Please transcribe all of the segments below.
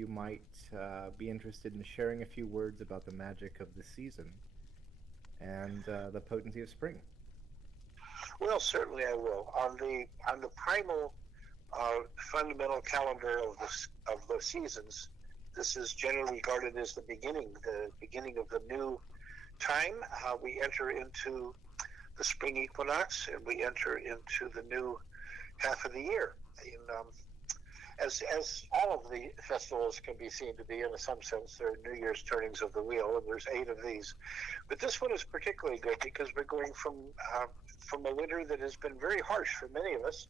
you might be interested in sharing a few words about the magic of the season and the potency of spring. Well, certainly I will. On the primal fundamental calendar of the seasons, this is generally regarded as the beginning of the new time. We enter into the spring equinox, and we enter into the new half of the year. As all of the festivals can be seen to be, in some sense, they're New Year's turnings of the wheel, and there's 8 of these. But this one is particularly good because we're going from a winter that has been very harsh for many of us,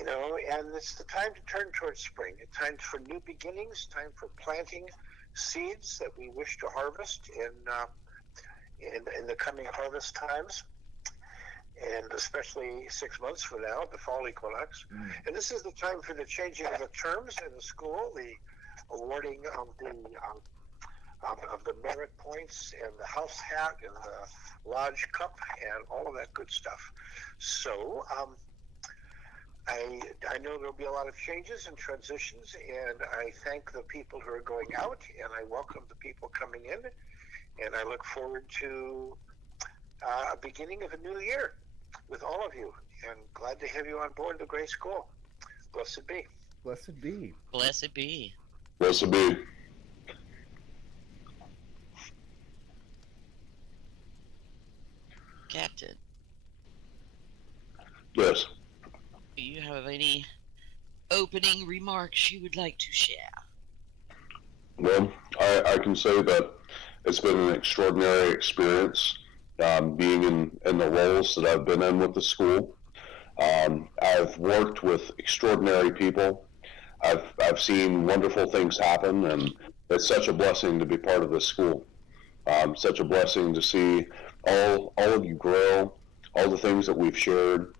and it's the time to turn towards spring. It's time for new beginnings, time for planting seeds that we wish to harvest in the coming harvest times, and especially 6 months from now, the fall equinox. And this is the time for the changing of the terms in the school, the awarding of the merit points and the house hat and the lodge cup and all of that good stuff. So I know there'll be a lot of changes and transitions, and I thank the people who are going out, and I welcome the people coming in, and I look forward to a beginning of a new year with all of you, and glad to have you on board the Gray School. Blessed be. Blessed be. Blessed be. Blessed be. Captain, Yes. do you have any opening remarks you would like to share? Well, I can say that it's been an extraordinary experience being in the roles that I've been in with the school. I've worked with extraordinary people. I've seen wonderful things happen, and it's such a blessing to be part of this school. Such a blessing to see all of you grow, all the things that we've shared,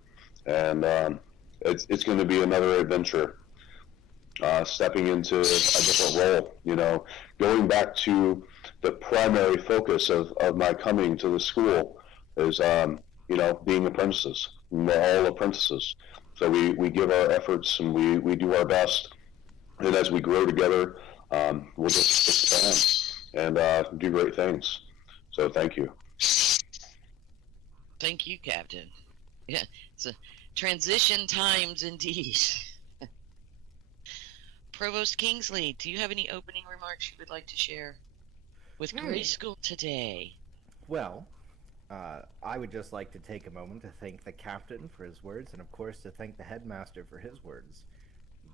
and it's going to be another adventure. Stepping into a different role, going back to the primary focus of my coming to the school is, being apprentices. We're all apprentices. So we give our efforts and we do our best. And as we grow together, we'll just expand and do great things. So thank you. Thank you, Captain. Yeah, it's a transition times indeed. Provost Kingsley, do you have any opening remarks you would like to share with Gray School today? Well, I would just like to take a moment to thank the captain for his words, and of course to thank the headmaster for his words.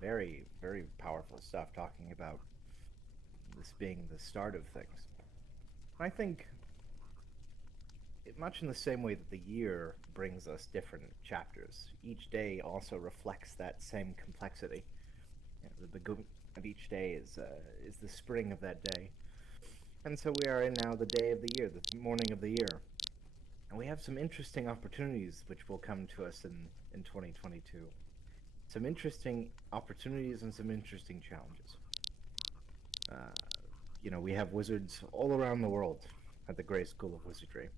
Very, very powerful stuff, talking about this being the start of things. I think, much in the same way that the year brings us different chapters, each day also reflects that same complexity. The beginning of each day is the spring of that day. And so we are in now the day of the year, the morning of the year. And we have some interesting opportunities which will come to us in 2022. Some interesting opportunities and some interesting challenges. We have wizards all around the world at the Gray School of Wizardry.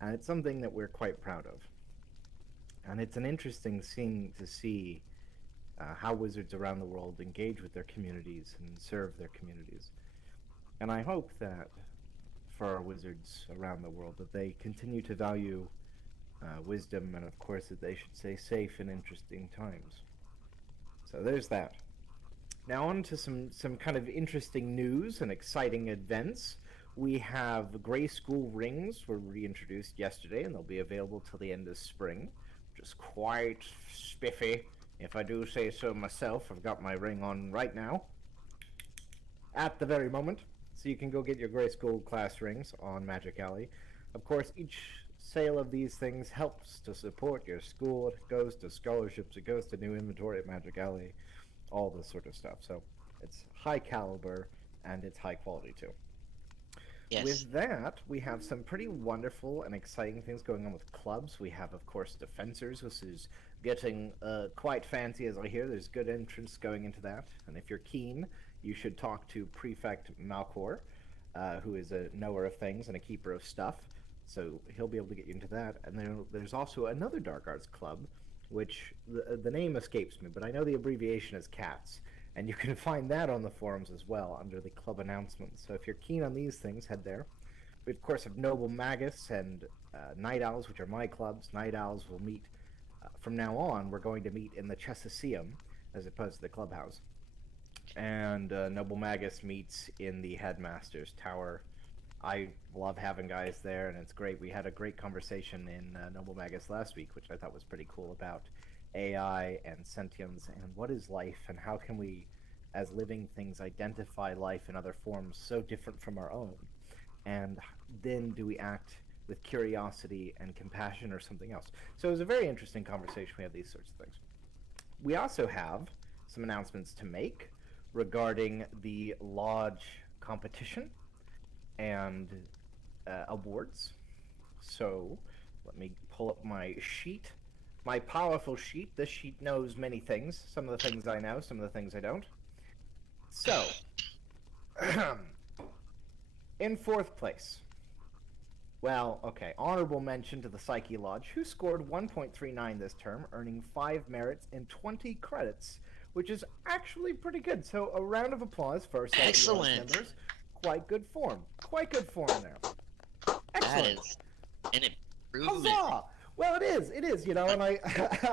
And it's something that we're quite proud of. And it's an interesting thing to see how wizards around the world engage with their communities and serve their communities. And I hope that for our wizards around the world, that they continue to value wisdom, and of course that they should stay safe in interesting times. So there's that. Now on to some kind of interesting news and exciting events. We have Gray School rings were reintroduced yesterday, and they'll be available till the end of spring, which is quite spiffy. If I do say so myself, I've got my ring on right now, at the very moment. So you can go get your Gray School class rings on Magic Alley. Of course, each sale of these things helps to support your school. It goes to scholarships, it goes to new inventory at Magic Alley, all this sort of stuff. So it's high caliber, and it's high quality too. Yes. With that, we have some pretty wonderful and exciting things going on with clubs. We have, of course, Defensors, which is getting quite fancy, as I hear. There's good entrance going into that. And if you're keen, you should talk to Prefect Malcor, who is a knower of things and a keeper of stuff. So he'll be able to get you into that. And then there's also another Dark Arts club, which the name escapes me, but I know the abbreviation is CATS. And you can find that on the forums as well under the club announcements. So if you're keen on these things, head there. We, of course, have Noble Magus and Night Owls, which are my clubs. Night Owls will meet, from now on, we're going to meet in the Chessaceum as opposed to the clubhouse. And Noble Magus meets in the Headmaster's Tower. I love having guys there, and it's great. We had a great conversation in Noble Magus last week, which I thought was pretty cool, about AI and sentience and what is life and how can we, as living things, identify life in other forms so different from our own, and then do we act with curiosity and compassion or something else. So it was a very interesting conversation. We have these sorts of things. We also have some announcements to make regarding the Lodge competition and awards. So let me pull up my sheet. My powerful sheet. This sheet knows many things. Some of the things I know, some of the things I don't. So, in fourth place, well, okay, honorable mention to the Psyche Lodge, who scored 1.39 this term, earning 5 merits and 20 credits, which is actually pretty good. So a round of applause for our Psyche Lodge members. Quite good form. Quite good form there. Excellent. That is an improvement. Huzzah! Well, it is, you know, and I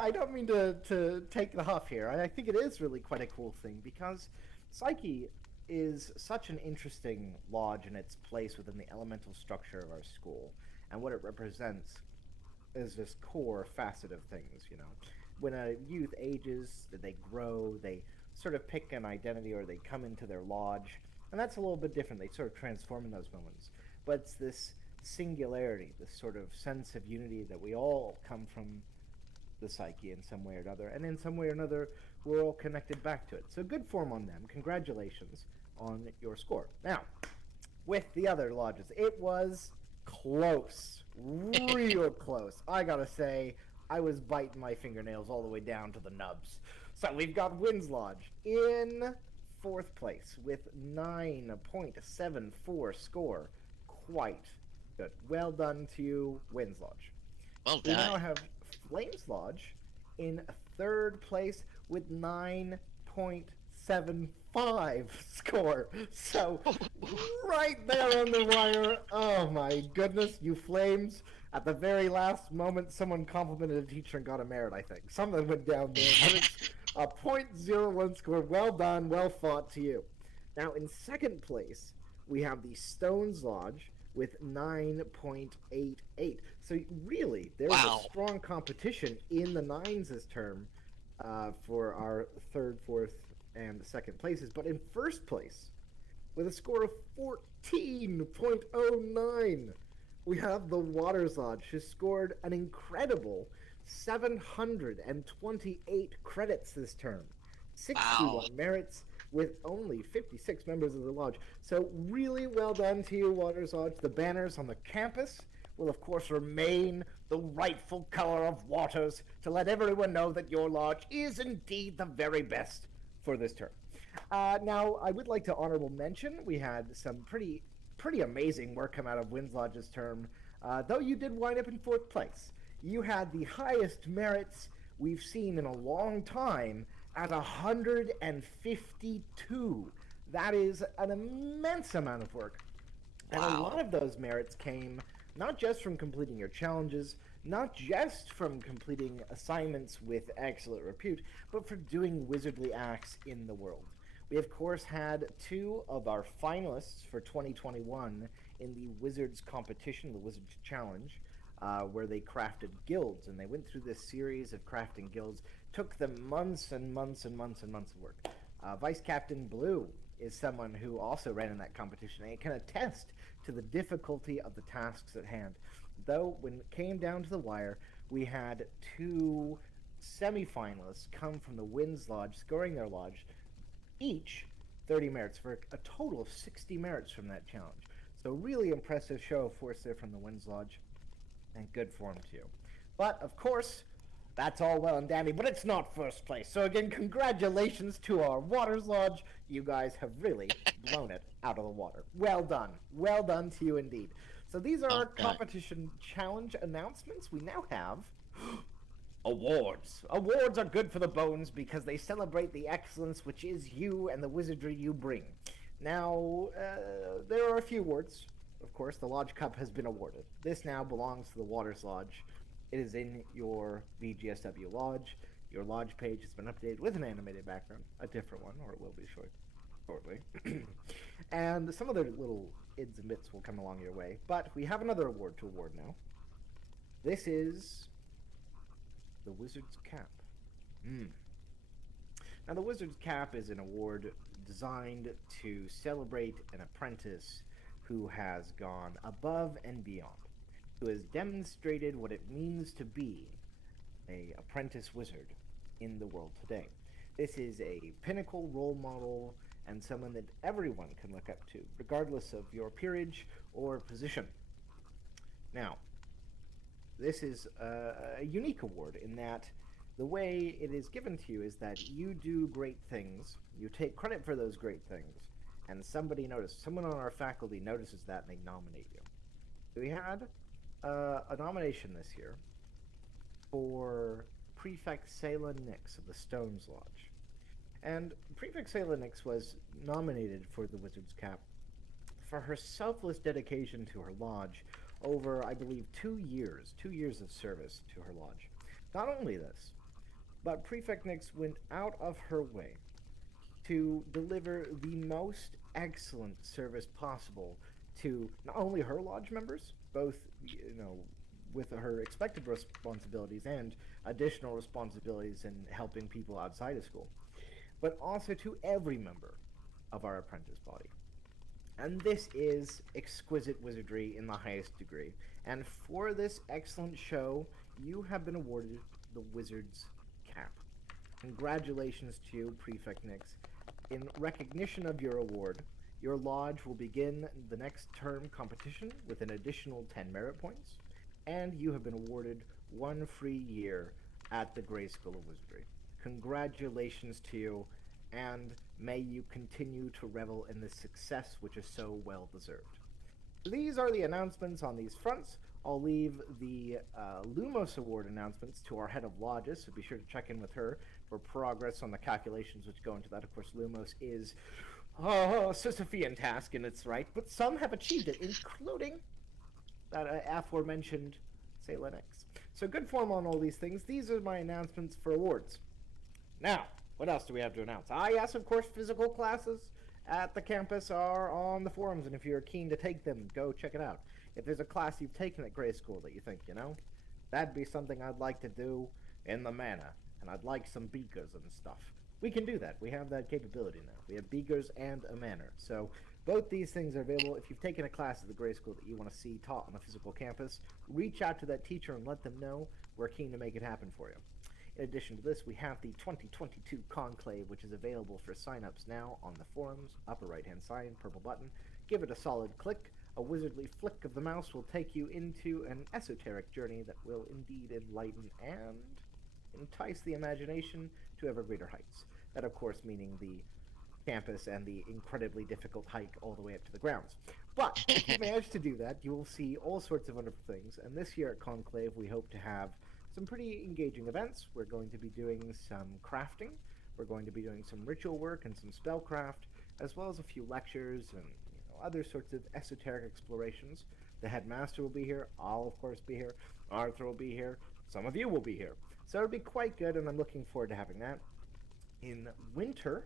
I don't mean to take the huff here. I think it is really quite a cool thing, because Psyche is such an interesting lodge in its place within the elemental structure of our school, and what it represents is this core facet of things, you know. When a youth ages, they grow, they sort of pick an identity, or they come into their lodge, and that's a little bit different. They sort of transform in those moments. But it's this singularity, this sort of sense of unity that we all come from the Psyche in some way or another, and in some way or another we're all connected back to it. So good form on them. Congratulations on your score. Now, with the other lodges, it was close, real close. I gotta say, I was biting my fingernails all the way down to the nubs. So we've got Winds Lodge in fourth place with 9.74 score. Quite good. Well done to you, Winds Lodge. Well We done. now have Flames Lodge in third place with 9.75 score. So, right there on the wire. Oh my goodness, you Flames. At the very last moment, someone complimented a teacher and got a merit, I think. Something went down there, but it's a .01 score. Well done, well fought to you. Now, in second place, we have the Stones Lodge with 9.88. So really, there's Wow. a strong competition in the nines this term for our third, fourth, and second places. But in first place, with a score of 14.09, we have the Waters Lodge, who scored an incredible 728 credits this term. 61 merits, with only 56 members of the lodge. So really well done to you, Waters Lodge. The banners on the campus will, of course, remain the rightful color of Waters to let everyone know that your lodge is indeed the very best for this term. Now, I would like to honorable mention, we had some pretty amazing work come out of Winds Lodge's term, though you did wind up in fourth place. You had the highest merits we've seen in a long time, at 152. That is an immense amount of work. And a lot of those merits came not just from completing your challenges, not just from completing assignments with excellent repute, but for doing wizardly acts in the world. We, of course, had 2 of our finalists for 2021 in the Wizards competition, the Wizards Challenge, where they crafted guilds, and they went through this series of crafting guilds. Took them months and months and months and months of work. Vice Captain Blue is someone who also ran in that competition, and can attest to the difficulty of the tasks at hand. Though, when it came down to the wire, we had 2 semi-finalists come from the Winds Lodge, scoring their lodge, each 30 merits, for a total of 60 merits from that challenge. So really impressive show of force there from the Winds Lodge, and good form too. But, of course, that's all well and dandy, but it's not first place. So again, congratulations to our Waters Lodge. You guys have really blown it out of the water. Well done. Well done to you indeed. So these are our competition challenge announcements. We now have Awards. Awards are good for the bones because they celebrate the excellence which is you and the wizardry you bring. Now, there are a few awards. Of course, the Lodge Cup has been awarded. This now belongs to the Waters Lodge. It is in your vGSW Lodge. Your Lodge page has been updated with an animated background, a different one, or it will be shortly. And some other little ids and bits will come along your way. But we have another award to award now. This is the Wizard's Cap. Now, the Wizard's Cap is an award designed to celebrate an apprentice who has gone above and beyond, who has demonstrated what it means to be an apprentice wizard in the world today. This is a pinnacle role model and someone that everyone can look up to, regardless of your peerage or position. Now, this is a unique award in that the way it is given to you is that you do great things, you take credit for those great things, and someone on our faculty notices that and they nominate you. We had a nomination this year for Prefect Sayla Nix of the Stones Lodge. And Prefect Sayla Nix was nominated for the Wizard's Cap for her selfless dedication to her lodge over, I believe, 2 years of service to her lodge. Not only this, but Prefect Nix went out of her way to deliver the most excellent service possible to not only her lodge members, both, with her expected responsibilities and additional responsibilities in helping people outside of school, but also to every member of our apprentice body. And this is exquisite wizardry in the highest degree. And for this excellent show, you have been awarded the Wizard's Cap. Congratulations to you, Prefect Nix. In recognition of your award, your lodge will begin the next term competition with an additional 10 merit points, and you have been awarded 1 free year at the Grey School of Wizardry. Congratulations to you, and may you continue to revel in the success which is so well deserved. These are the announcements on these fronts. I'll leave the Lumos Award announcements to our head of lodges, so be sure to check in with her for progress on the calculations which go into that. Of course, Lumos is a Sisyphean task in its right, but some have achieved it, including that aforementioned Sayla Nix. So good form on all these things. These are my announcements for awards. Now, what else do we have to announce? Yes, of course, physical classes at the campus are on the forums, and if you're keen to take them, go check it out. If there's a class you've taken at Grey School that you think, that'd be something I'd like to do in the manor, and I'd like some beakers and stuff. We can do that. We have that capability now. We have beakers and a manor. So both these things are available. If you've taken a class at the Grey School that you want to see taught on the physical campus, reach out to that teacher and let them know. We're keen to make it happen for you. In addition to this, we have the 2022 Conclave, which is available for sign-ups now on the forums. Upper right-hand side, purple button. Give it a solid click. A wizardly flick of the mouse will take you into an esoteric journey that will indeed enlighten and entice the imagination to ever greater heights. That, of course, meaning the campus and the incredibly difficult hike all the way up to the grounds. But if you manage to do that, you will see all sorts of wonderful things. And this year at Conclave, we hope to have some pretty engaging events. We're going to be doing some crafting. We're going to be doing some ritual work and some spellcraft, as well as a few lectures and other sorts of esoteric explorations. The headmaster will be here. I'll, of course, be here. Arthur will be here. Some of you will be here. So it'll be quite good, and I'm looking forward to having that. In winter,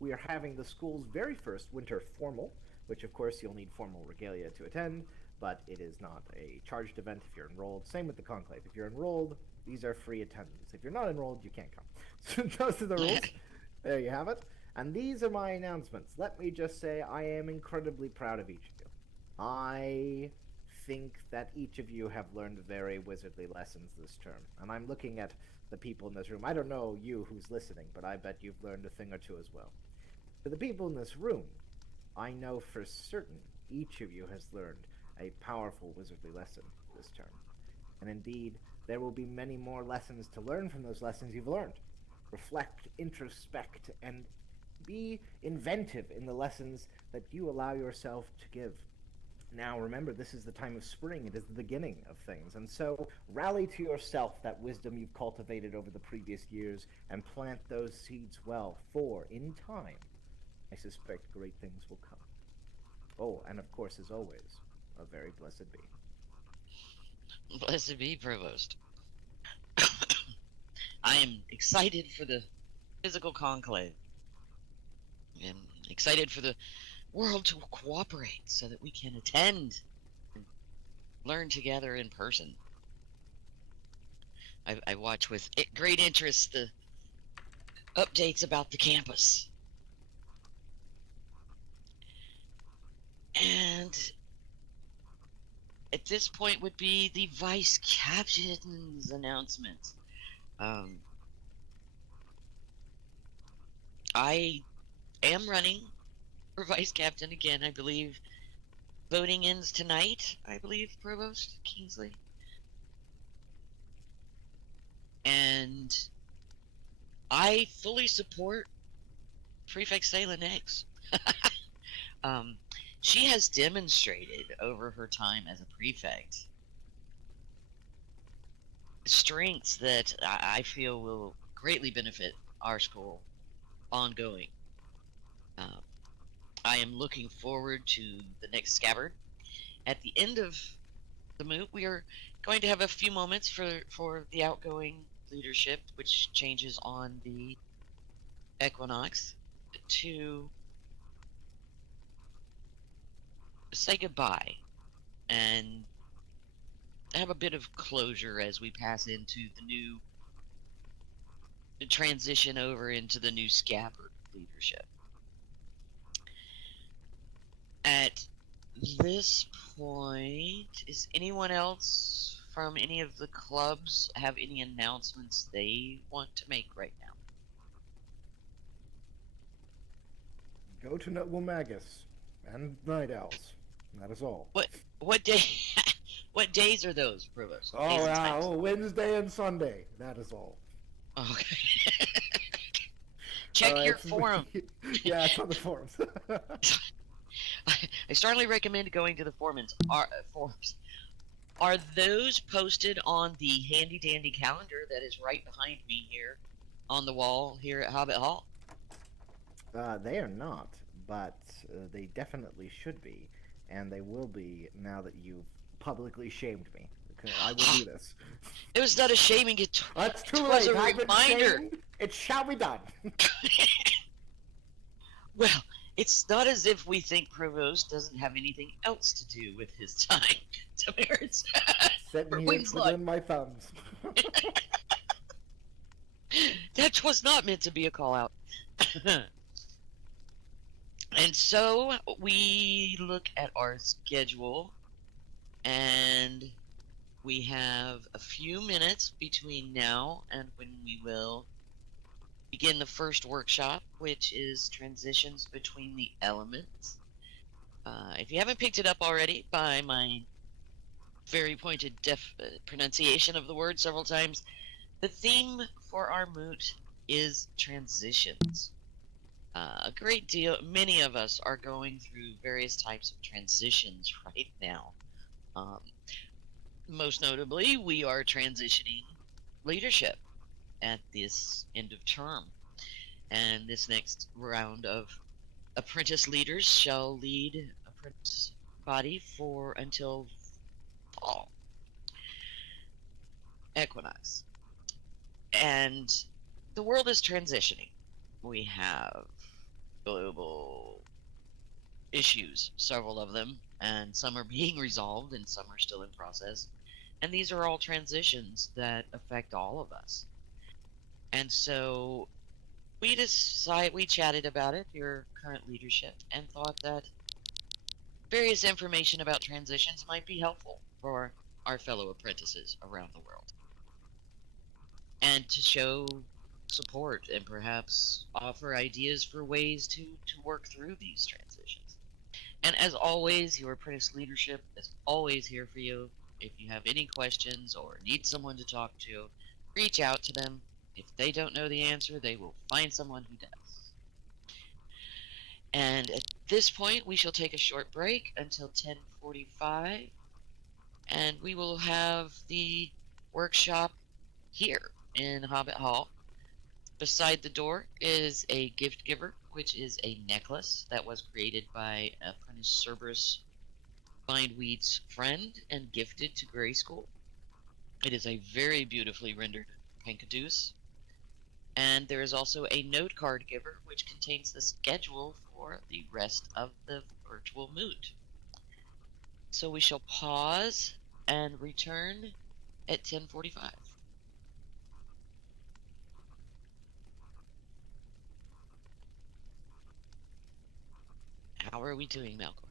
we are having the school's very first winter formal, which, of course, you'll need formal regalia to attend, but it is not a charged event if you're enrolled. Same with the Conclave. If you're enrolled, these are free attendance. If you're not enrolled, you can't come. So those are the rules. There you have it. And these are my announcements. Let me just say I am incredibly proud of each of you. I think that each of you have learned very wizardly lessons this term. And I'm looking at the people in this room. I don't know you who's listening, but I bet you've learned a thing or two as well. For the people in this room, I know for certain each of you has learned a powerful wizardly lesson this term. And indeed, there will be many more lessons to learn from those lessons you've learned. Reflect, introspect, and be inventive in the lessons that you allow yourself to give. Now remember, this is the time of spring. It is the beginning of things. And so rally to yourself that wisdom you've cultivated over the previous years and plant those seeds well, for in time, I suspect great things will come. Oh, and of course, as always, a very blessed be. Blessed be, Provost. I am excited for the physical conclave and excited for the world to cooperate so that we can attend and learn together in person. I watch with great interest the updates about the campus. And at this point would be the vice captain's announcement. I am running for vice captain again, I believe. Voting ends tonight, I believe, Provost Kingsley. And I fully support Prefect Salin X. She has demonstrated over her time as a prefect strengths that I feel will greatly benefit our school ongoing. I am looking forward to the next scabbard. At the end of the moot, we are going to have a few moments for the outgoing leadership, which changes on the Equinox, to say goodbye and have a bit of closure as we pass into the transition over into the new scabbard leadership. At this point, is anyone else from any of the clubs have any announcements they want to make right now? Go to Noble Magus and Night Owls. That is all. What day? What days are those, Provost? Wednesday and Sunday. That is all. Okay. Check your forum. Yeah, it's on the forums. I strongly recommend going to the forums. Are those posted on the handy dandy calendar that is right behind me here on the wall here at Hobbit Hall? They are not, but they definitely should be, and they will be now that you've publicly shamed me. Okay, I will do this. It was not a shaming. That's too was late. a I've been reminder. shamed. It shall be done. Well, it's not as if we think Provost doesn't have anything else to do with his time to merits. Sitting here twiddling my thumbs. That was not meant to be a call out. And so we look at our schedule, and we have a few minutes between now and when we will begin the first workshop, which is transitions between the elements. If you haven't picked it up already by my very pointed pronunciation of the word several times, the theme for our moot is transitions. A great deal, many of us are going through various types of transitions right now. Most notably, we are transitioning leadership at this end of term. And this next round of apprentice leaders shall lead apprentice body for until fall equinox. And the world is transitioning. We have global issues, several of them, and some are being resolved and some are still in process. And these are all transitions that affect all of us. And so we chatted about it, your current leadership, and thought that various information about transitions might be helpful for our fellow apprentices around the world. And to show support and perhaps offer ideas for ways to work through these transitions. And as always, your apprentice leadership is always here for you. If you have any questions or need someone to talk to, reach out to them. If they don't know the answer, they will find someone who does. And at this point, we shall take a short break until 10:40. 10:45, and we will have the workshop here in Hobbit Hall. Beside the door is a gift giver, which is a necklace that was created by Apprentice Cerberus Bindweed's friend and gifted to Grey School. It is a very beautifully rendered Pankadoos. And there is also a note card giver, which contains the schedule for the rest of the virtual moot. So we shall pause and return at 10:45. How are we doing, Malcolm?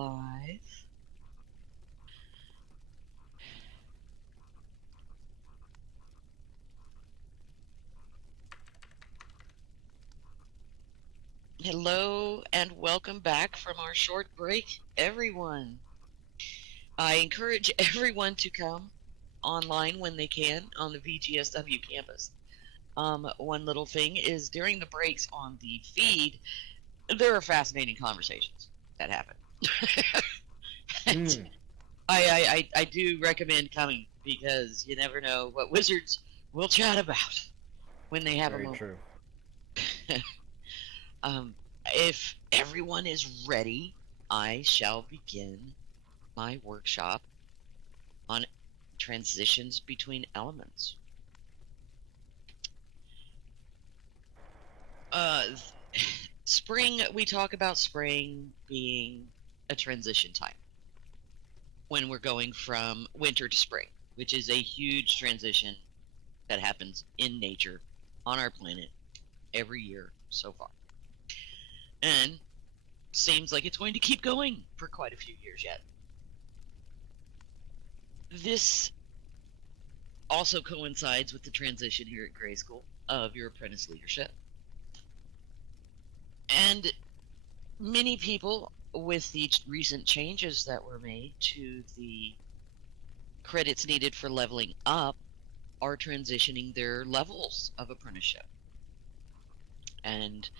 live. Hello and welcome back from our short break, everyone. I encourage everyone to come online when they can on the vGSW campus. One little thing is during the breaks on the feed, there are fascinating conversations that happen. And Mm, I do recommend coming because you never know what wizards will chat about when they have a very moment. true. If everyone is ready, I shall begin my workshop on transitions between elements. Spring, we talk about spring being a transition time when we're going from winter to spring, which is a huge transition that happens in nature on our planet every year so far. And seems like it's going to keep going for quite a few years yet. This also coincides with the transition here at Grey School of your apprentice leadership. And many people, with the recent changes that were made to the credits needed for leveling up, are transitioning their levels of apprenticeship and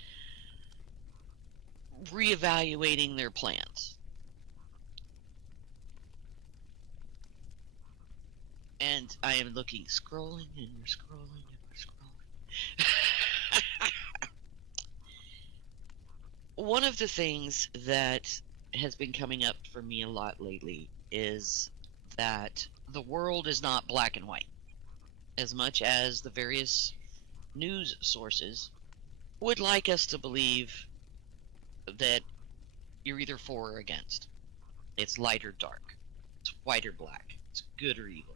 reevaluating their plans. And I am looking, scrolling, and we're scrolling, and we're scrolling. One of the things that has been coming up for me a lot lately is that the world is not black and white, as much as the various news sources would like us to believe that you're either for or against. It's light or dark. It's white or black. It's good or evil.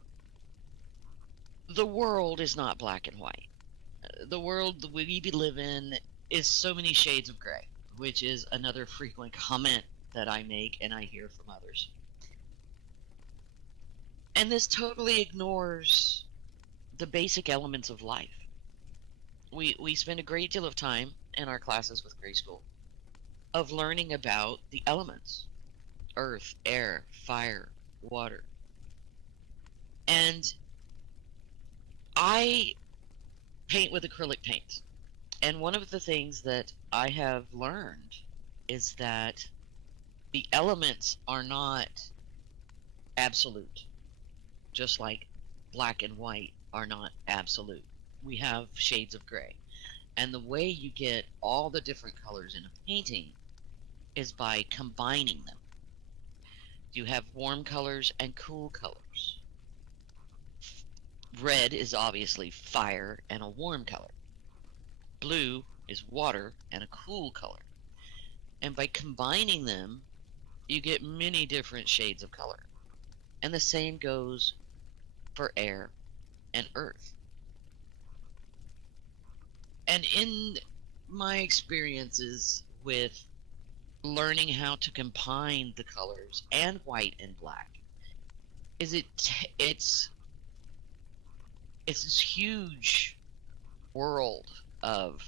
The world is not black and white. The world that we live in is so many shades of gray, which is another frequent comment that I make and I hear from others. And this totally ignores the basic elements of life. We spend a great deal of time in our classes with Grey School of learning about the elements: earth, air, fire, water. And I paint with acrylic paints. And one of the things that I have learned is that the elements are not absolute, just like black and white are not absolute. We have shades of gray. And the way you get all the different colors in a painting is by combining them. You have warm colors and cool colors. Red is obviously fire and a warm color. Blue is water and a cool color. And by combining them, you get many different shades of color. And the same goes for air and earth. And in my experiences with learning how to combine the colors and white and black, is it's this huge world of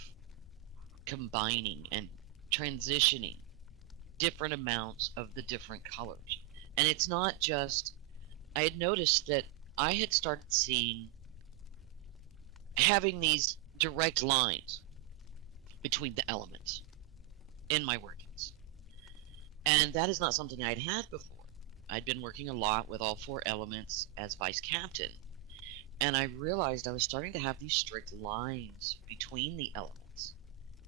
combining and transitioning different amounts of the different colors. And it's not just, I had noticed that I had started seeing having these direct lines between the elements in my workings. And that is not something I'd had before. I'd been working a lot with all four elements as vice captain, and I realized I was starting to have these strict lines between the elements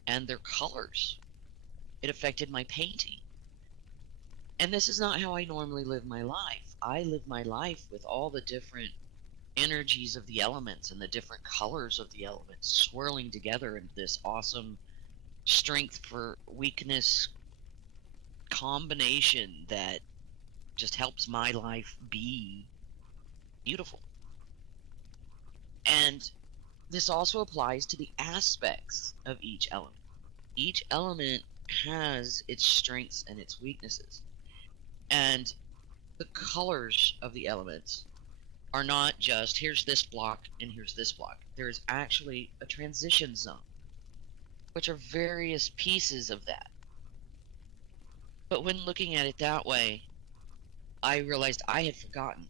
and their colors. It affected my painting. And this is not how I normally live my life. I live my life with all the different energies of the elements and the different colors of the elements swirling together into this awesome strength for weakness combination that just helps my life be beautiful. And this also applies to the aspects of each element. Each element has its strengths and its weaknesses. And the colors of the elements are not just here's this block and here's this block. There's actually a transition zone, which are various pieces of that. But when looking at it that way, I realized I had forgotten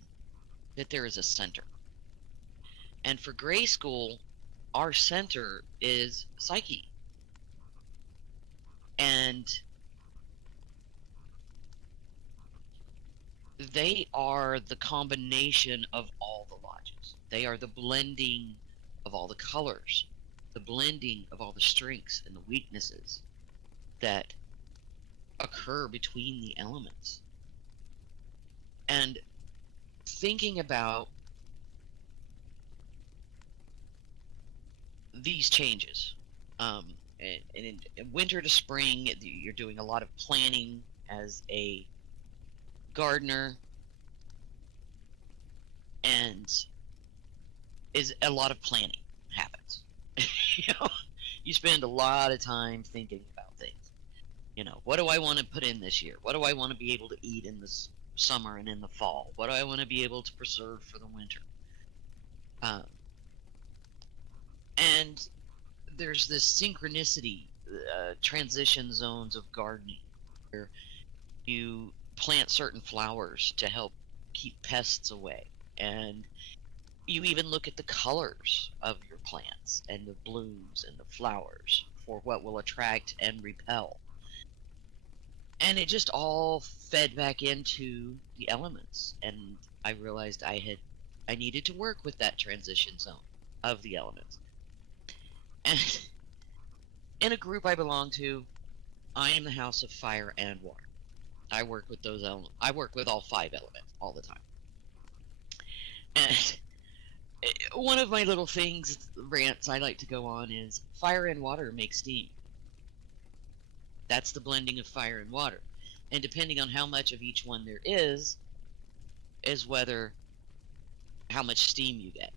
that there is a center. And for Gray School, our center is Psyche. And they are the combination of all the lodges. They are the blending of all the colors, the blending of all the strengths and the weaknesses that occur between the elements. And thinking about these changes, and in winter to spring, you're doing a lot of planning as a gardener, and is a lot of planning happens. You know, you spend a lot of time thinking about things. You know, what do I want to put in this year? What do I want to be able to eat in the summer and in the fall? What do I want to be able to preserve for the winter? And there's this synchronicity, transition zones of gardening, where you plant certain flowers to help keep pests away, and you even look at the colors of your plants and the blooms and the flowers for what will attract and repel. And it just all fed back into the elements, and I realized I needed to work with that transition zone of the elements. And in a group I belong to, I am the house of fire and water. I work with those elements. I work with all 5 elements all the time. And one of my little rants I like to go on is fire and water make steam. That's the blending of fire and water. And depending on how much of each one there is whether how much steam you get,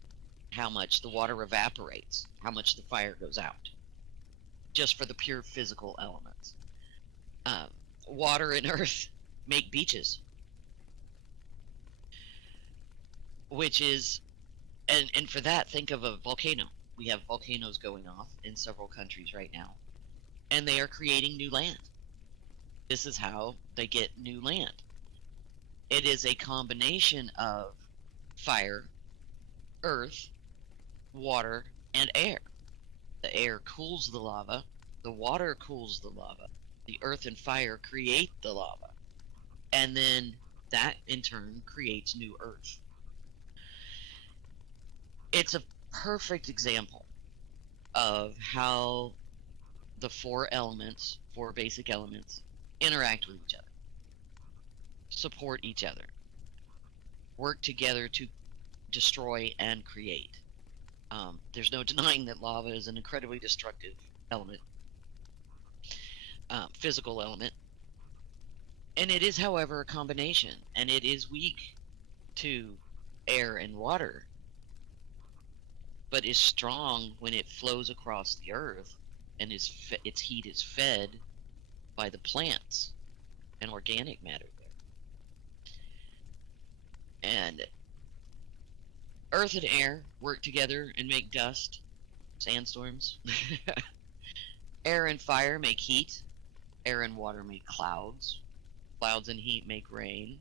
how much the water evaporates, how much the fire goes out, just for the pure physical elements. Water and earth make beaches, which is, and for that, think of a volcano. We have volcanoes going off in several countries right now, and they are creating new land. This is how they get new land. It is a combination of fire, earth, water, and air. The air cools the lava, the water cools the lava, the earth and fire create the lava, and then that in turn creates new earth. It's a perfect example of how the 4 basic elements, interact with each other, support each other, work together to destroy and create. There's no denying that lava is an incredibly destructive element, physical element, and it is, however, a combination, and it is weak to air and water, but is strong when it flows across the earth, and its heat is fed by the plants and organic matter there. And earth and air work together and make dust, sandstorms. Air and fire make heat. Air and water make clouds. Clouds and heat make rain.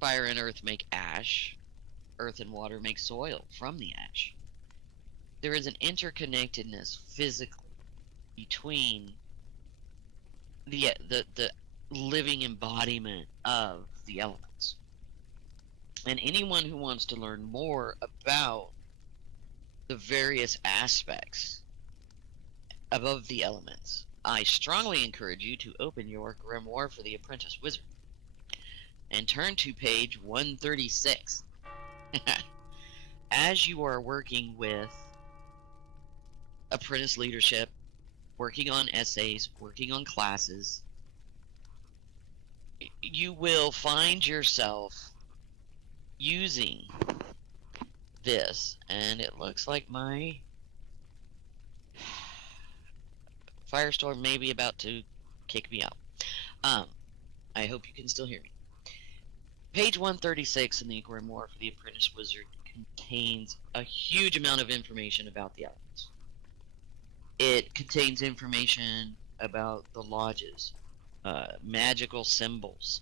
Fire and earth make ash. Earth and water make soil from the ash. There is an interconnectedness physically between the living embodiment of the elements. And anyone who wants to learn more about the various aspects above the elements, I strongly encourage you to open your Grimoire for the Apprentice Wizard and turn to page 136. As you are working with apprentice leadership, working on essays, working on classes, you will find yourself using this, and it looks like my firestorm may be about to kick me out. I hope you can still hear me. Page 136 in the Grimoire for the Apprentice Wizard contains a huge amount of information about the elements. It contains information about the lodges, magical symbols.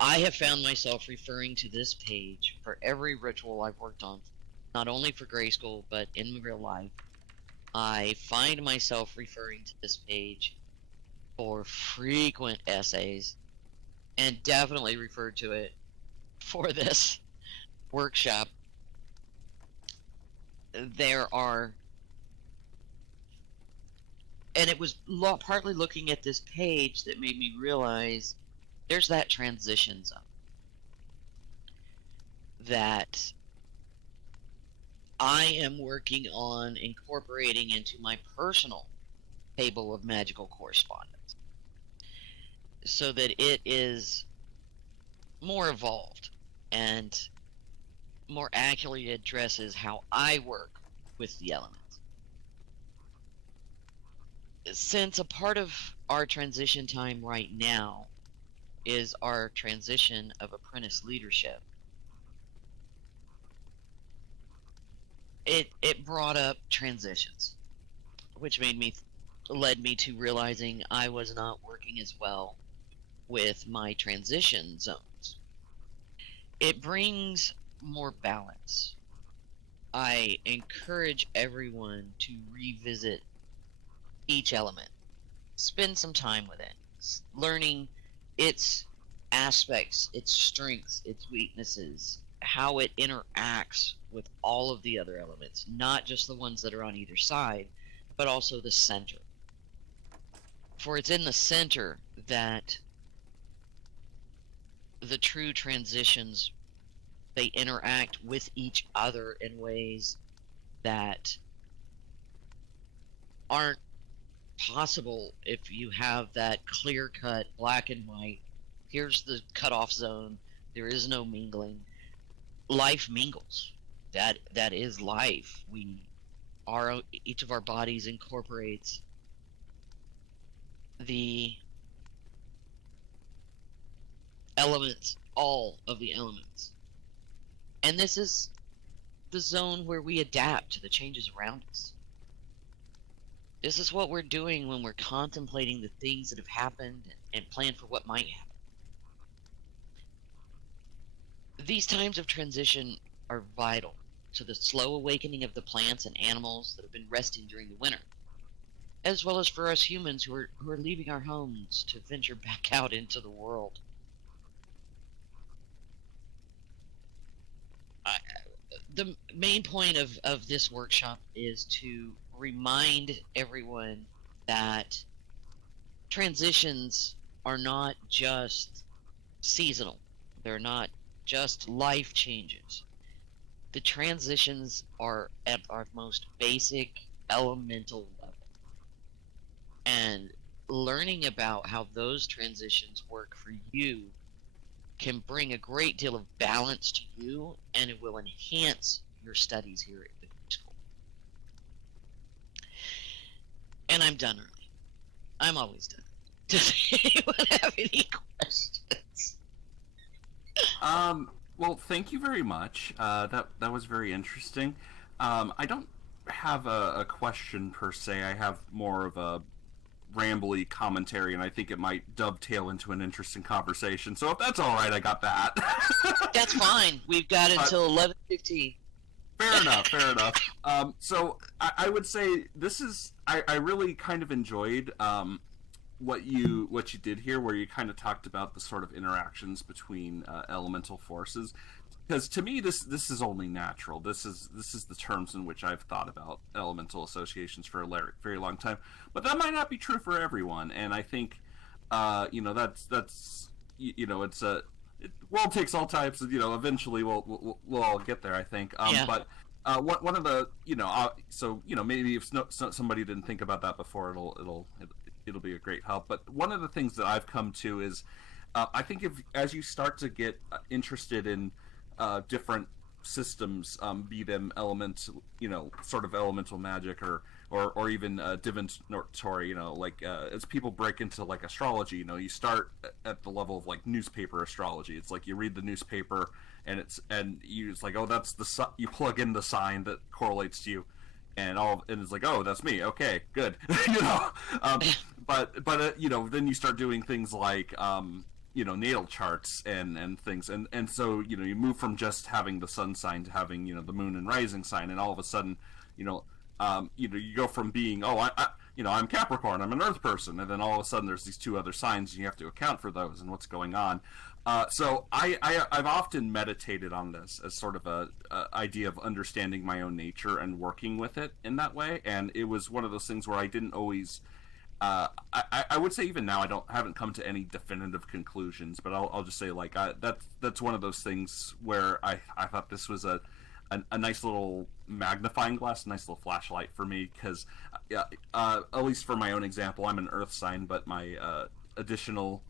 I have found myself referring to this page for every ritual I've worked on, not only for Grayskull, but in real life. I find myself referring to this page for frequent essays, and definitely referred to it for this workshop. There are, and it was partly looking at this page that made me realize there's that transition zone that I am working on incorporating into my personal table of magical correspondence, so that it is more evolved and more accurately addresses how I work with the elements. Since a part of our transition time right now is our transition of apprentice leadership, it brought up transitions, which led me to realizing I was not working as well with my transition zones. It brings more balance. I encourage everyone to revisit each element, spend some time with it, learning its aspects, its strengths, its weaknesses, how it interacts with all of the other elements, not just the ones that are on either side, but also the center. For it's in the center that the true transitions, they interact with each other in ways that aren't possible if you have that clear-cut black and white, here's the cutoff zone, there is no mingling. Life mingles. That is life. Each of our bodies incorporates the elements, all of the elements. And this is the zone where we adapt to the changes around us. This is what we're doing when we're contemplating the things that have happened and plan for what might happen. These times of transition are vital to the slow awakening of the plants and animals that have been resting during the winter, as well as for us humans who are leaving our homes to venture back out into the world. The main point of this workshop is to remind everyone that transitions are not just seasonal. They're not just life changes. The transitions are at our most basic elemental level. And learning about how those transitions work for you can bring a great deal of balance to you, and it will enhance your studies here at the school. And I'm done early. I'm always done. Does anyone have any questions? Well, thank you very much. That was very interesting. I don't have a question per se. I have more of a rambly commentary, and I think it might dovetail into an interesting conversation. So if that's all right, I got that. That's fine. We've got until 11:15. Fair enough. Fair enough. So I would say this is. I really kind of enjoyed what you did here, where you kind of talked about the sort of interactions between elemental forces. Because to me, this is only natural. This is the terms in which I've thought about elemental associations for a very long time. But that might not be true for everyone. And I think, that's it's a world takes all types. And, eventually we'll all get there. I think. Yeah. But one of the maybe if somebody didn't think about that before, it'll be a great help. But one of the things that I've come to is, I think as you start to get interested in different systems, be them sort of elemental magic or or even divinatory, like as people break into like astrology, you start at the level of like newspaper astrology. It's like you read the newspaper and it's like, oh, that's you plug in the sign that correlates to you, and it's like, oh, that's me. Okay, good. But then you start doing things like natal charts and things, and so you move from just having the sun sign to having the moon and rising sign, and all of a sudden you go from being, I'm Capricorn, I'm an Earth person, and then all of a sudden there's these two other signs, and you have to account for those and what's going on. So I've often meditated on this as sort of a idea of understanding my own nature and working with it in that way, and it was one of those things where I didn't always. I would say even now I haven't come to any definitive conclusions, but I'll just say like that's one of those things where I thought this was a nice little magnifying glass, a nice little flashlight for me, because at least for my own example, I'm an Earth sign, but my additional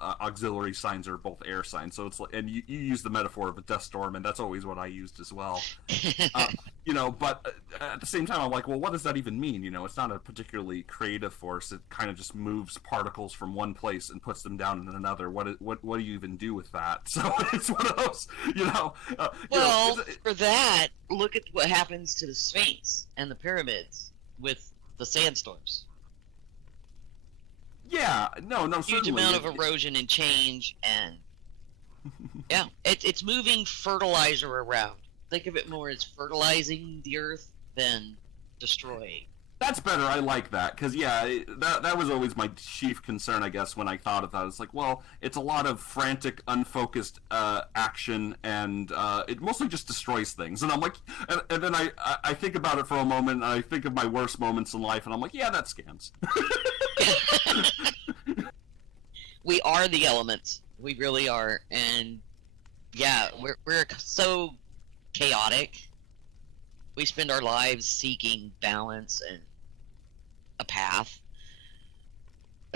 auxiliary signs are both air signs. So it's like, and you use the metaphor of a dust storm, and that's always what I used as well. But at the same time, I'm like, well, what does that even mean? It's not a particularly creative force. It kind of just moves particles from one place and puts them down in another. What do you even do with that? So it's one of those, for that, look at what happens to the Sphinx and the pyramids with the sandstorms. Yeah, no, huge certainly. Amount of erosion and change, and yeah, it's moving fertilizer around. Think of it more as fertilizing the earth than destroying. That's better. I like that, because that was always my chief concern, I guess, when I thought of that. It's like, well, it's a lot of frantic, unfocused action, and it mostly just destroys things. And I'm like, and then I think about it for a moment, and I think of my worst moments in life, and I'm like, yeah, that scans. We are the elements. We really are, and yeah, we're so chaotic. We spend our lives seeking balance and a path.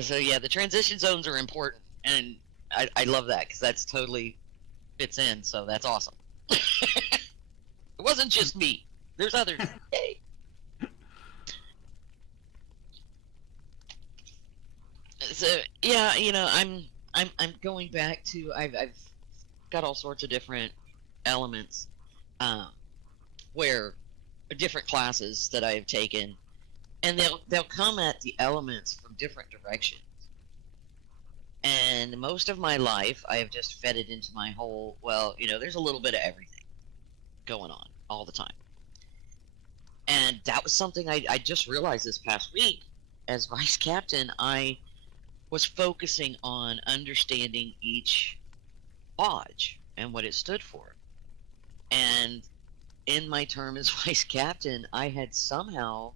So yeah, the transition zones are important, and I love that, because that's totally fits in. So that's awesome. It wasn't just me. There's others. Yay. So yeah, I'm going back to I've got all sorts of different elements, where different classes that I've taken, and they'll come at the elements from different directions. And most of my life, I have just fed it into my whole. Well, there's a little bit of everything going on all the time, and that was something I just realized this past week. As vice captain, I was focusing on understanding each lodge and what it stood for. And in my term as vice captain, I had somehow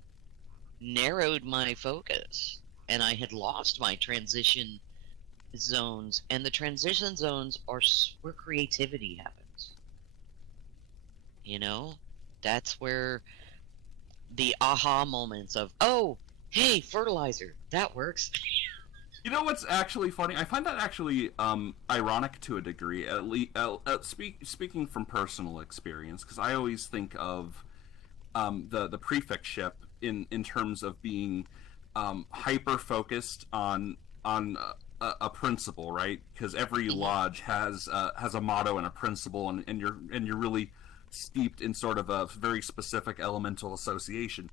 narrowed my focus, and I had lost my transition zones. And the transition zones are where creativity happens. That's where the aha moments of, oh, hey, fertilizer, that works. You know what's actually funny? I find that actually ironic to a degree, at least speaking from personal experience, because I always think of the prefect ship in terms of being hyper focused on a principle, right? Because every lodge has a motto and a principle, and you're really steeped in sort of a very specific elemental association.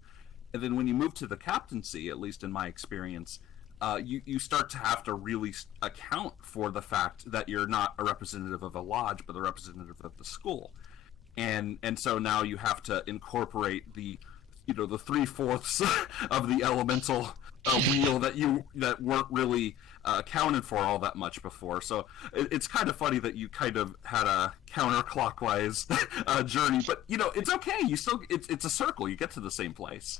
And then when you move to the captaincy, at least in my experience, you start to have to really account for the fact that you're not a representative of a lodge, but a representative of the school, and so now you have to incorporate the 3/4 of the elemental wheel that weren't really accounted for all that much before. So it's kind of funny that you kind of had a counterclockwise journey, but it's okay. You still it's a circle. You get to the same place.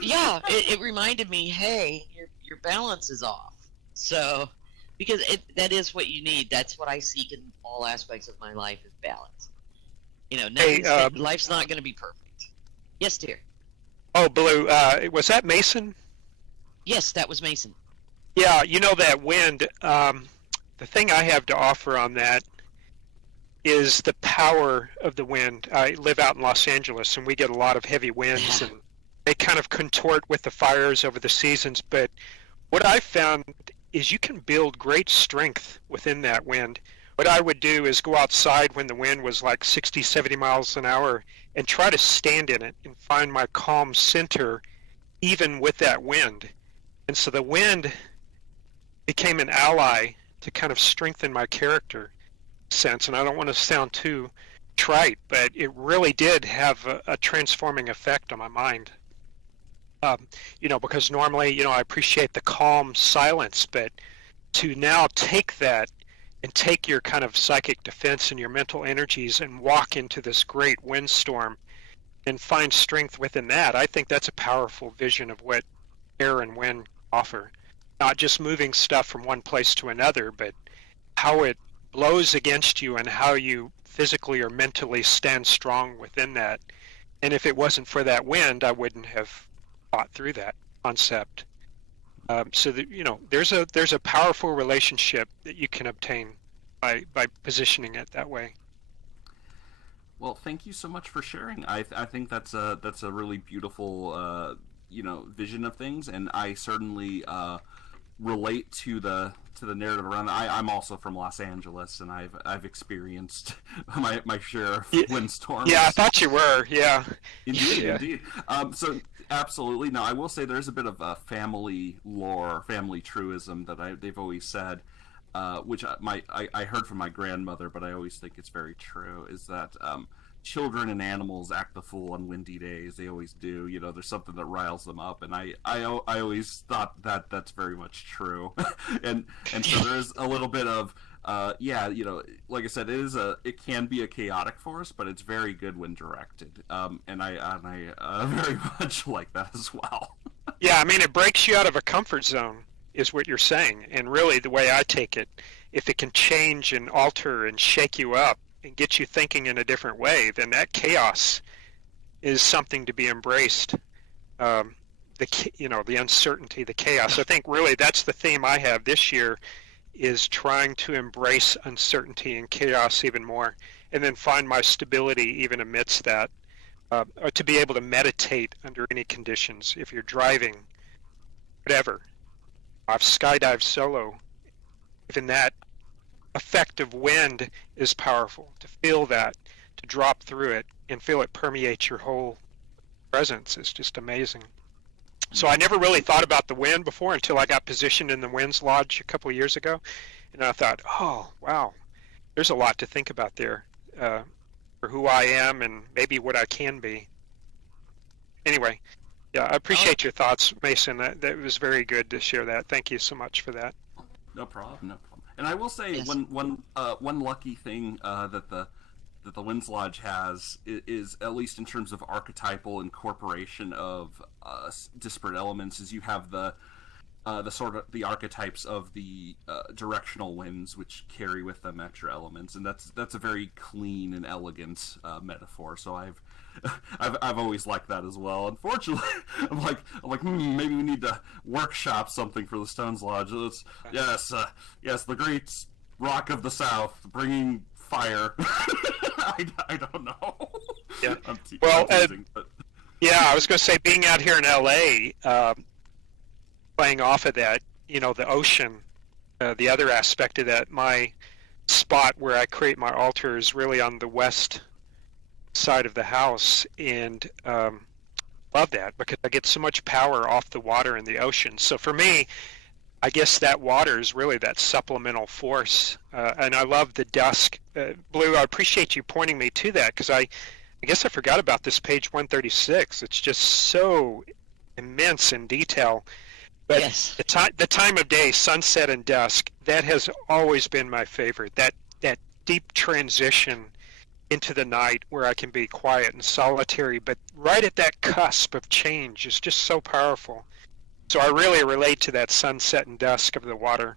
Yeah, it reminded me, hey, your balance is off. So because that is what you need. That's what I seek in all aspects of my life, is balance. Life's not going to be perfect. Yes, dear. Oh, Blue, was that Mason? Yes, that was Mason. Yeah, that wind, the thing I have to offer on that is the power of the wind. I live out in Los Angeles, and we get a lot of heavy winds, and they kind of contort with the fires over the seasons. But what I found is you can build great strength within that wind. What I would do is go outside when the wind was like 60, 70 miles an hour and try to stand in it and find my calm center even with that wind. And so the wind became an ally to kind of strengthen my character sense. And I don't want to sound too trite, but it really did have a transforming effect on my mind. Because normally, I appreciate the calm silence, but to now take that and take your kind of psychic defense and your mental energies and walk into this great windstorm and find strength within that, I think that's a powerful vision of what air and wind offer. Not just moving stuff from one place to another, but how it blows against you and how you physically or mentally stand strong within that. And if it wasn't for that wind, I wouldn't have thought through that concept. So that, there's a powerful relationship that you can obtain by positioning it that way. Well, thank you so much for sharing. I think that's a really beautiful vision of things, and I certainly relate to the narrative around that. I'm also from Los Angeles, and I've experienced my share of windstorms. Yeah, I thought you were. Yeah. Indeed. So absolutely. Now, I will say there's a bit of a family lore, family truism that they've always said, which I heard from my grandmother, but I always think it's very true, is that children and animals act the fool on windy days. They always do. There's something that riles them up, and I always thought that that's very much true. and so there's a little bit of like I said, it can be a chaotic force, but it's very good when directed. And I very much like that as well. Yeah, I mean, it breaks you out of a comfort zone, is what you're saying. And really, the way I take it, if it can change and alter and shake you up and get you thinking in a different way, then that chaos is something to be embraced. The uncertainty, the chaos. I think really that's the theme I have this year, is trying to embrace uncertainty and chaos even more, and then find my stability even amidst that, or to be able to meditate under any conditions. If you're driving, whatever. I've skydived solo. Even that effect of wind is powerful. To feel that, to drop through it, and feel it permeate your whole presence is just amazing. So I never really thought about the wind before until I got positioned in the Winds Lodge a couple of years ago. And I thought, oh, wow, there's a lot to think about there for who I am and maybe what I can be. Anyway, yeah, I appreciate your thoughts, Mason. That was very good to share that. Thank you so much for that. No problem. And I will say one lucky thing that the Winds Lodge has is, at least in terms of archetypal incorporation of disparate elements, is you have the sort of the archetypes of the directional winds, which carry with them extra elements, and that's a very clean and elegant metaphor. So I've always liked that as well. Unfortunately, I'm like maybe we need to workshop something for the Stones Lodge. Yes, the great rock of the South, bringing fire. I don't know. Yeah. I'm teasing, but... Yeah, I was going to say, being out here in LA, playing off of that, the ocean, the other aspect of that, my spot where I create my altar is really on the west side of the house, and love that because I get so much power off the water in the ocean. So for me, I guess that water is really that supplemental force, and I love the dusk. Blue, I appreciate you pointing me to that, because I guess I forgot about this page 136. It's just so immense in detail. But Yes. the time of day, sunset and dusk, that has always been my favorite. That deep transition into the night where I can be quiet and solitary, but right at that cusp of change is just so powerful. So I really relate to that sunset and dusk of the water.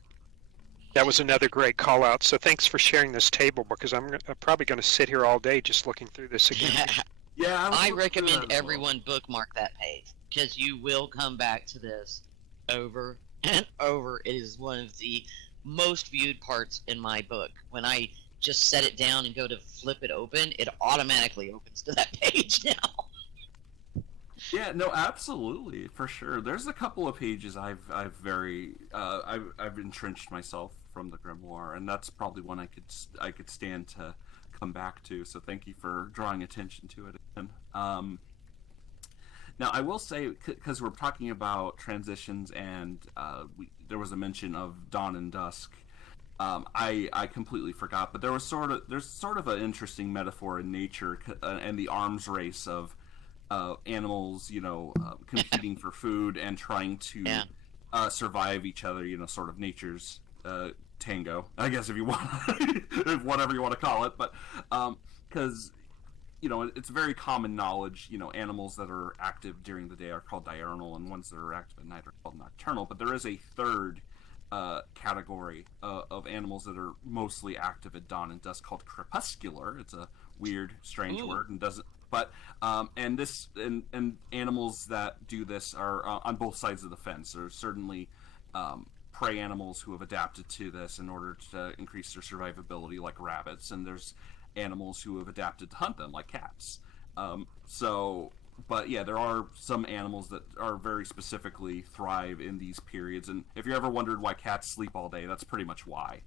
That was another great call out. So thanks for sharing this table, because I'm probably going to sit here all day just looking through this again. Yeah, I recommend everyone bookmark that page, because you will come back to this over and over. It is one of the most viewed parts in my book. When I just set it down and go to flip it open, it automatically opens to that page now. Yeah, no, absolutely, for sure. There's a couple of pages I've entrenched myself from the grimoire, and that's probably one I could stand to come back to. So thank you for drawing attention to it again. Now I will say, because we're talking about transitions, and there was a mention of dawn and dusk. I completely forgot, but there's sort of an interesting metaphor in nature and the arms race of animals, competing for food and trying to survive each other. Sort of nature's tango, I guess, if you want, whatever you want to call it. But because it's very common knowledge. Animals that are active during the day are called diurnal, and ones that are active at night are called nocturnal. But there is a third category of animals that are mostly active at dawn and dusk called crepuscular. It's a weird, strange word, and doesn't. But and animals that do this are on both sides of the fence. There's certainly prey animals who have adapted to this in order to increase their survivability, like rabbits, and there's animals who have adapted to hunt them, like cats. But yeah, there are some animals that are very specifically thrive in these periods, and if you ever wondered why cats sleep all day, that's pretty much why.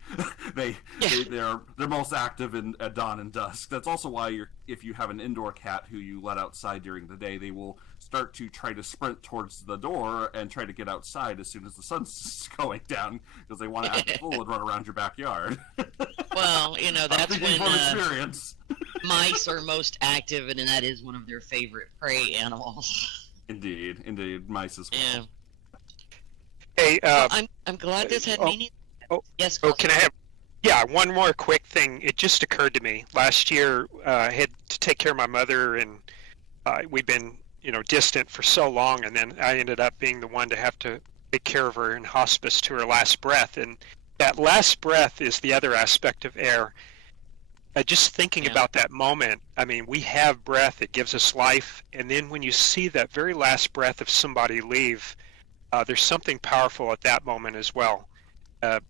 They're most active at dawn and dusk. That's also why if you have an indoor cat who you let outside during the day, they will start to try to sprint towards the door and try to get outside as soon as the sun's going down, because they want to act a fool and run around your backyard. Well, that's when experience. Mice are most active, and that is one of their favorite prey animals. Indeed, mice as well. Yeah. Hey, I'm glad this had meaning. Yes. Can I have? Yeah, one more quick thing. It just occurred to me. Last year, I had to take care of my mother, and we've been, distant for so long, and then I ended up being the one to have to take care of her in hospice to her last breath. And that last breath is the other aspect of air. Just thinking about that moment, I mean, we have breath, it gives us life, and then when you see that very last breath of somebody leave, there's something powerful at that moment as well.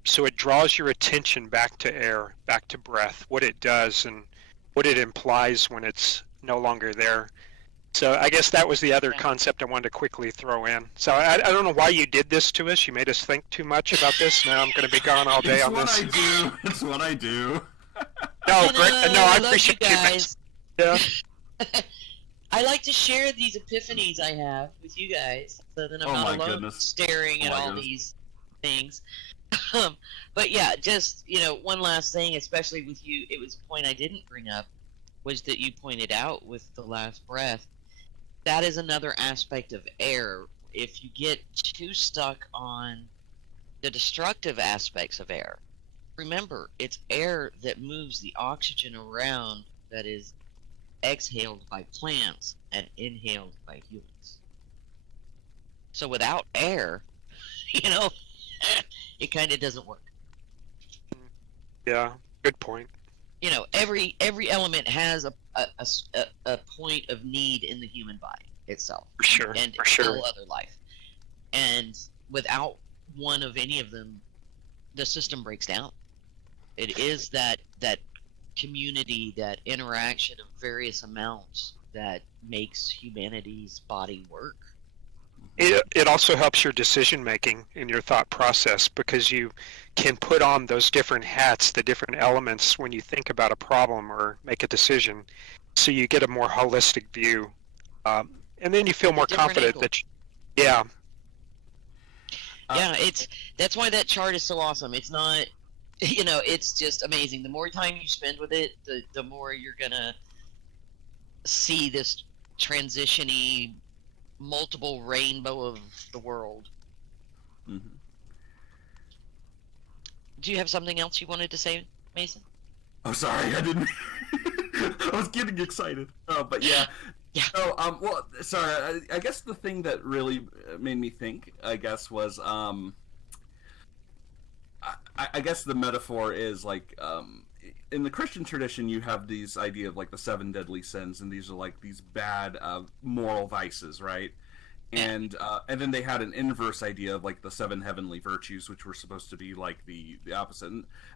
So it draws your attention back to air, back to breath, what it does and what it implies when it's no longer there. So I guess that was the other concept I wanted to quickly throw in. So I don't know why you did this to us. You made us think too much about this. Now I'm going to be gone all day on this. It's what I do. No, great. No, I love appreciate you guys. Yeah. I like to share these epiphanies I have with you guys, so that I'm not alone staring at all these things. But yeah, just one last thing, especially with you, it was a point I didn't bring up, was that you pointed out with the last breath. That is another aspect of air. If you get too stuck on the destructive aspects of air, remember, it's air that moves the oxygen around that is exhaled by plants and inhaled by humans. So without air, it kind of doesn't work. Yeah, good point. Every element has a point of need in the human body itself. For sure. And all other life. And without one of any of them, the system breaks down. It is that community, that interaction of various amounts that makes humanity's body work. It also helps your decision making in your thought process, because you can put on those different hats, the different elements when you think about a problem or make a decision, so you get a more holistic view, and then you feel more confident angle. Yeah, that's why that chart is so awesome. It's not, it's just amazing. The more time you spend with it, the more you're gonna see this transition-y multiple rainbow of the world. Mm-hmm. Do you have something else you wanted to say, Mason? Oh, sorry, I didn't. I was getting excited. But yeah. Yeah. So, well, sorry. I guess the thing that really made me think, I guess, was, I guess the metaphor is like, in the Christian tradition, you have these idea of like the 7 deadly sins, and these are like these bad moral vices, right? And then they had an inverse idea of like the 7 heavenly virtues, which were supposed to be like the opposite.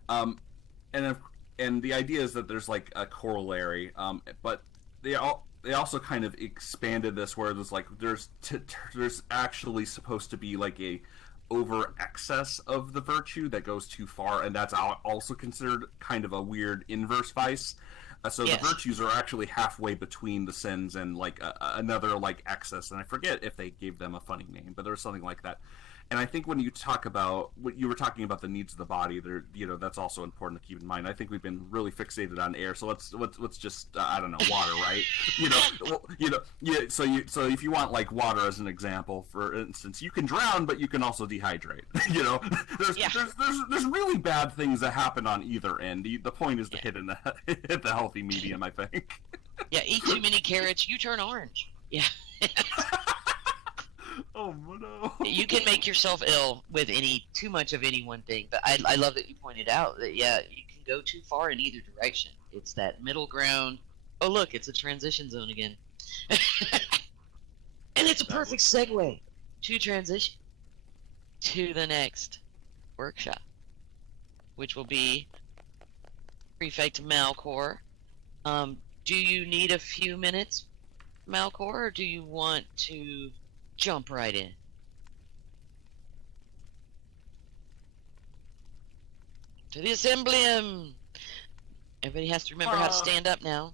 And the idea is that there's like a corollary, but they also kind of expanded this where there's like there's actually supposed to be like a over excess of the virtue that goes too far, and that's also considered kind of a weird inverse vice. So Yes. the virtues are actually halfway between the sins and like another like excess, and I forget if they gave them a funny name, but there was something like that. And I think when you talk about what you were talking about the needs of the body, there, that's also important to keep in mind. I think we've been really fixated on air, so let's just I don't know, water, right? Yeah. So if you want like water as an example, for instance, you can drown, but you can also dehydrate. There's really bad things that happen on either end. The point is to hit the healthy medium, I think. Yeah, eat too many carrots, you turn orange. Yeah. Oh no! You can make yourself ill with too much of any one thing. But I love that you pointed out that you can go too far in either direction. It's that middle ground. Oh look, it's a transition zone again, and it's a perfect segue to transition to the next workshop, which will be Prefect Malcor. Do you need a few minutes, Malcor, or do you want to jump right in? To the assemblyum. Everybody has to remember how to stand up now.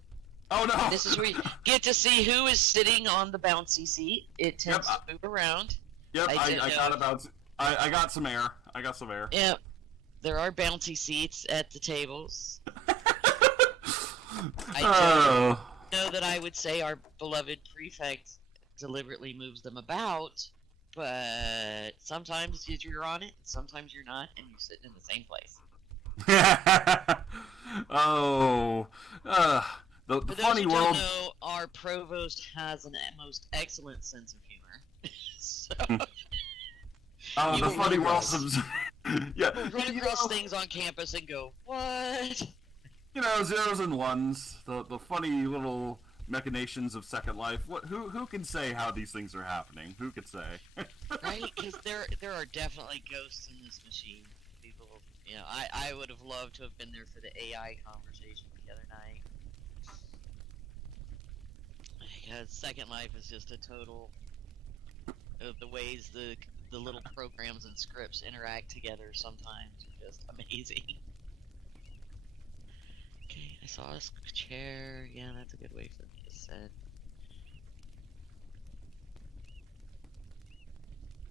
Oh no! This is where you get to see who is sitting on the bouncy seat. It tends to move around. Yep, I got some air. I got some air. Yep. There are bouncy seats at the tables. I know that I would say our beloved prefect deliberately moves them about, but sometimes you're on it, sometimes you're not, and you're sitting in the same place. The funny those who world. Don't know, our provost has a most excellent sense of humor. So The funny world. Yeah, we'll run across things on campus and go, what? Zeros and ones, the funny little machinations of Second Life. Who can say how these things are happening? Who could say? Right? Because there are definitely ghosts in this machine. People, I would have loved to have been there for the AI conversation the other night. Because Second Life is just a total of the ways the little programs and scripts interact together sometimes are just amazing. Okay, I saw a chair. Yeah, that's a good way for me to sit.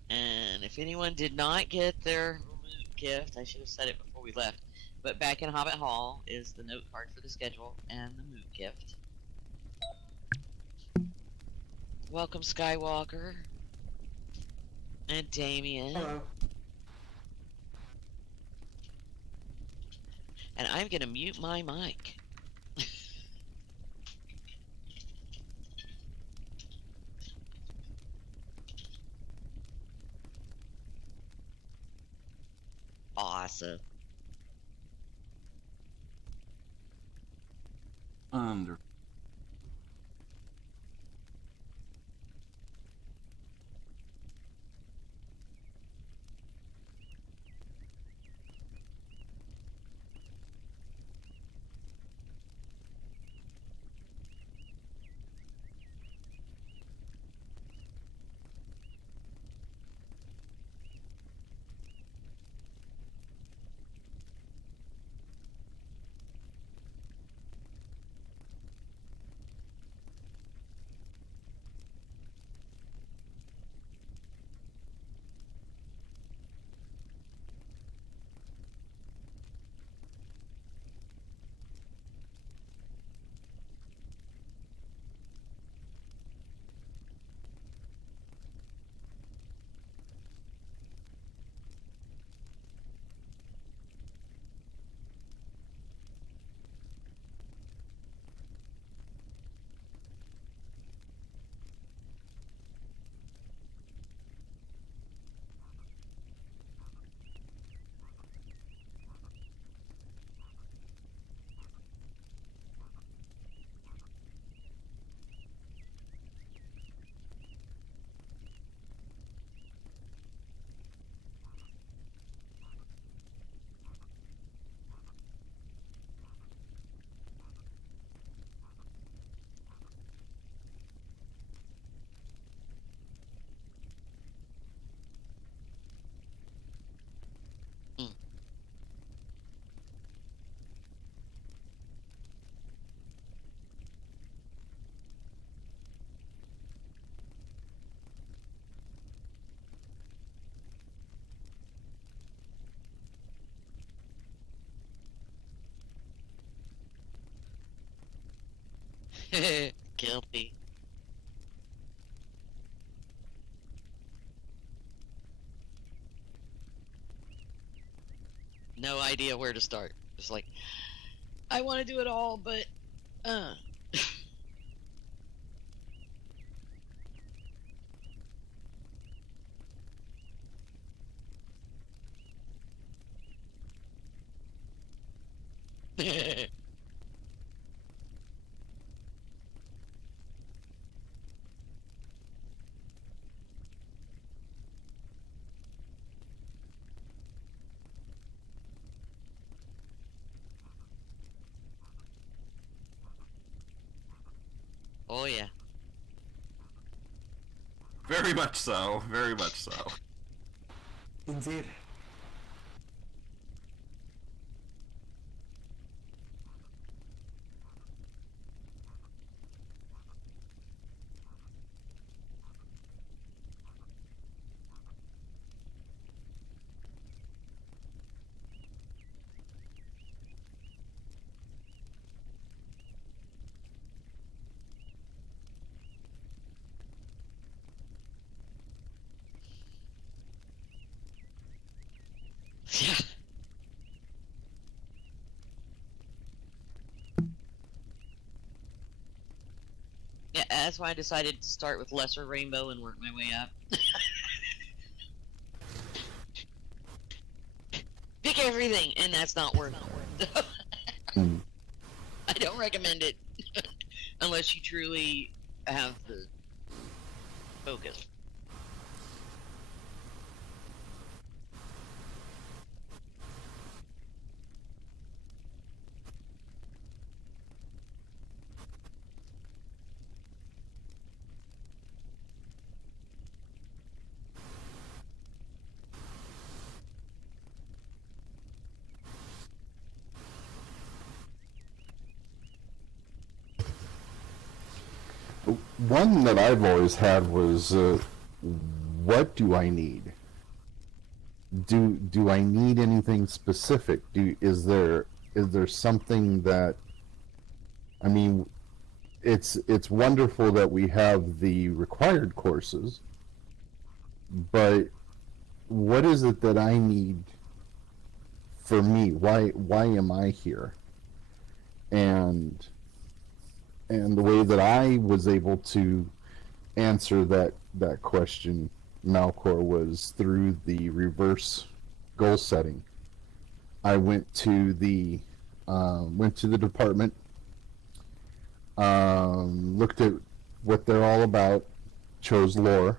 And if anyone did not get their remote gift, I should have said it before we left, but back in Hobbit Hall is the note card for the schedule and the moot gift. Welcome, Skywalker. And Damien. Hello. And I'm gonna mute my mic. Awesome. Under. Guilty. No idea where to start. Just like, I want to do it all, but, uh. Oh yeah. Very much so. Very much so. Indeed. Yeah. Yeah, that's why I decided to start with lesser rainbow and work my way up. Pick everything, and that's not working. I don't recommend it unless you truly have the focus. One that I've always had was, what do I need? Do I need anything specific? Is there something that, I mean, it's wonderful that we have the required courses, but what is it that I need for me? Why am I here? And the way that I was able to answer that question, Malcor, was through the reverse goal setting. I went to the department, looked at what they're all about, chose lore,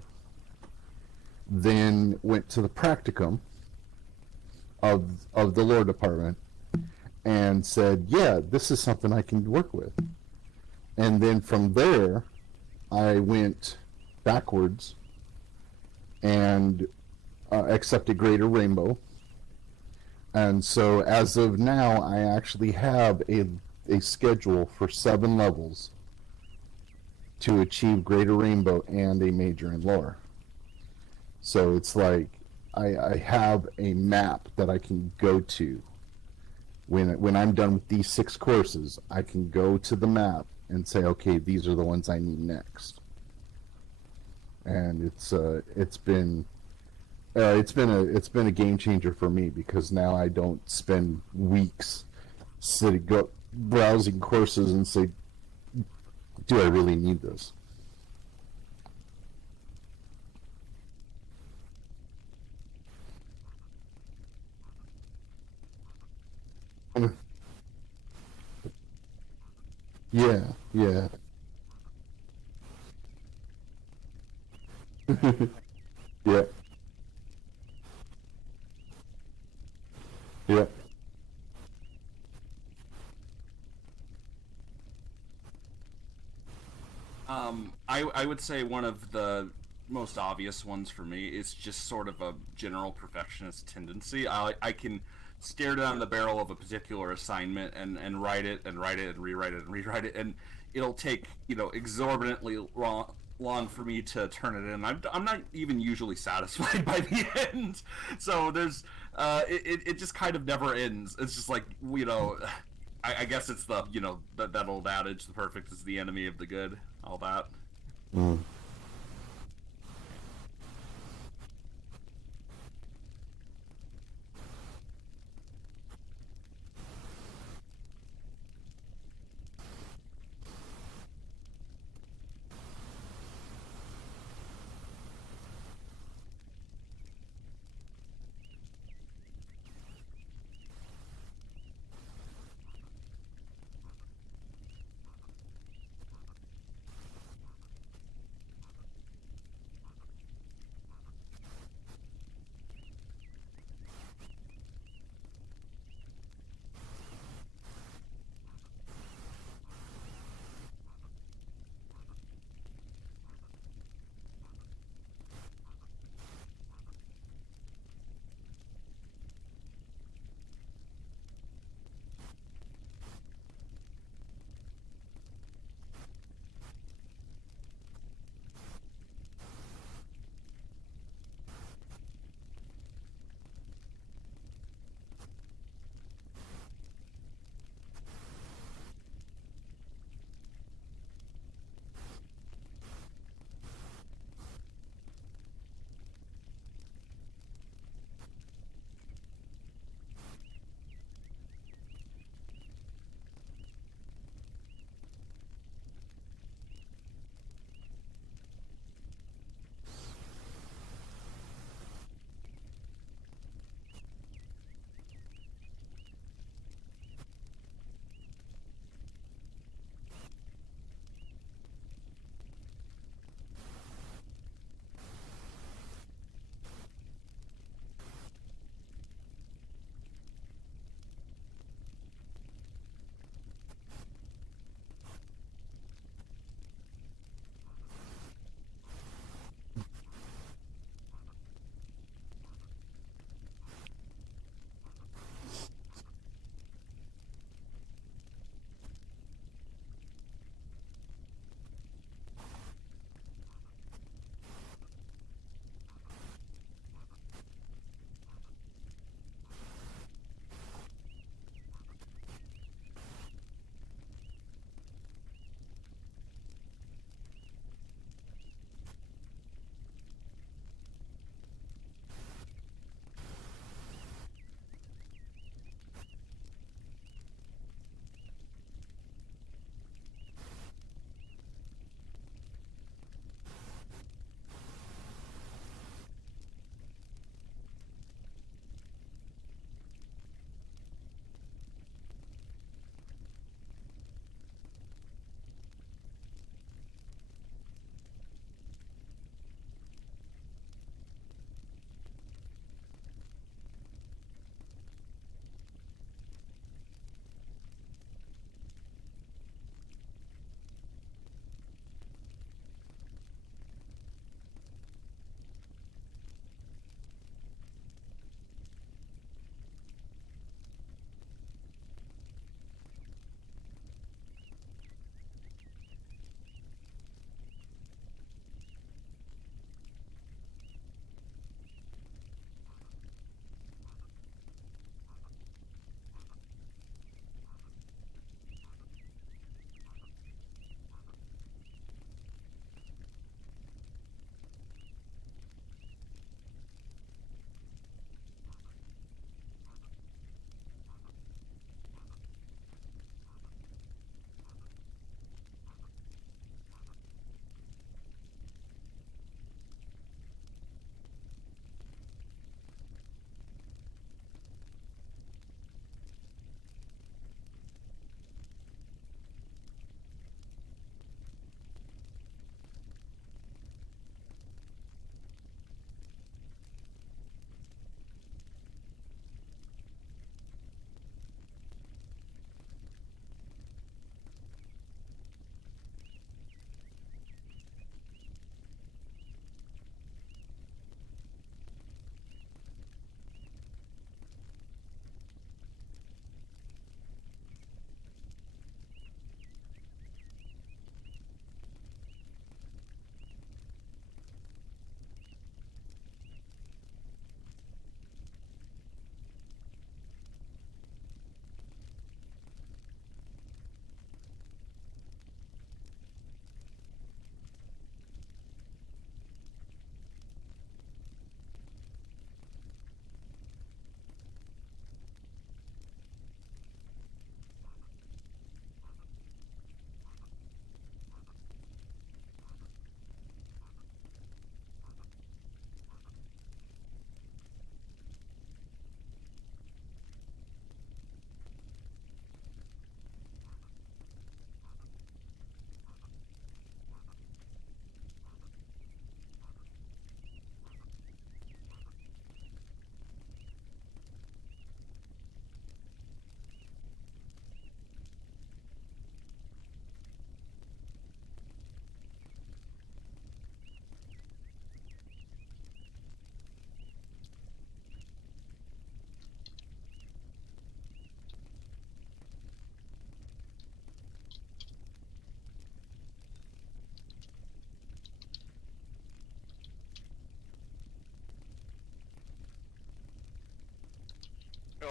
then went to the practicum of the lore department and said, yeah, this is something I can work with. And then from there, I went backwards and accepted Greater Rainbow. And so as of now, I actually have a schedule for 7 levels to achieve Greater Rainbow and a major in lore. So it's like I have a map that I can go to. When I'm done with these 6 courses, I can go to the map and say, okay, these are the ones I need next. And it's been a game changer for me, because now I don't spend weeks browsing courses and say, do I really need this? Yeah, yeah. Yeah, yeah. I would say one of the most obvious ones for me is just sort of a general perfectionist tendency. I can stare down the barrel of a particular assignment and write it and write it and rewrite it and rewrite it, and it'll take, exorbitantly long for me to turn it in. I'm not even usually satisfied by the end. So there's it just kind of never ends. It's just like, I guess it's the that old adage: the perfect is the enemy of the good. All that. Mm.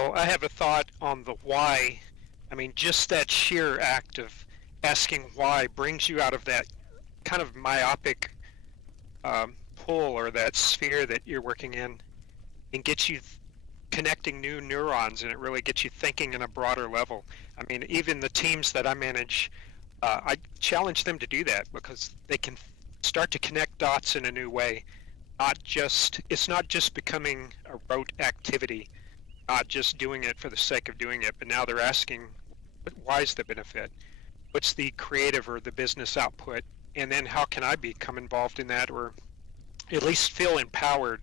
Well, I have a thought on the why. I mean, just that sheer act of asking why brings you out of that kind of myopic pull or that sphere that you're working in and gets you connecting new neurons, and it really gets you thinking in a broader level. I mean, even the teams that I manage, I challenge them to do that because they can start to connect dots in a new way. It's not just becoming a rote activity, not just doing it for the sake of doing it, but now they're asking, why is the benefit? What's the creative or the business output? And then how can I become involved in that, or at least feel empowered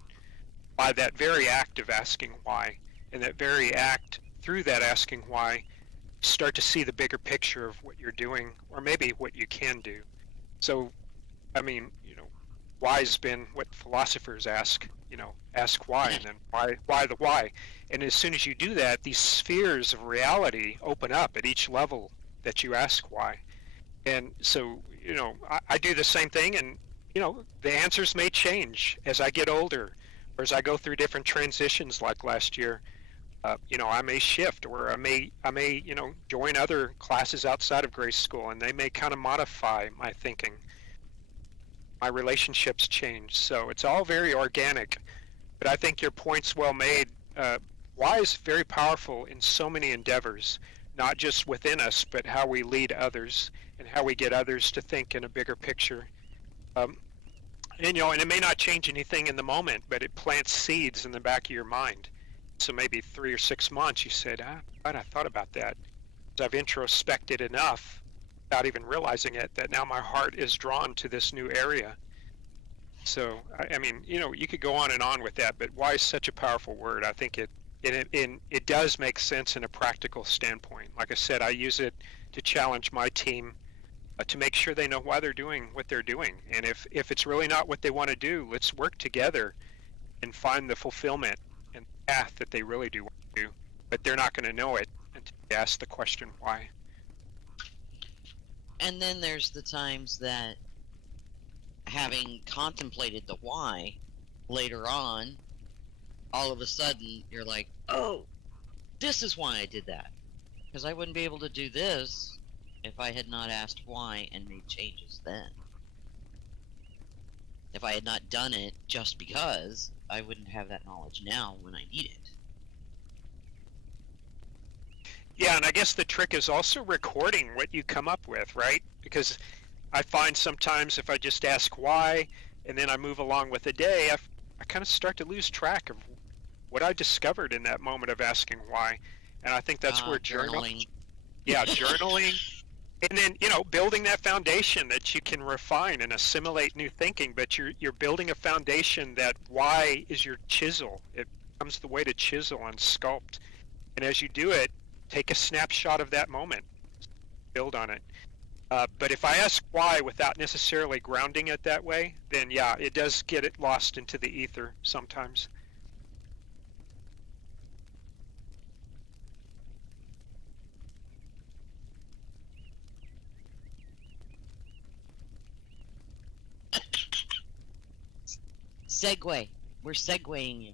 by that very act of asking why? And that very act, through that asking why, start to see the bigger picture of what you're doing, or maybe what you can do. So, I mean, why's been what philosophers ask, ask why, and then why the why. And as soon as you do that, these spheres of reality open up at each level that you ask why. And so, I do the same thing, and, the answers may change as I get older, or as I go through different transitions like last year. I may shift, or I may, join other classes outside of Grace School, and they may kind of modify my thinking. My relationships change, so it's all very organic. But I think your point's well made. Why is very powerful in so many endeavors, not just within us, but how we lead others and how we get others to think in a bigger picture. And it may not change anything in the moment, but it plants seeds in the back of your mind. So maybe 3 or 6 months you said, I thought about that. I've introspected enough without even realizing it that now my heart is drawn to this new area. So, I mean, you could go on and on with that, but why is such a powerful word? I think it does make sense in a practical standpoint. Like I said, I use it to challenge my team to make sure they know why they're doing what they're doing. And if it's really not what they want to do, let's work together and find the fulfillment and path that they really do want to do. But they're not going to know it until they ask the question why. And then there's the times that, having contemplated the why, later on, all of a sudden, you're like, oh, this is why I did that. Because I wouldn't be able to do this if I had not asked why and made changes then. If I had not done it just because, I wouldn't have that knowledge now when I need it. Yeah, and I guess the trick is also recording what you come up with, right? Because I find sometimes if I just ask why, and then I move along with the day, I kind of start to lose track of what I discovered in that moment of asking why. And I think that's where journaling. Journaling. And then, building that foundation that you can refine and assimilate new thinking, but you're building a foundation that why is your chisel. It becomes the way to chisel and sculpt. And as you do it, take a snapshot of that moment, build on it. But if I ask why without necessarily grounding it that way, then yeah, it does get it lost into the ether sometimes. Segue. We're segueing you.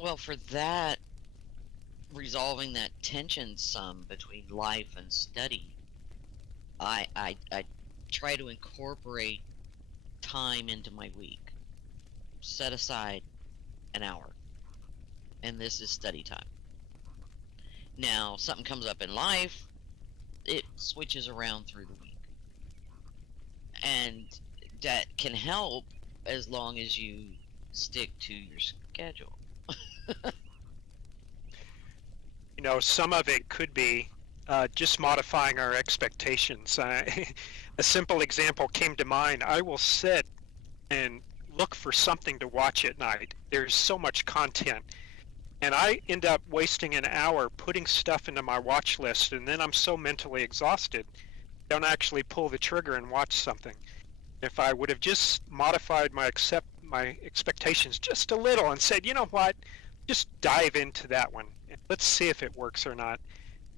Well, for that, resolving that tension sum between life and study, I try to incorporate time into my week. Set aside an hour, and this is study time. Now, something comes up in life, it switches around through the week. And that can help as long as you stick to your schedule. You know, some of it could be just modifying our expectations. A simple example came to mind. I will sit and look for something to watch at night. There's so much content. And I end up wasting an hour putting stuff into my watch list, and then I'm so mentally exhausted, I don't actually pull the trigger and watch something. If I would have just modified my expectations just a little and said, you know what, just dive into that one. Let's see if it works or not.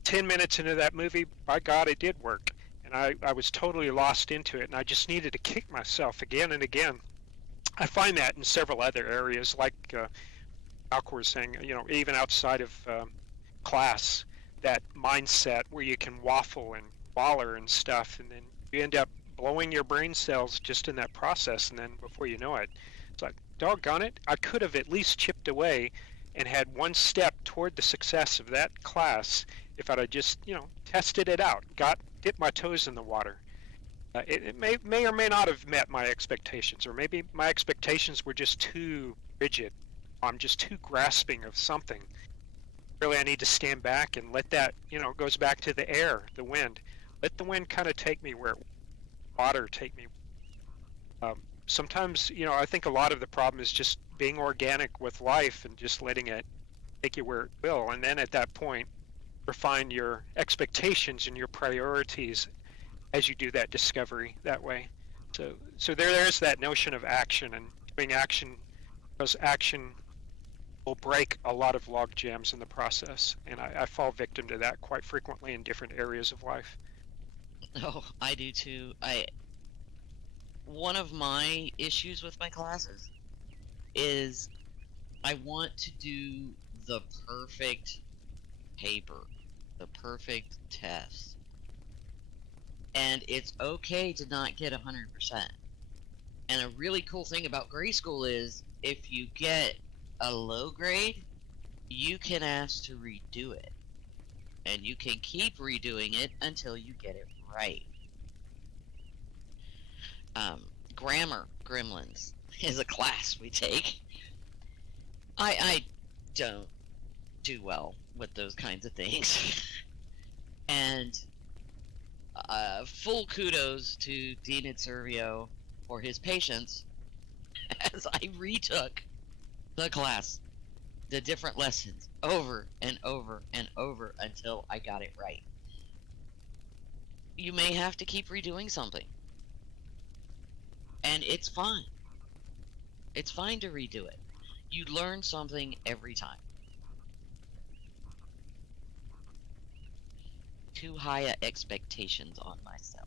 10 minutes into that movie, by God, it did work. And I was totally lost into it, and I just needed to kick myself again and again. I find that in several other areas, like Malcolm was saying, you know, even outside of class, that mindset where you can waffle and waller and stuff, and then you end up blowing your brain cells just in that process, and then before you know it, it's like, doggone it, I could have at least chipped away and had one step toward the success of that class if I'd have just, you know, tested it out, dipped my toes in the water. It may or may not have met my expectations, or maybe my expectations were just too rigid. I'm just too grasping of something. Really, I need to stand back and let that, you know, it goes back to the air, the wind. Let the wind kind of take me where water take me. Sometimes, you know, I think a lot of the problem is just being organic with life and just letting it take you where it will. And then at that point, refine your expectations and your priorities as you do that discovery that way. So there's that notion of action and doing action, because action will break a lot of log jams in the process. And I fall victim to that quite frequently in different areas of life. Oh, I do too. One of my issues with my classes is I want to do the perfect paper, the perfect test. And it's okay to not get 100%. And a really cool thing about grade school is if you get a low grade, you can ask to redo it. And you can keep redoing it until you get it right. Grammar Gremlins is a class we take. I don't do well with those kinds of things. And full kudos to Dean Servio for his patience as I retook the class, the different lessons, over and over and over until I got it right. You may have to keep redoing something. And it's fine. It's fine to redo it. You learn something every time. Too high expectations on myself.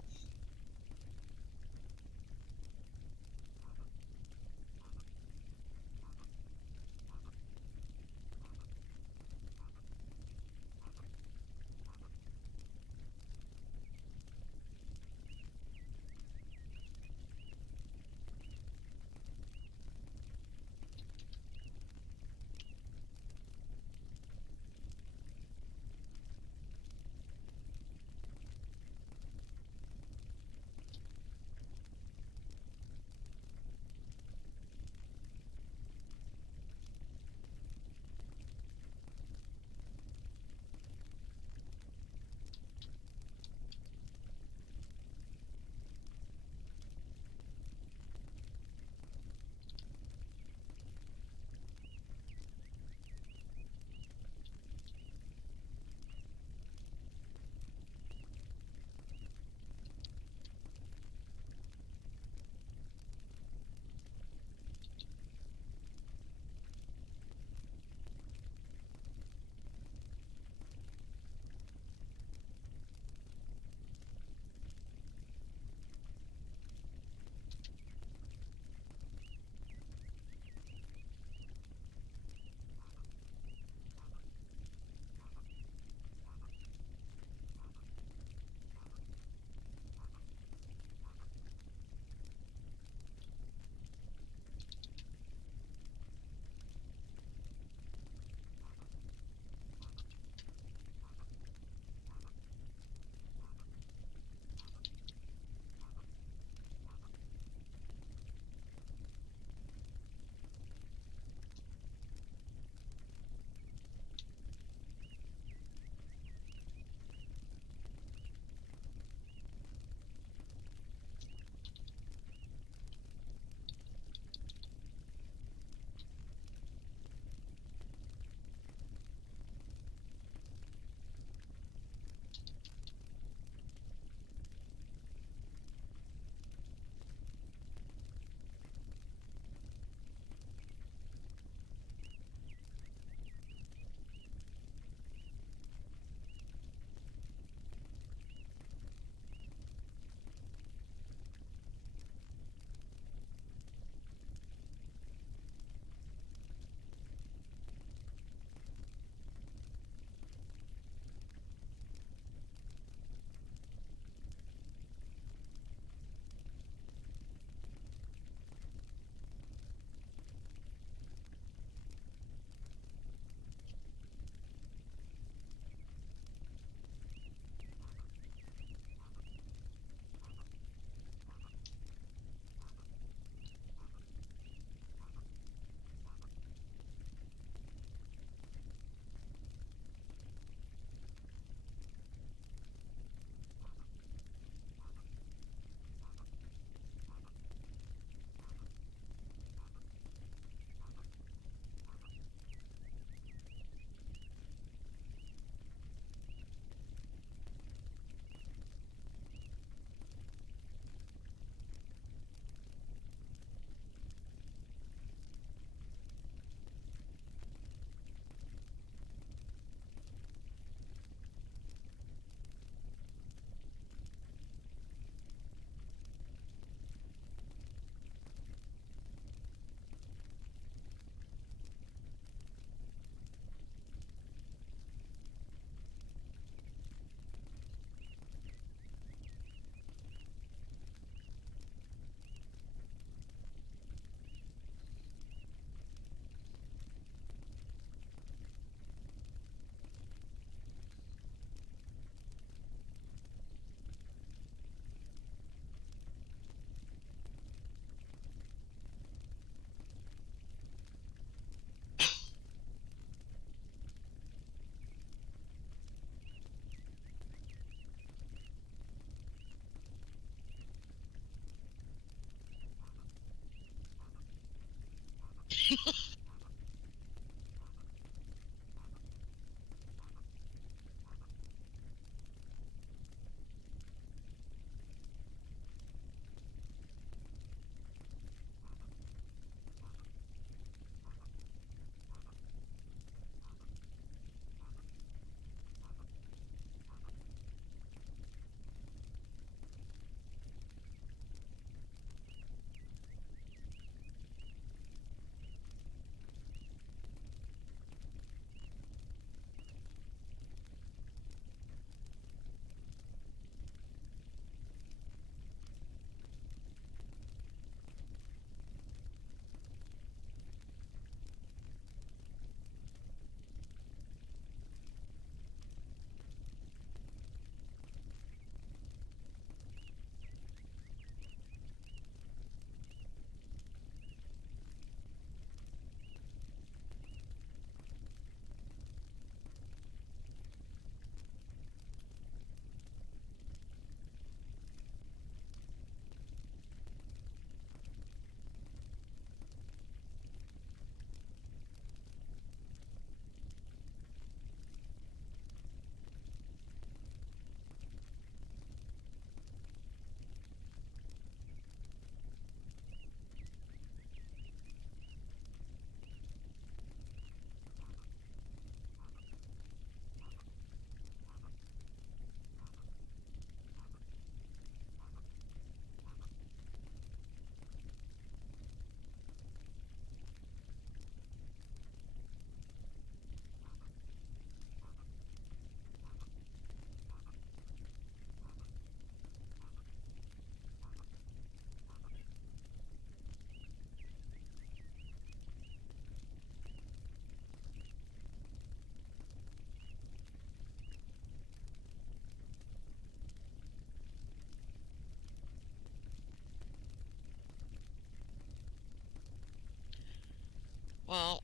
Well,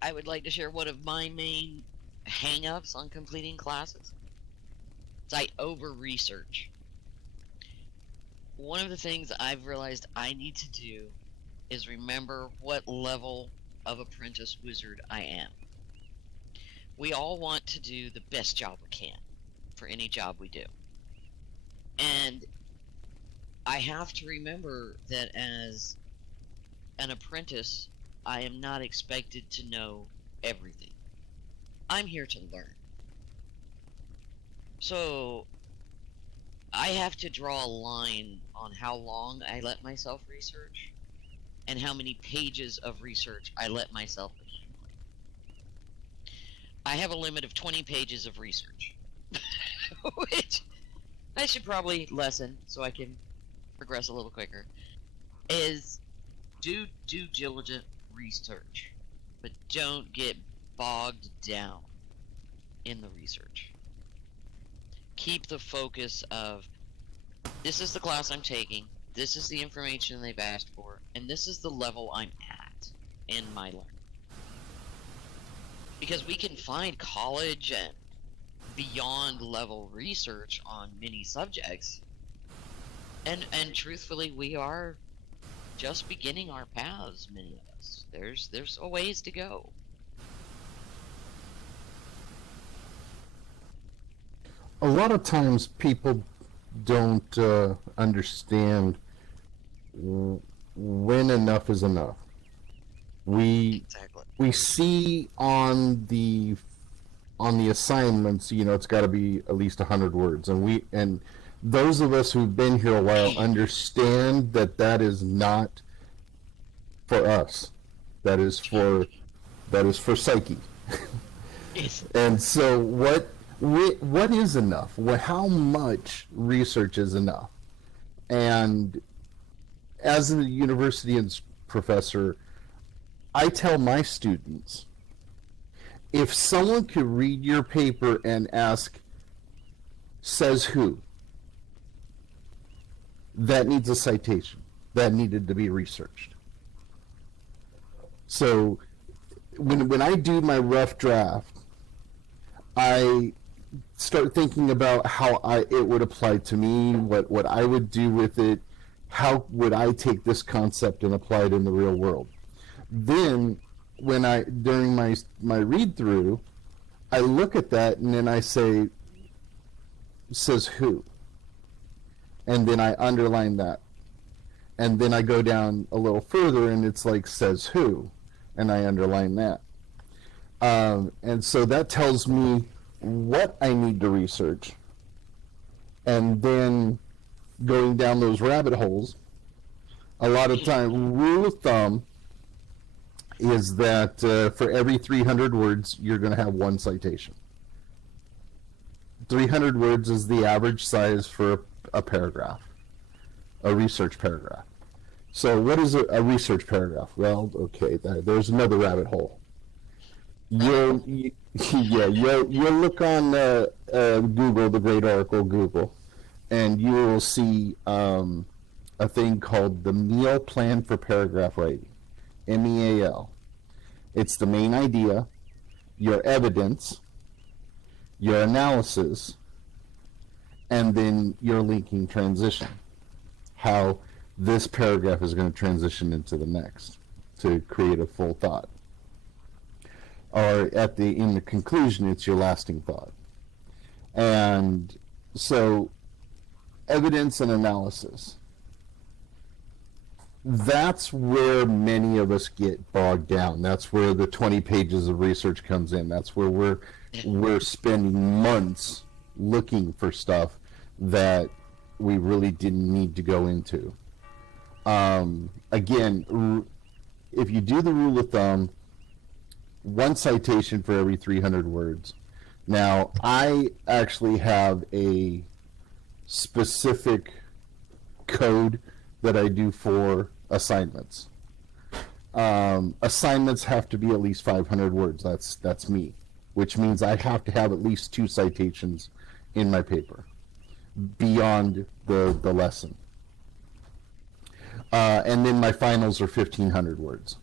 I would like to share one of my main hang-ups on completing classes. Is I over-research. One of the things I've realized I need to do is remember what level of apprentice wizard I am. We all want to do the best job we can for any job we do. And I have to remember that as an apprentice, I am not expected to know everything. I'm here to learn. So I have to draw a line on how long I let myself research and how many pages of research I let myself accumulate. I have a limit of 20 pages of research, which I should probably lessen so I can progress a little quicker, is do due diligent research, but don't get bogged down in the research. Keep the focus of, this is the class I'm taking, this is the information they've asked for, and this is the level I'm at in my learning. Because we can find college and beyond level research on many subjects, and truthfully, we are just beginning our paths, many of us. There's a ways to go. A lot of times people don't understand when enough is enough. Exactly. We see on the assignments, it's got to be at least 100 words, and those of us who've been here a while understand that is not for us. That is for psyche. Yes. And so what is enough? How much research is enough? And as a university professor, I tell my students, if someone could read your paper and ask, says who, that needs a citation. That needed to be researched. So when I do my rough draft, I start thinking about how it would apply to me, what I would do with it, how would I take this concept and apply it in the real world? Then, during my read through, I look at that and then I say, says who, and then I underline that, and then I go down a little further and it's like says who, and I underline that, and so that tells me what I need to research, and then going down those rabbit holes. A lot of time, rule of thumb is that for every 300 words, you're going to have one citation. 300 words is the average size for a paragraph, a research paragraph. So what is a research paragraph? Well, okay, there's another rabbit hole. You'll look on Google, the great oracle Google, and you will see a thing called the Meal Plan for Paragraph Writing. MEAL. It's the main idea, your evidence, your analysis, and then your linking transition. How this paragraph is going to transition into the next to create a full thought. Or in the conclusion, it's your lasting thought. And so, evidence and analysis. That's where many of us get bogged down. That's where the 20 pages of research comes in. That's where we're spending months looking for stuff that we really didn't need to go into. Again, if you do the rule of thumb, one citation for every 300 words. Now, I actually have a specific code that I do for assignments. Assignments have to be at least 500 words. That's me, which means I have to have at least 2 citations in my paper beyond the lesson. And then my finals are 1,500 words.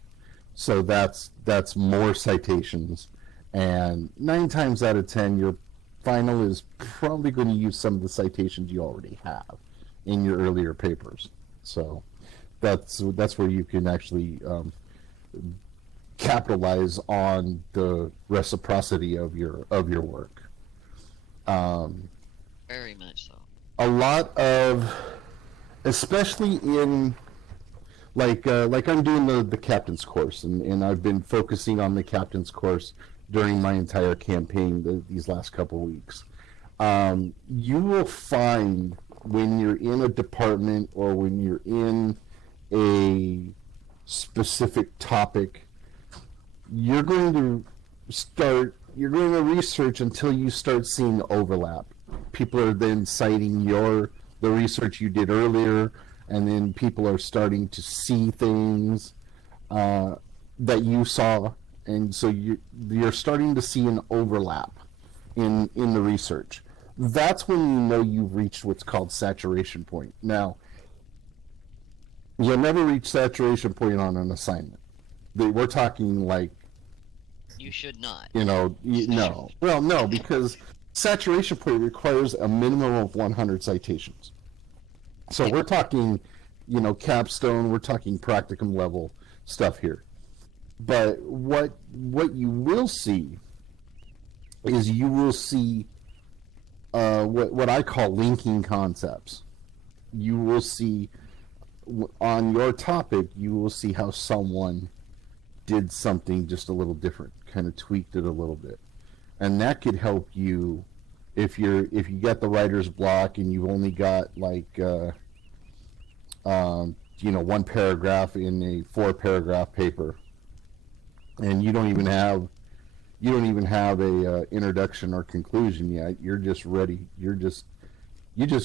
So that's more citations. And 9 times out of 10, your final is probably going to use some of the citations you already have in your earlier papers. So that's where you can actually capitalize on the reciprocity of your work. Very much so. A lot of, especially in like I'm doing the captain's course, and I've been focusing on the captain's course during my entire campaign these last couple weeks. You will find when you're in a department or when you're in a specific topic, you're going to research until you start seeing overlap. People are then citing the research you did earlier, and then people are starting to see things that you saw, and so you're starting to see an overlap in the research. That's when you know you've reached what's called saturation point. Now, you'll never reach saturation point on an assignment. We're talking like... You should not. No. Well, no, because saturation point requires a minimum of 100 citations. So we're talking, capstone, we're talking practicum level stuff here. But what you will see is you will see what I call linking concepts. You will see on your topic, you will see how someone did something just a little different, kind of tweaked it a little bit. And that could help you if you get the writer's block and you've only got one paragraph in a 4-paragraph paper, and you don't even have a introduction or conclusion yet. You're just ready. You just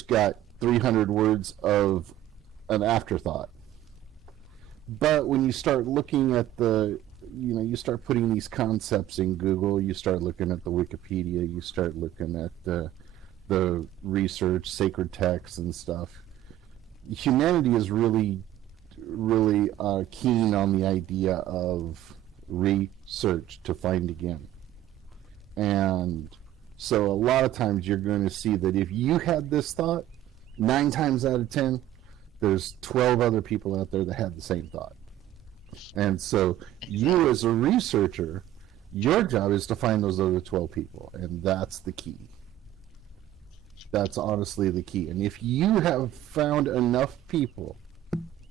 got 300 words of an afterthought. But when you start looking at you start putting these concepts in Google, you start looking at the Wikipedia, you start looking at the research, sacred texts and stuff. Humanity is really, really keen on the idea of research to find again. And so a lot of times you're going to see that if you had this thought, 9 times out of 10, there's 12 other people out there that had the same thought. And so you as a researcher, your job is to find those other 12 people, and that's the key. That's honestly the key. And if you have found enough people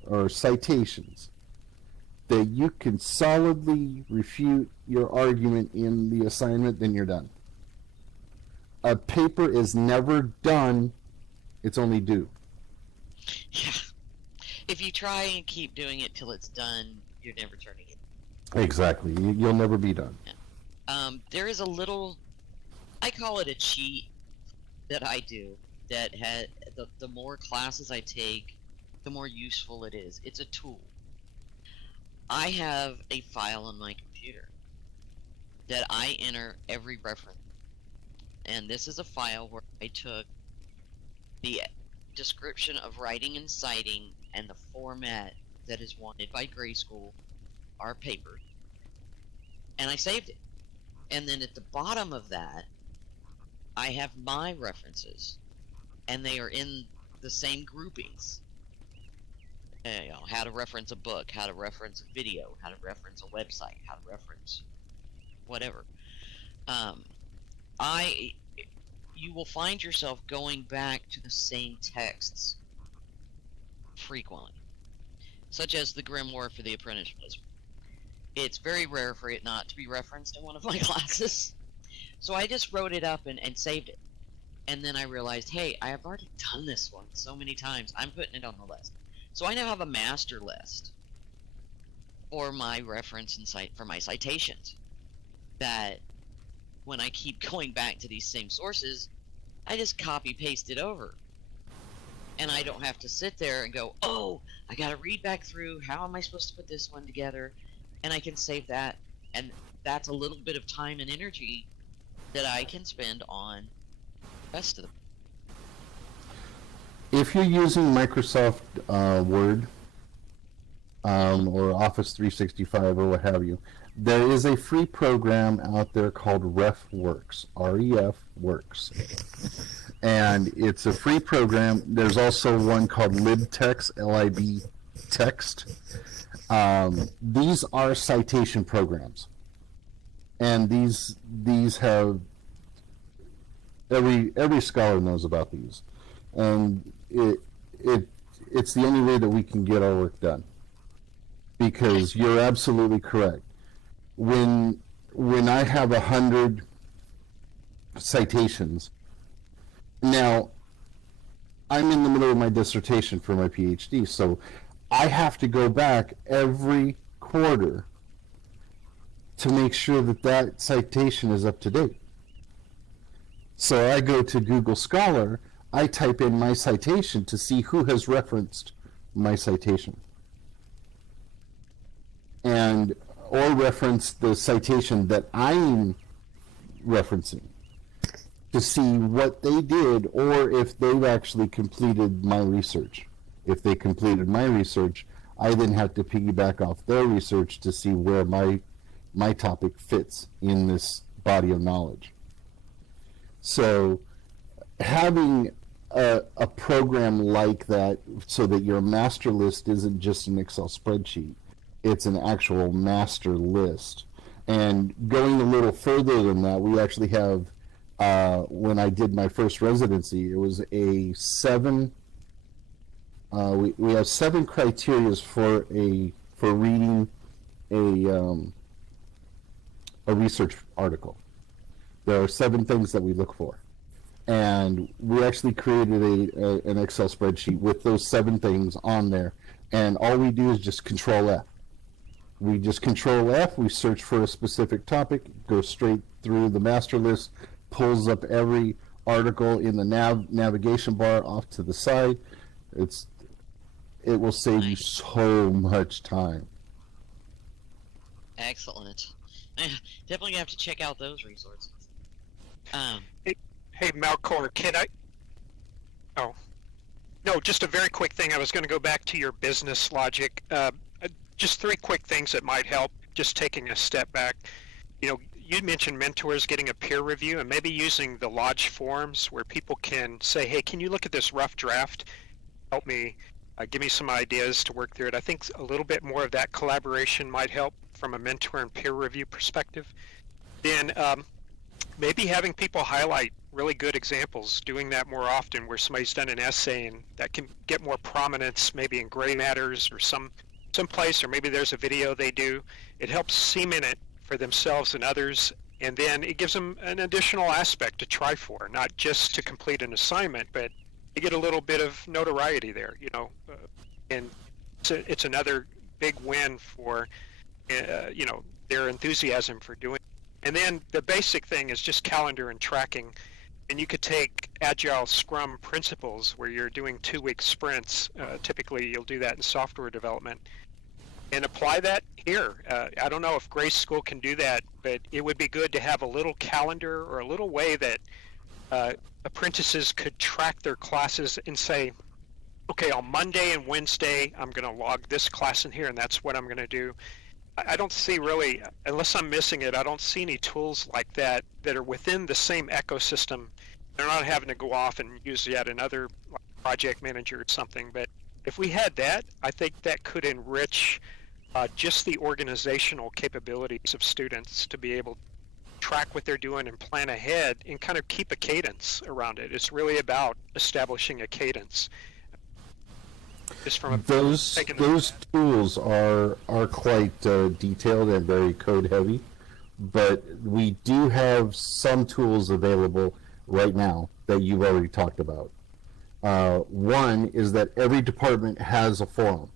or citations that you can solidly refute your argument in the assignment, then you're done. A paper is never done, it's only due. Yeah. If you try and keep doing it till it's done, you're never turning it. Exactly. You'll never be done. There is a little, I call it a cheat that I do, that had the more classes I take, the more useful it is. It's a tool. I have a file on my computer that I enter every reference. And this is a file where I took the description of writing and citing and the format that is wanted by grade school, our paper, and I saved it. And then at the bottom of that, I have my references, and they are in the same groupings. You know, how to reference a book, how to reference a video, how to reference a website, how to reference whatever. You will find yourself going back to the same texts frequently, such as the Grimoire for the Apprentice Wizard. It's very rare for it not to be referenced in one of my classes, so I just wrote it up and saved it. And then I realized, hey, I have already done this one so many times, I'm putting it on the list. So I now have a master list for my reference and for my citations, that when I keep going back to these same sources, I just copy paste it over. And I don't have to sit there and go, oh, I gotta read back through, how am I supposed to put this one together? And I can save that, and that's a little bit of time and energy that I can spend on the rest of them. If you're using Microsoft Word or Office 365 or what have you, there is a free program out there called RefWorks, R-E-F Works. And it's a free program. There's also one called LibText, L-I-B Text. These are citation programs. And these have, every scholar knows about these. And it's the only way that we can get our work done. Because you're absolutely correct. When I have 100 citations, now I'm in the middle of my dissertation for my PhD, so I have to go back every quarter to make sure that that citation is up to date. So I go to Google Scholar, I type in my citation to see who has referenced my citation. Or reference the citation that I'm referencing to see what they did, or if they've actually completed my research. If they completed my research, I then have to piggyback off their research to see where my topic fits in this body of knowledge. So having a program like that so that your master list isn't just an Excel spreadsheet, it's an actual master list. And going a little further than that, we actually have, when I did my first residency, it was a we have 7 criteria for reading a research article. There are 7 things that we look for. And we actually created an Excel spreadsheet with those 7 things on there. And all we do is just Control F. We just Control F, we search for a specific topic, go straight through the master list, pulls up every article in the navigation bar off to the side. It will save you so much time. Excellent. Definitely have to check out those resources. Hey, Malcor, can I? Oh, no, just a very quick thing. I was going to go back to your business logic. Just 3 quick things that might help, just taking a step back. You know, you mentioned mentors getting a peer review and maybe using the Lodge forums where people can say, hey, can you look at this rough draft? Help me give me some ideas to work through it. I think a little bit more of that collaboration might help from a mentor and peer review perspective. Then maybe having people highlight really good examples, doing that more often where somebody's done an essay and that can get more prominence, maybe in Gray Matters or some place, or maybe there's a video they do. It helps cement it for themselves and others, and then it gives them an additional aspect to try for, not just to complete an assignment, but to get a little bit of notoriety there, and it's another big win for, their enthusiasm for doing it. And then the basic thing is just calendar and tracking. And you could take Agile Scrum principles where you're doing 2-week sprints. Typically, you'll do that in software development, and apply that here. I don't know if Grace School can do that, but it would be good to have a little calendar or a little way that apprentices could track their classes and say, okay, on Monday and Wednesday, I'm going to log this class in here, and that's what I'm going to do. I don't see really, unless I'm missing it, I don't see any tools like that that are within the same ecosystem. They're not having to go off and use yet another project manager or something. But if we had that, I think that could enrich just the organizational capabilities of students to be able to track what they're doing and plan ahead and kind of keep a cadence around it. It's really about establishing a cadence. Just from those tools are quite detailed and very code heavy, but we do have some tools available right now that you've already talked about. One is that every department has a forum.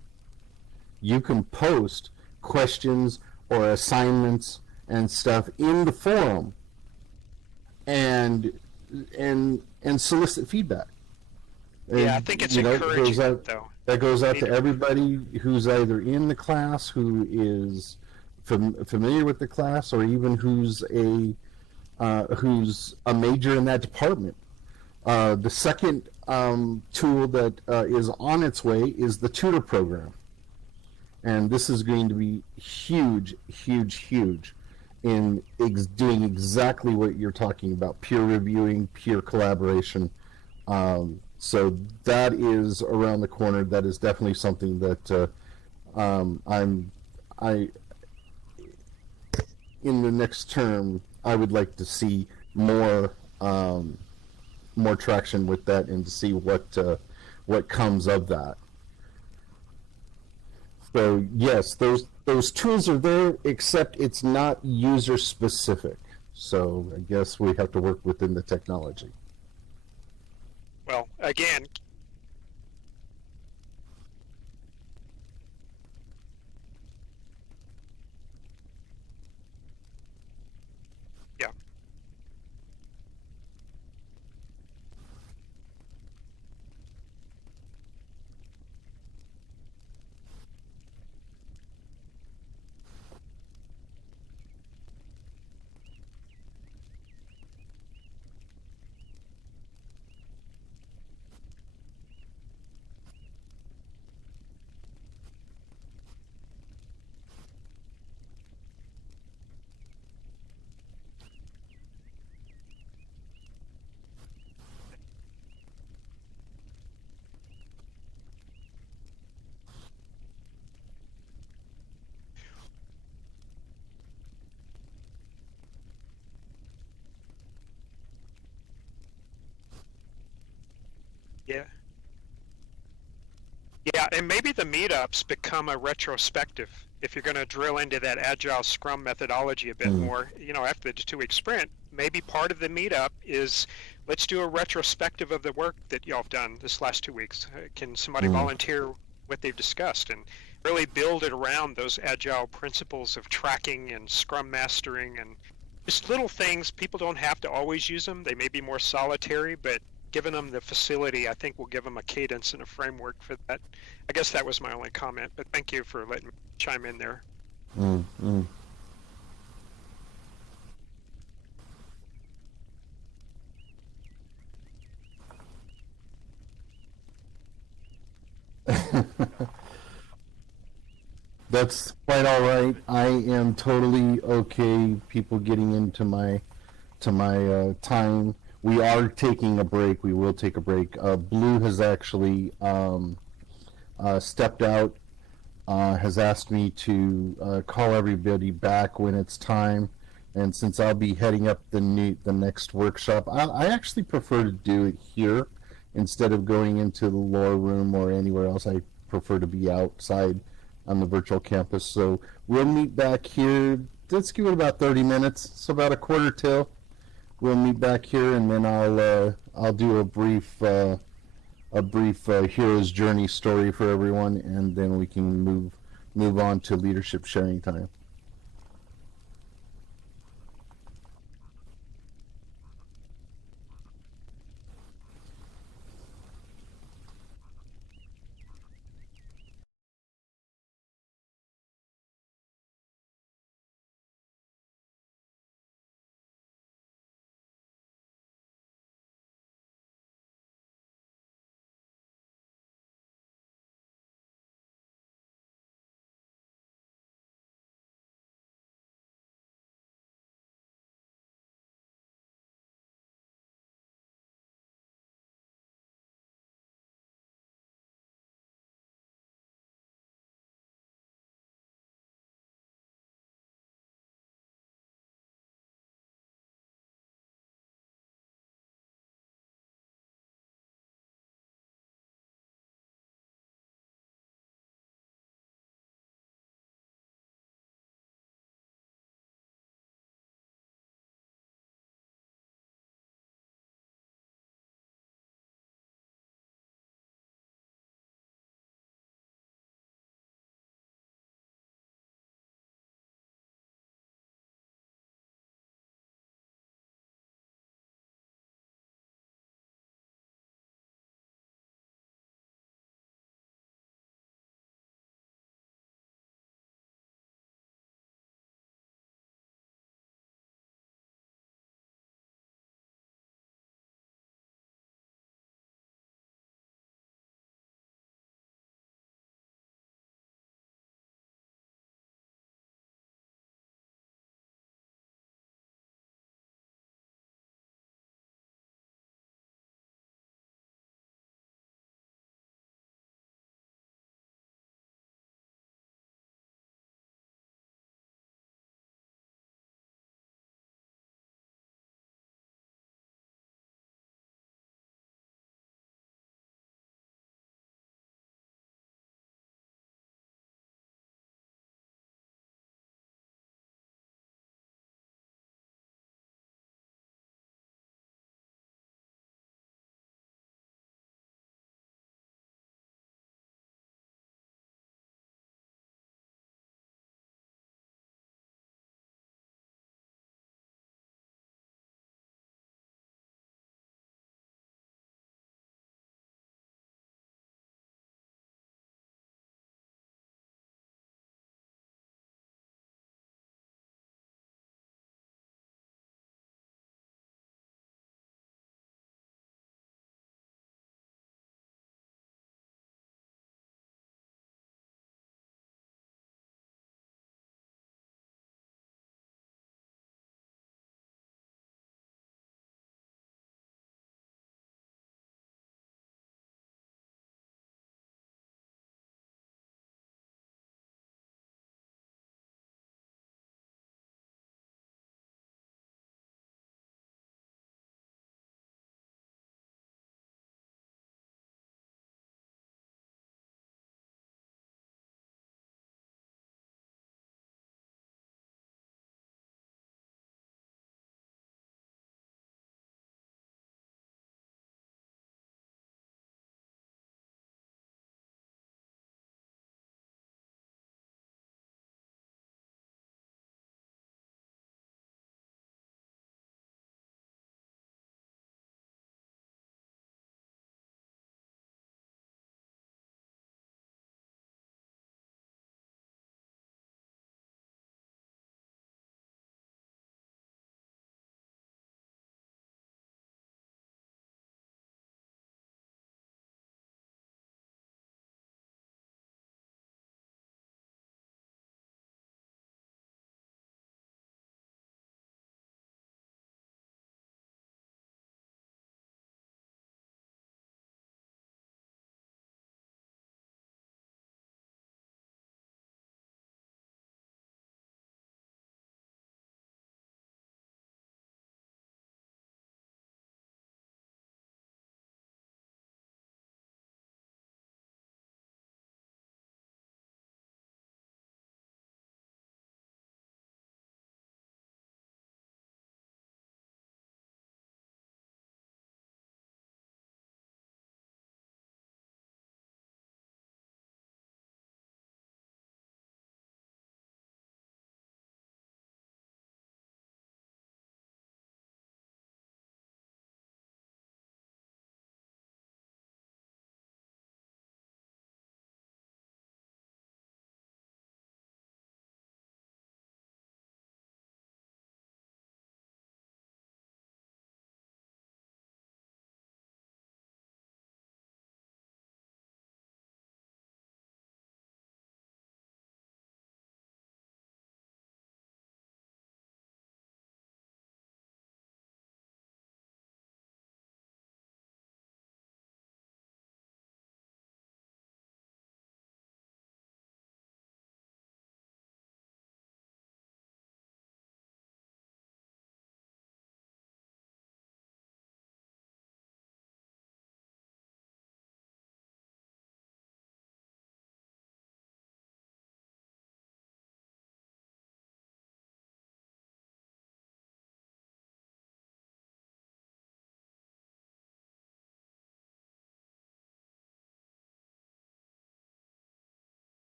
You can post questions or assignments and stuff in the forum and solicit feedback. Yeah, I think it's encouraging, though. That goes out to everybody who's either in the class, who is familiar with the class, or even who's a major in that department. The second tool that is on its way is the tutor program, and this is going to be huge in doing exactly what you're talking about: peer reviewing, peer collaboration. So that is around the corner. That is definitely something that in the next term, I would like to see more traction with that, and to see what comes of that. So yes, those tools are there, except it's not user specific. So I guess we have to work within the technology. Well, again, yeah. Yeah. Yeah, and maybe the meetups become a retrospective. If you're going to drill into that Agile Scrum methodology a bit more, after the 2-week sprint, maybe part of the meetup is, let's do a retrospective of the work that y'all have done this last 2 weeks. Can somebody volunteer what they've discussed, and really build it around those Agile principles of tracking and Scrum mastering, and just little things. People don't have to always use them. They may be more solitary, but giving them the facility, I think, will give them a cadence and a framework for that. I guess that was my only comment, but thank you for letting me chime in there. That's quite all right. I am totally okay people getting into my time. We are taking a break. We will take a break. Blue has actually stepped out, has asked me to call everybody back when it's time. And since I'll be heading up the next workshop, I actually prefer to do it here instead of going into the lore room or anywhere else. I prefer to be outside on the virtual campus. So we'll meet back here. Let's give it about 30 minutes. So about a quarter till. We'll meet back here, and then I'll do a brief hero's journey story for everyone, and then we can move on to leadership sharing time.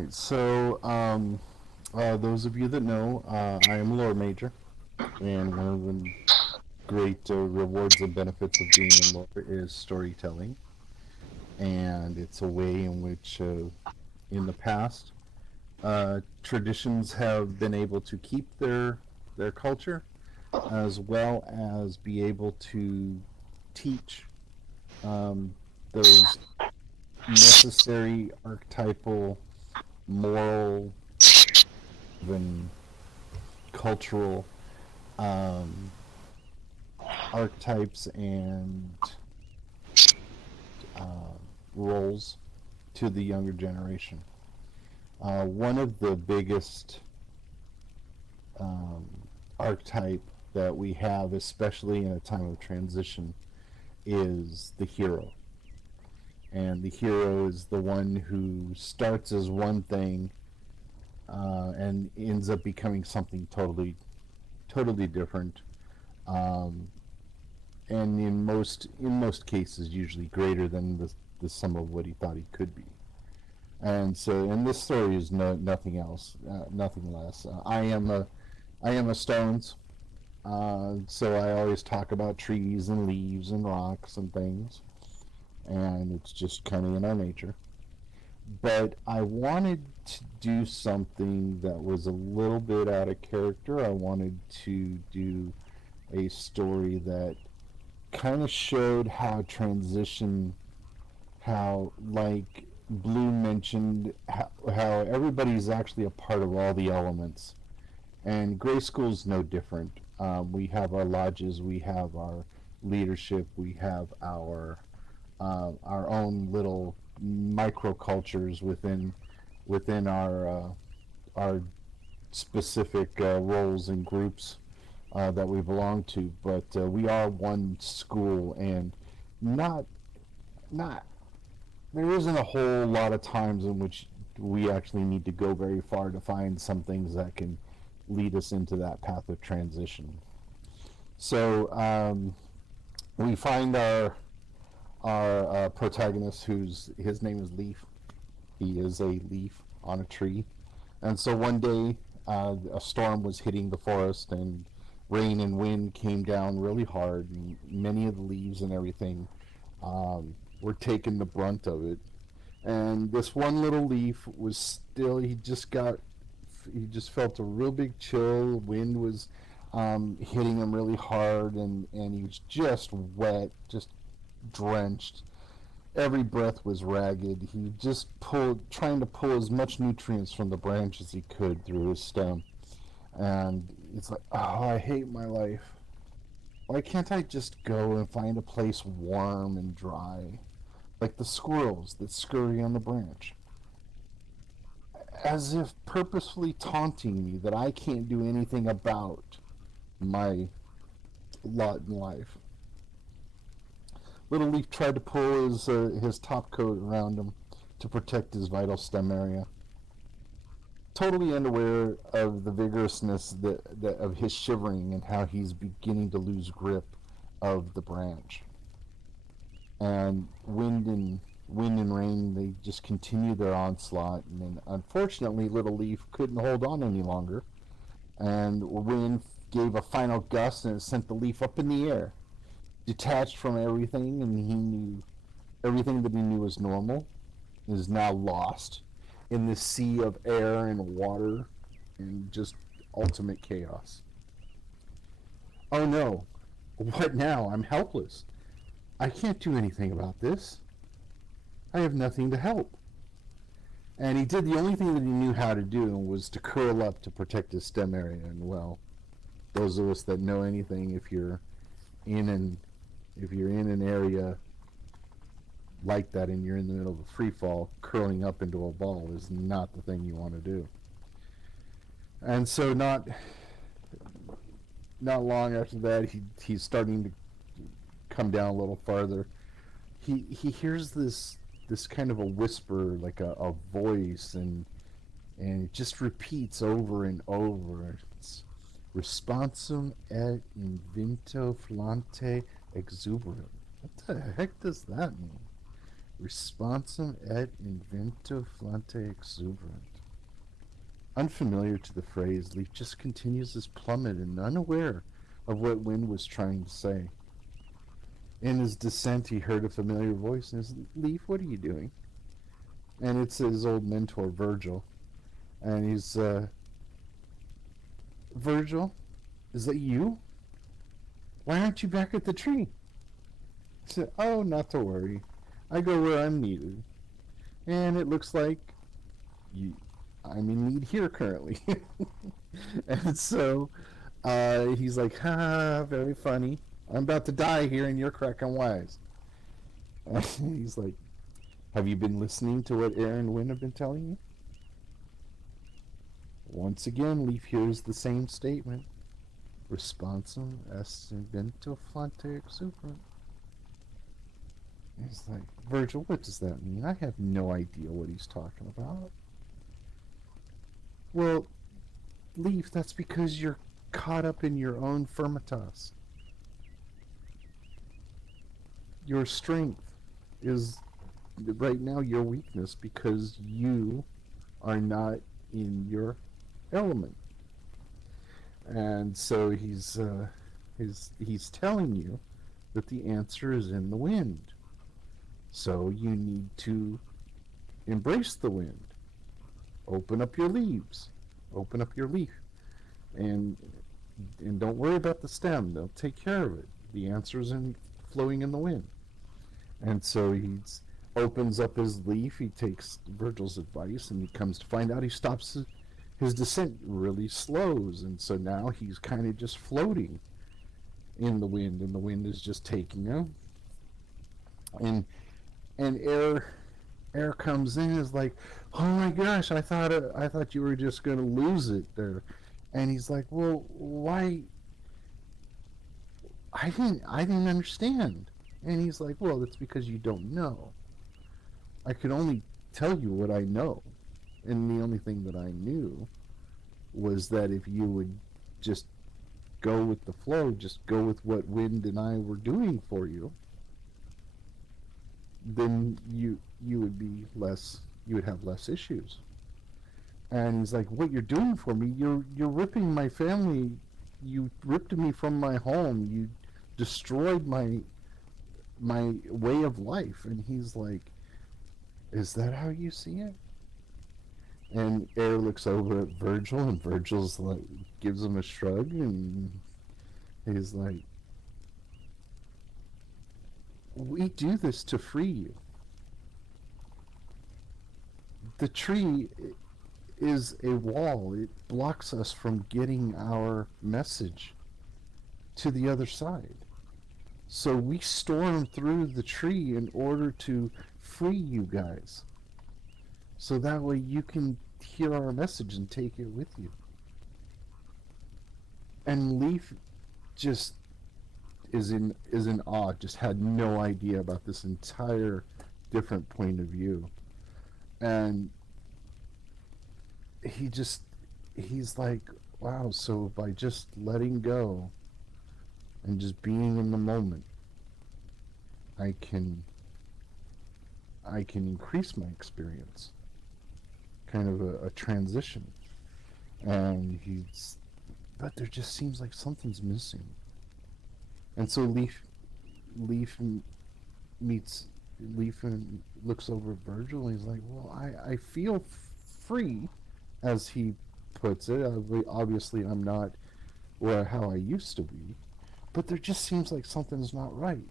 right. So, those of you that know, I am a lore major, and one of the great rewards and benefits of being in lore is storytelling, and it's a way in which, in the past, traditions have been able to keep their culture, as well as be able to teach those necessary archetypal, moral, even cultural um, archetypes and uh, roles to the younger generation. One of the biggest um, archetype that we have, especially in a time of transition, is the hero. And the hero is the one who starts as one thing and ends up becoming something totally different. Um, and in most cases, usually greater than the sum of what he thought he could be. And so, and this story is nothing else, nothing less. I am a Stones, so I always talk about trees and leaves and rocks and things, and it's just kind of in our nature. But I wanted to do something that was a little bit out of character. I wanted to do a story that kind of showed how transition, how, like Blue mentioned, how everybody's actually a part of all the elements. And Gray School's no different. We have our lodges, we have our leadership, we have our own little microcultures within our specific roles and groups that we belong to. But we are one school, and not not there isn't a whole lot of times in which we actually need to go very far to find some things that can lead us into that path of transition. So we find our protagonist, his name is Leaf. He is a leaf on a tree, and so one day a storm was hitting the forest, and rain and wind came down really hard, and many of the leaves and everything were taking the brunt of it. And this one little leaf was still, he just felt a real big chill. Wind was hitting him really hard, and he was just wet, just drenched. Every breath was ragged. He just trying to pull as much nutrients from the branch as he could through his stem. And it's like, oh, I hate my life. Why can't I just go and find a place warm and dry, like the squirrels that scurry on the branch? As if purposefully taunting me that I can't do anything about my lot in life. Little Leaf tried to pull his top coat around him to protect his vital stem area, totally unaware of the vigorousness of his shivering and how he's beginning to lose grip of the branch. And wind and rain, they just continue their onslaught, and then unfortunately Little Leaf couldn't hold on any longer, and wind gave a final gust and it sent the leaf up in the air, detached from everything, and he knew everything that he knew was normal is now lost in this sea of air and water and just ultimate chaos. Oh no, what now? I'm helpless. I can't do anything about this. I have nothing to help. And he did the only thing that he knew how to do, was to curl up to protect his stem area. And well, those of us that know anything, if you're in an area like that and you're in the middle of a free fall, curling up into a ball is not the thing you want to do. And so not long after that, he's starting to come down a little farther. He hears this kind of a whisper, like a voice, and it just repeats over and over. It's responsum et invento flante exuberant. What the heck does that mean? Responsum et invento flante exuberant. Unfamiliar to the phrase, Leaf just continues his plummet and unaware of what Wind was trying to say. In his descent, he heard a familiar voice and says, Leaf, what are you doing? And it's his old mentor, Virgil. And he's, Virgil, is that you? Why aren't you back at the tree? He said, oh, not to worry. I go where I'm needed. And it looks like I'm in need here currently. And so he's like, ha, very funny. I'm about to die here and you're cracking wise. And he's like, have you been listening to what Air and Wind have been telling you? Once again, Leaf hears the same statement. Responsum est invento flante exuberant. He's like, Virgil, what does that mean? I have no idea what he's talking about. Well, Leaf, that's because you're caught up in your own firmitas. Your strength is right now your weakness because you are not in your element. And so he's telling you that the answer is in the wind. So you need to embrace the wind. Open up your leaves. Open up your leaf. And don't worry about the stem. They'll take care of it. The answer is in flowing in the wind. And so he opens up his leaf. He takes Virgil's advice, and he comes to find out he stops his descent really slows. And so now he's kind of just floating in the wind, and the wind is just taking him. And Air comes in and is like, oh my gosh, I thought you were just going to lose it there. And he's like, well, why? I didn't understand. And he's like, well, that's because you don't know. I could only tell you what I know. And the only thing that I knew was that if you would just go with the flow, just go with what Wind and I were doing for you, then you would have less issues. And he's like, what you're doing for me, you're ripping my family, you ripped me from my home, you destroyed my way of life. And he's like, is that how you see it? And Air looks over at Virgil, and Virgil's like, gives him a shrug, and he's like, we do this to free you. The tree is a wall. It blocks us from getting our message to the other side. So we storm through the tree in order to free you guys. So that way you can hear our message and take it with you. And Leaf just is in awe, just had no idea about this entire different point of view. And he's like, wow, so by just letting go and just being in the moment, I can increase my experience. Kind of a transition. And but there just seems like something's missing. And so Leaf looks over at Virgil, and he's like, well, I feel free, as he puts it. Obviously I'm not how I used to be, but there just seems like something's not right.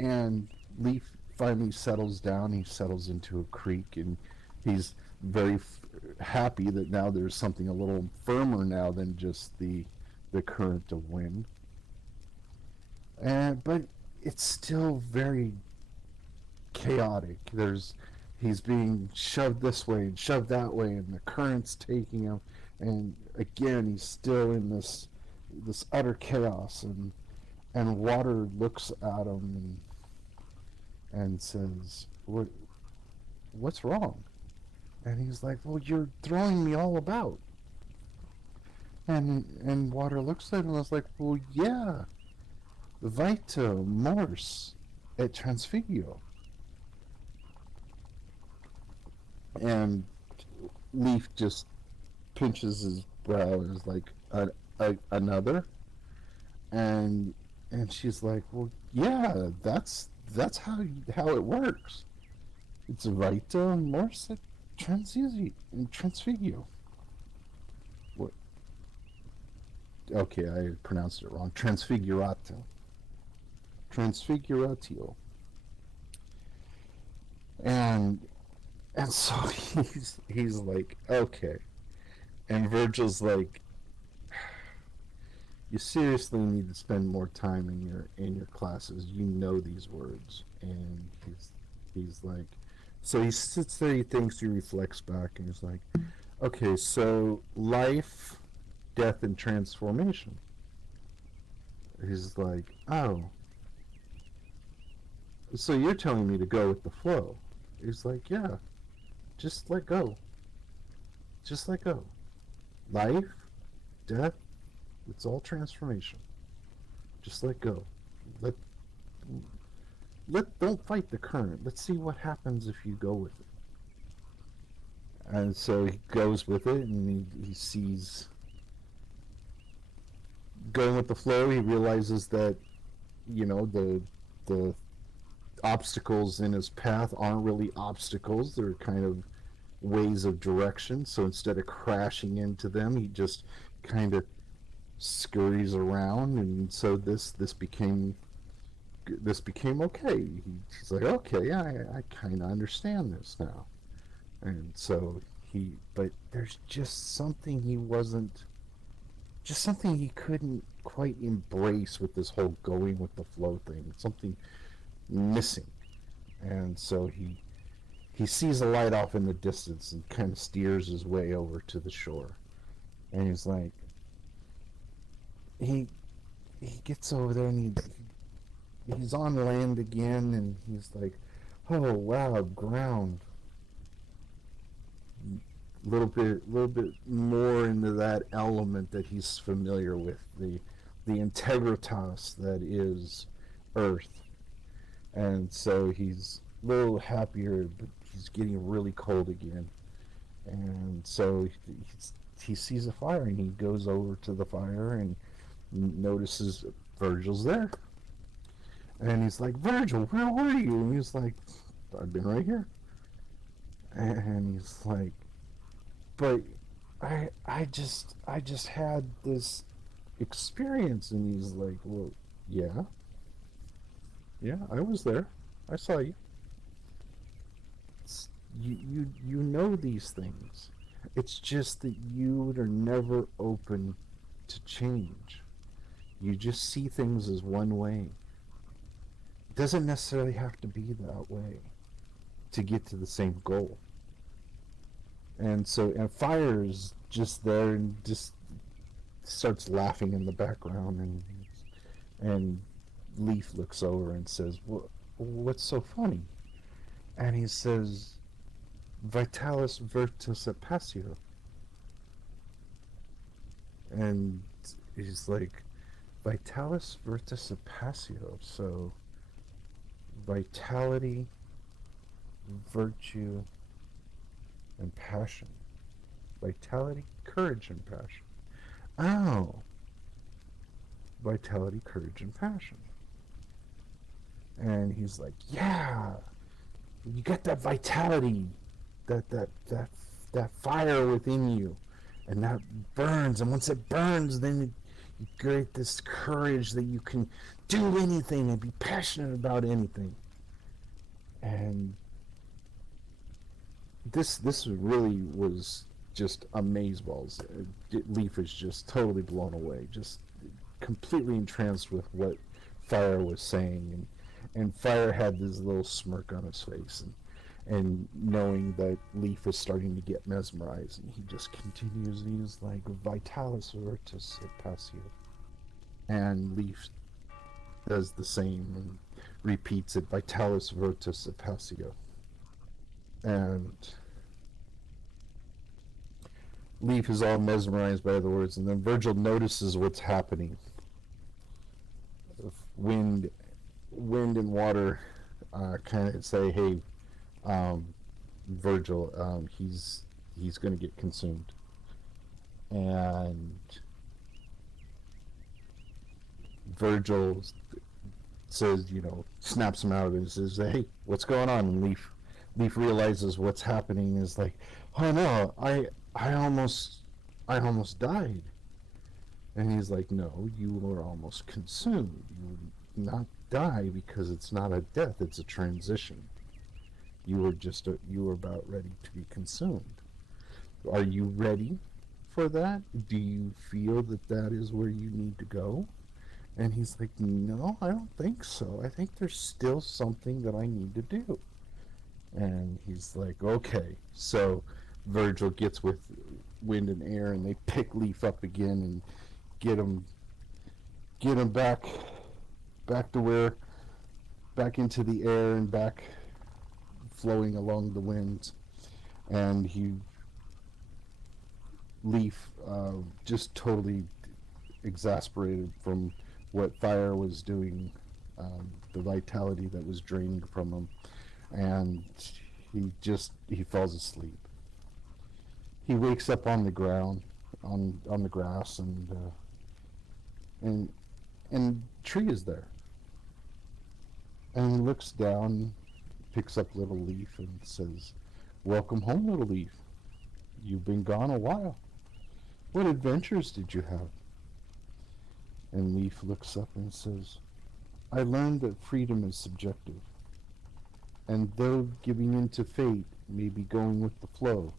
And Leaf finally settles down. He settles into a creek, and he's very happy that now there's something a little firmer now than just the current of wind. But it's still very chaotic. He's being shoved this way and shoved that way, and the current's taking him, and again he's still in this utter chaos, and Water looks at him and says, what's wrong? And he's like, well, you're throwing me all about. And Water looks at him and is like, well, yeah, vita mors et transfigio. And Leaf just pinches his brow and is like, another? And she's like, well, yeah, that's how it works. It's Vita Morse Transfigio. What? Okay, I pronounced it wrong. Transfigurato. Transfiguratio. And so he's like, okay. And Virgil's like, you seriously need to spend more time in your classes. You know these words. And he's like, so he sits there, he thinks, he reflects back, and he's like, okay, so life, death, and transformation. He's like, oh, so you're telling me to go with the flow. He's like, yeah, just let go. Just let go. Life, death, it's all transformation. Just let go. Don't fight the current. Let's see what happens if you go with it. And so he goes with it, and he sees, going with the flow, he realizes that, you know, the obstacles in his path aren't really obstacles. They're kind of ways of direction. So instead of crashing into them, he just kind of scurries around, and so this became okay. He's like, okay, yeah, I kind of understand this now. And so but there's just something he couldn't quite embrace with this whole going with the flow thing. Something missing. And so he sees a light off in the distance and kind of steers his way over to the shore. And he's like, he gets over there, and he's on land again, and he's like, oh wow, ground. Little bit more into that element that he's familiar with, the integritas that is earth. And so he's a little happier, but he's getting really cold again. And so he sees a fire, and he goes over to the fire and notices Virgil's there. And he's like, Virgil, where were you? And he's like, I've been right here. And he's like, but I just had this experience. And he's like, well, yeah, I was there. I saw you. You know these things. It's just that you are never open to change. You just see things as one way. It doesn't necessarily have to be that way to get to the same goal. And fire is just there and just starts laughing in the background, and Leaf looks over and says, what's so funny? And he says, Vitalis virtus et passio. And he's like, Vitalis virtus et passio. So vitality, virtue, and passion. Vitality, courage, and passion. Oh. Vitality, courage, and passion. And he's like, yeah, you got that vitality, that fire within you, and that burns, and once it burns, then you get this courage that you can do anything and be passionate about anything. And this really was just amazeballs. Leaf is just totally blown away, just completely entranced with what Fire was saying, and Fire had this little smirk on his face, and knowing that Leaf is starting to get mesmerized, and he just continues. He's like, Vitalis virtus et passio. And Leaf does the same and repeats it, Vitalis virtus et passio. And Leaf is all mesmerized by the words, and then Virgil notices what's happening. Wind and water kind of say, hey, Virgil, he's going to get consumed, and Virgil says, snaps him out of it and says, "Hey, what's going on?" And Leaf realizes what's happening is like, "Oh no, I almost died." And he's like, "No, you were almost consumed. You would not die because it's not a death; it's a transition. You were about ready to be consumed. Are you ready for that? Do you feel that is where you need to go?" And he's like, "No, I don't think so. I think there's still something that I need to do." And he's like, "Okay." So Virgil gets with Wind and Air, and they pick Leaf up again and get him back into the air and back flowing along the winds. And Leaf, just totally exasperated from what fire was doing, the vitality that was draining from him, and he falls asleep. He wakes up on the ground, on the grass, and Tree is there, and he looks down, picks up little Leaf, and says, "Welcome home, little Leaf. You've been gone a while. What adventures did you have?" And Leaf looks up and says, "I learned that freedom is subjective, and though giving in to fate may be going with the flow,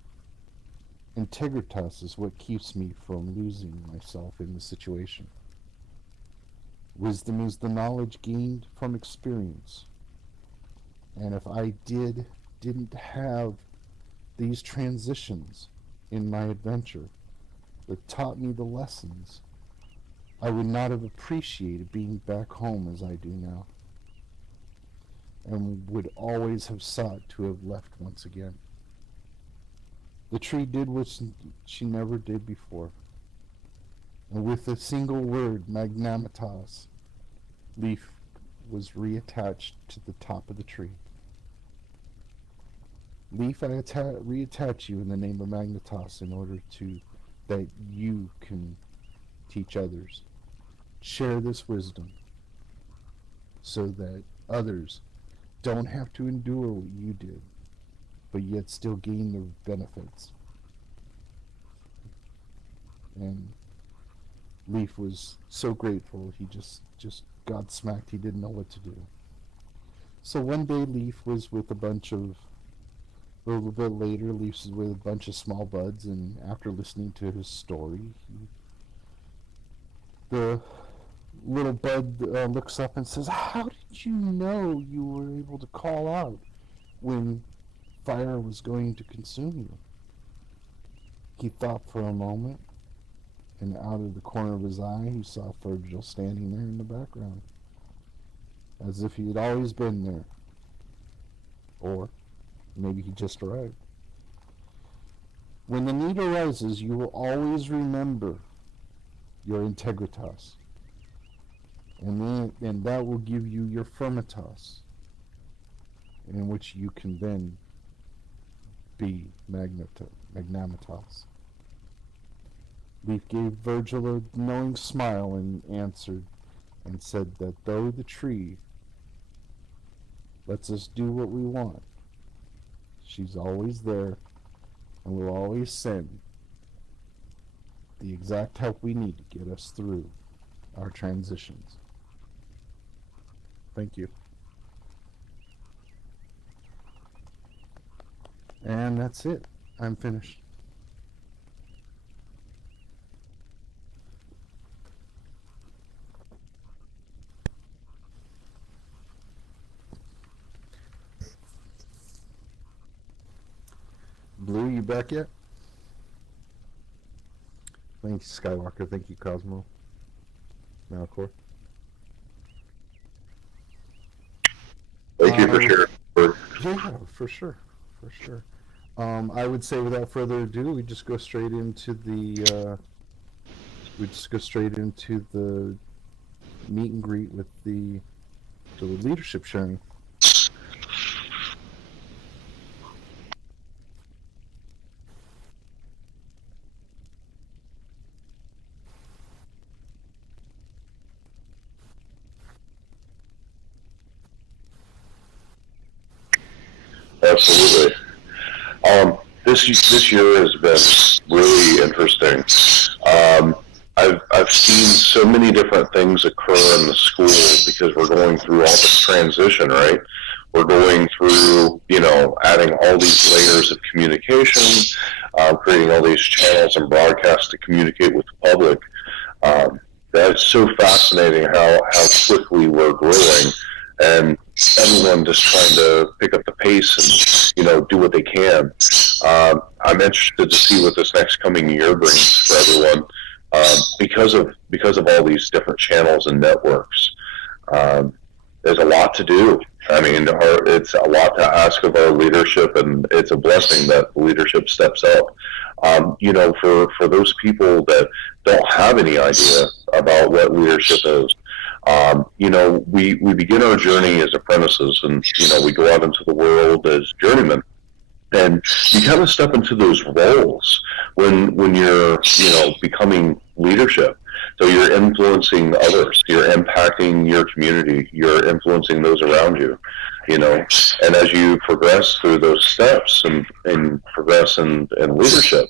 integritas is what keeps me from losing myself in the situation. Wisdom is the knowledge gained from experience, and if I didn't have these transitions in my adventure that taught me the lessons, I would not have appreciated being back home as I do now, and would always have sought to have left once again." The tree did what she never did before, and with a single word, magnamitas, Leaf was reattached to the top of the tree. "Leaf, I reattach you in the name of Magnetos in order that you can teach others. Share this wisdom so that others don't have to endure what you did, but yet still gain the benefits." And Leaf was so grateful, he just got smacked. He didn't know what to do. So one day Leaf was with a little bit later, Leaf was with a bunch of small buds, and after listening to his story, the little bud looks up and says, "How did you know you were able to call out when fire was going to consume you?" He thought for a moment, and out of the corner of his eye, he saw Virgil standing there in the background, as if he had always been there. Or maybe he just arrived. "When the need arises, you will always remember your integritas, and that will give you your firmitas, in which you can then be magnamitas." Leaf gave Virgil a knowing smile and answered and said that though the tree lets us do what we want, she's always there and will always send the exact help we need to get us through our transitions. Thank you. And that's it. I'm finished. Blue, you back yet? Thank you, Skywalker. Thank you, Cosmo. Malcor. Thank you for sharing. Yeah, for sure. I would say without further ado, we just go straight into the meet and greet with the leadership sharing. absolutely. This year has been really interesting. I've seen so many different things occur in the school because we're going through all this transition, right? We're going through, adding all these layers of communication, creating all these channels and broadcasts to communicate with the public. That's so fascinating how quickly we're growing, and everyone just trying to pick up the pace and do what they can. I'm interested to see what this next coming year brings for everyone, because of all these different channels and networks. There's a lot to do. I mean, it's a lot to ask of our leadership, and it's a blessing that leadership steps up. For those people that don't have any idea about what leadership is, we begin our journey as apprentices, and we go out into the world as journeymen, and you kind of step into those roles when you're becoming leadership. So you're influencing others, you're impacting your community, you're influencing those around you, and as you progress through those steps and progress in leadership,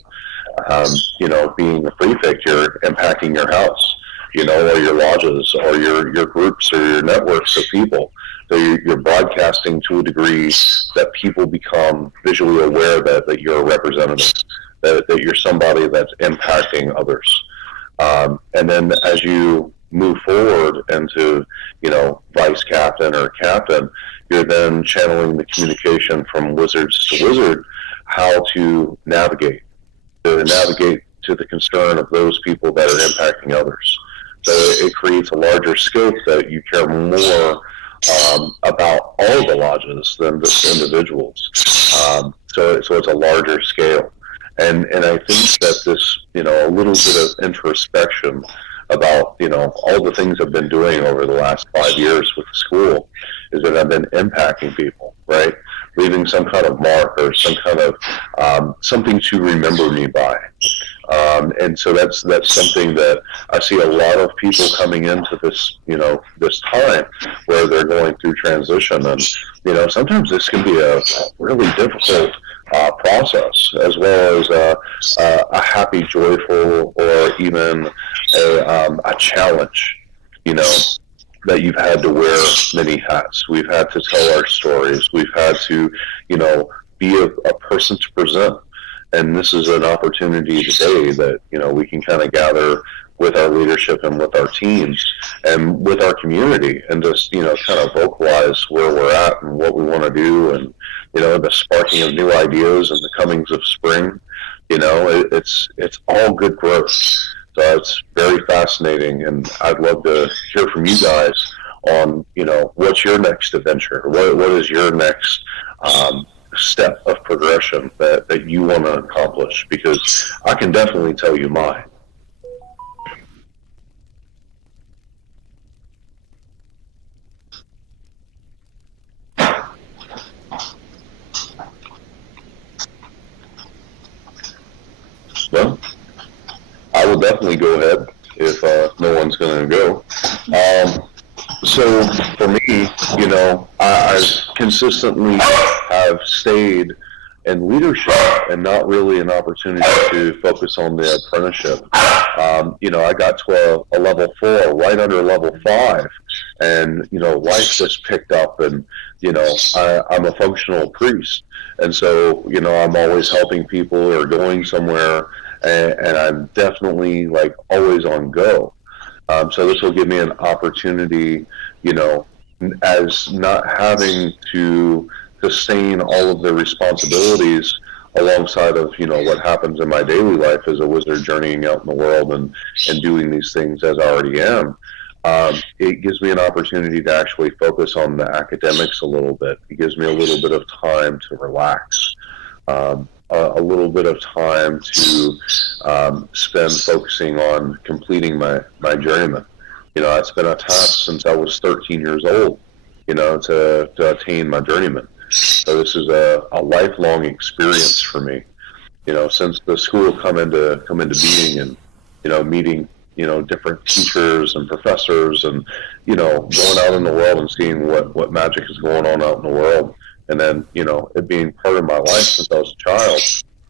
being a prefect, you're impacting your house, or your lodges, or your groups, or your networks of people. So you're broadcasting to a degree that people become visually aware that you're a representative, that you're somebody that's impacting others. And then as you move forward into, vice captain or captain, you're then channeling the communication from wizards to wizard, how to navigate to the concern of those people that are impacting others. So it creates a larger scope that you care more about all the lodges than just individuals. So it's a larger scale. And I think that this, a little bit of introspection about, all the things I've been doing over the last 5 years with the school is that I've been impacting people, right? Leaving some kind of mark or some kind of something to remember me by. And so that's something that I see a lot of people coming into this, this time where they're going through transition. And, sometimes this can be a really difficult process, as well as a happy, joyful, or even a challenge, that you've had to wear many hats. We've had to tell our stories. We've had to, be a person to present. And this is an opportunity today that, we can kind of gather with our leadership and with our teams and with our community and just, kind of vocalize where we're at and what we want to do, and, the sparking of new ideas and the comings of spring. It's all good growth. So it's very fascinating, and I'd love to hear from you guys on, what's your next adventure? What is your next step of progression that you want to accomplish? Because I can definitely tell you mine. Well, I will definitely go ahead if no one's going to go. So for me, I consistently have stayed in leadership and not really an opportunity to focus on the apprenticeship. I got to a level 4, right under level 5, and life just picked up, and I'm a functional priest, and so I'm always helping people or going somewhere, and I'm definitely like always on go. So this will give me an opportunity, as not having to sustain all of the responsibilities alongside of, what happens in my daily life as a wizard journeying out in the world and doing these things as I already am. It gives me an opportunity to actually focus on the academics a little bit. It gives me a little bit of time to relax, a little bit of time to spend focusing on completing my journeyman. It's been a task since I was 13 years old, to attain my journeyman. So this is a lifelong experience for me, since the school come into being, and meeting different teachers and professors, and going out in the world and seeing what magic is going on out in the world. And then, it being part of my life since I was a child,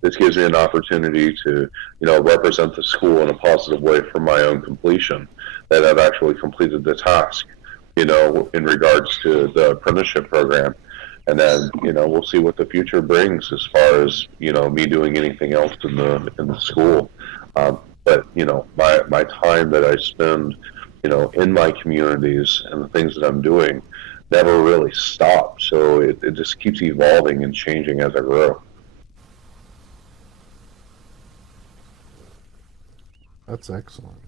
this gives me an opportunity to, represent the school in a positive way for my own completion, that I've actually completed the task, in regards to the apprenticeship program. And then, we'll see what the future brings as far as, me doing anything else in the school. But, my time that I spend, in my communities and the things that I'm doing never really stop. So it just keeps evolving and changing as I grow. That's excellent.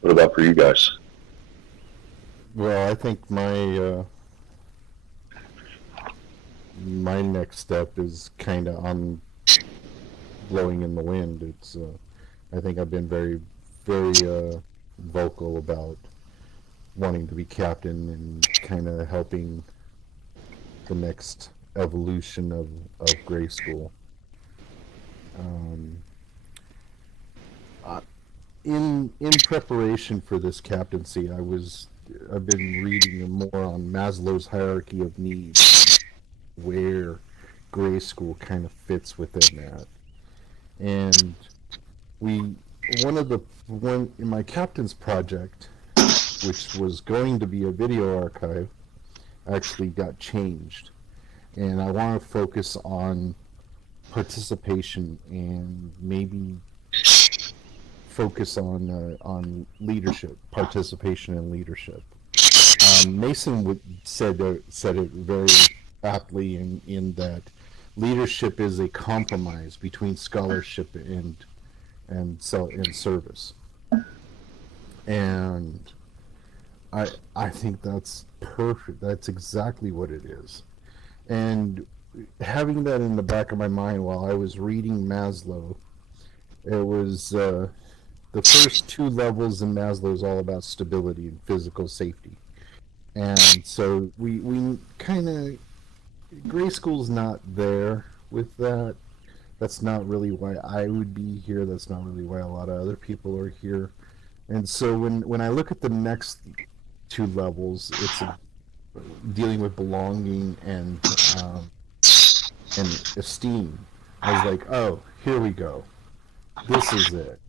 What about for you guys? Well, I think my my next step is kind of on blowing in the wind. It's I think I've been very, very vocal about wanting to be captain and kind of helping the next evolution of grade school. In preparation for this captaincy, I've been reading more on Maslow's hierarchy of needs, where grade school kind of fits within that. And one in my captain's project, which was going to be a video archive, actually got changed, and I want to focus on participation and maybe focus on leadership, participation and leadership. Mason said it very aptly in that leadership is a compromise between scholarship and service, and I think that's perfect. That's exactly what it is, and having that in the back of my mind while I was reading Maslow, it was the first two levels in Maslow is all about stability and physical safety, and so we kind of, grade school's not there with that. That's not really why I would be here. That's not really why a lot of other people are here. And so when I look at the next two levels, it's dealing with belonging and esteem. I was like, oh, here we go. This is it.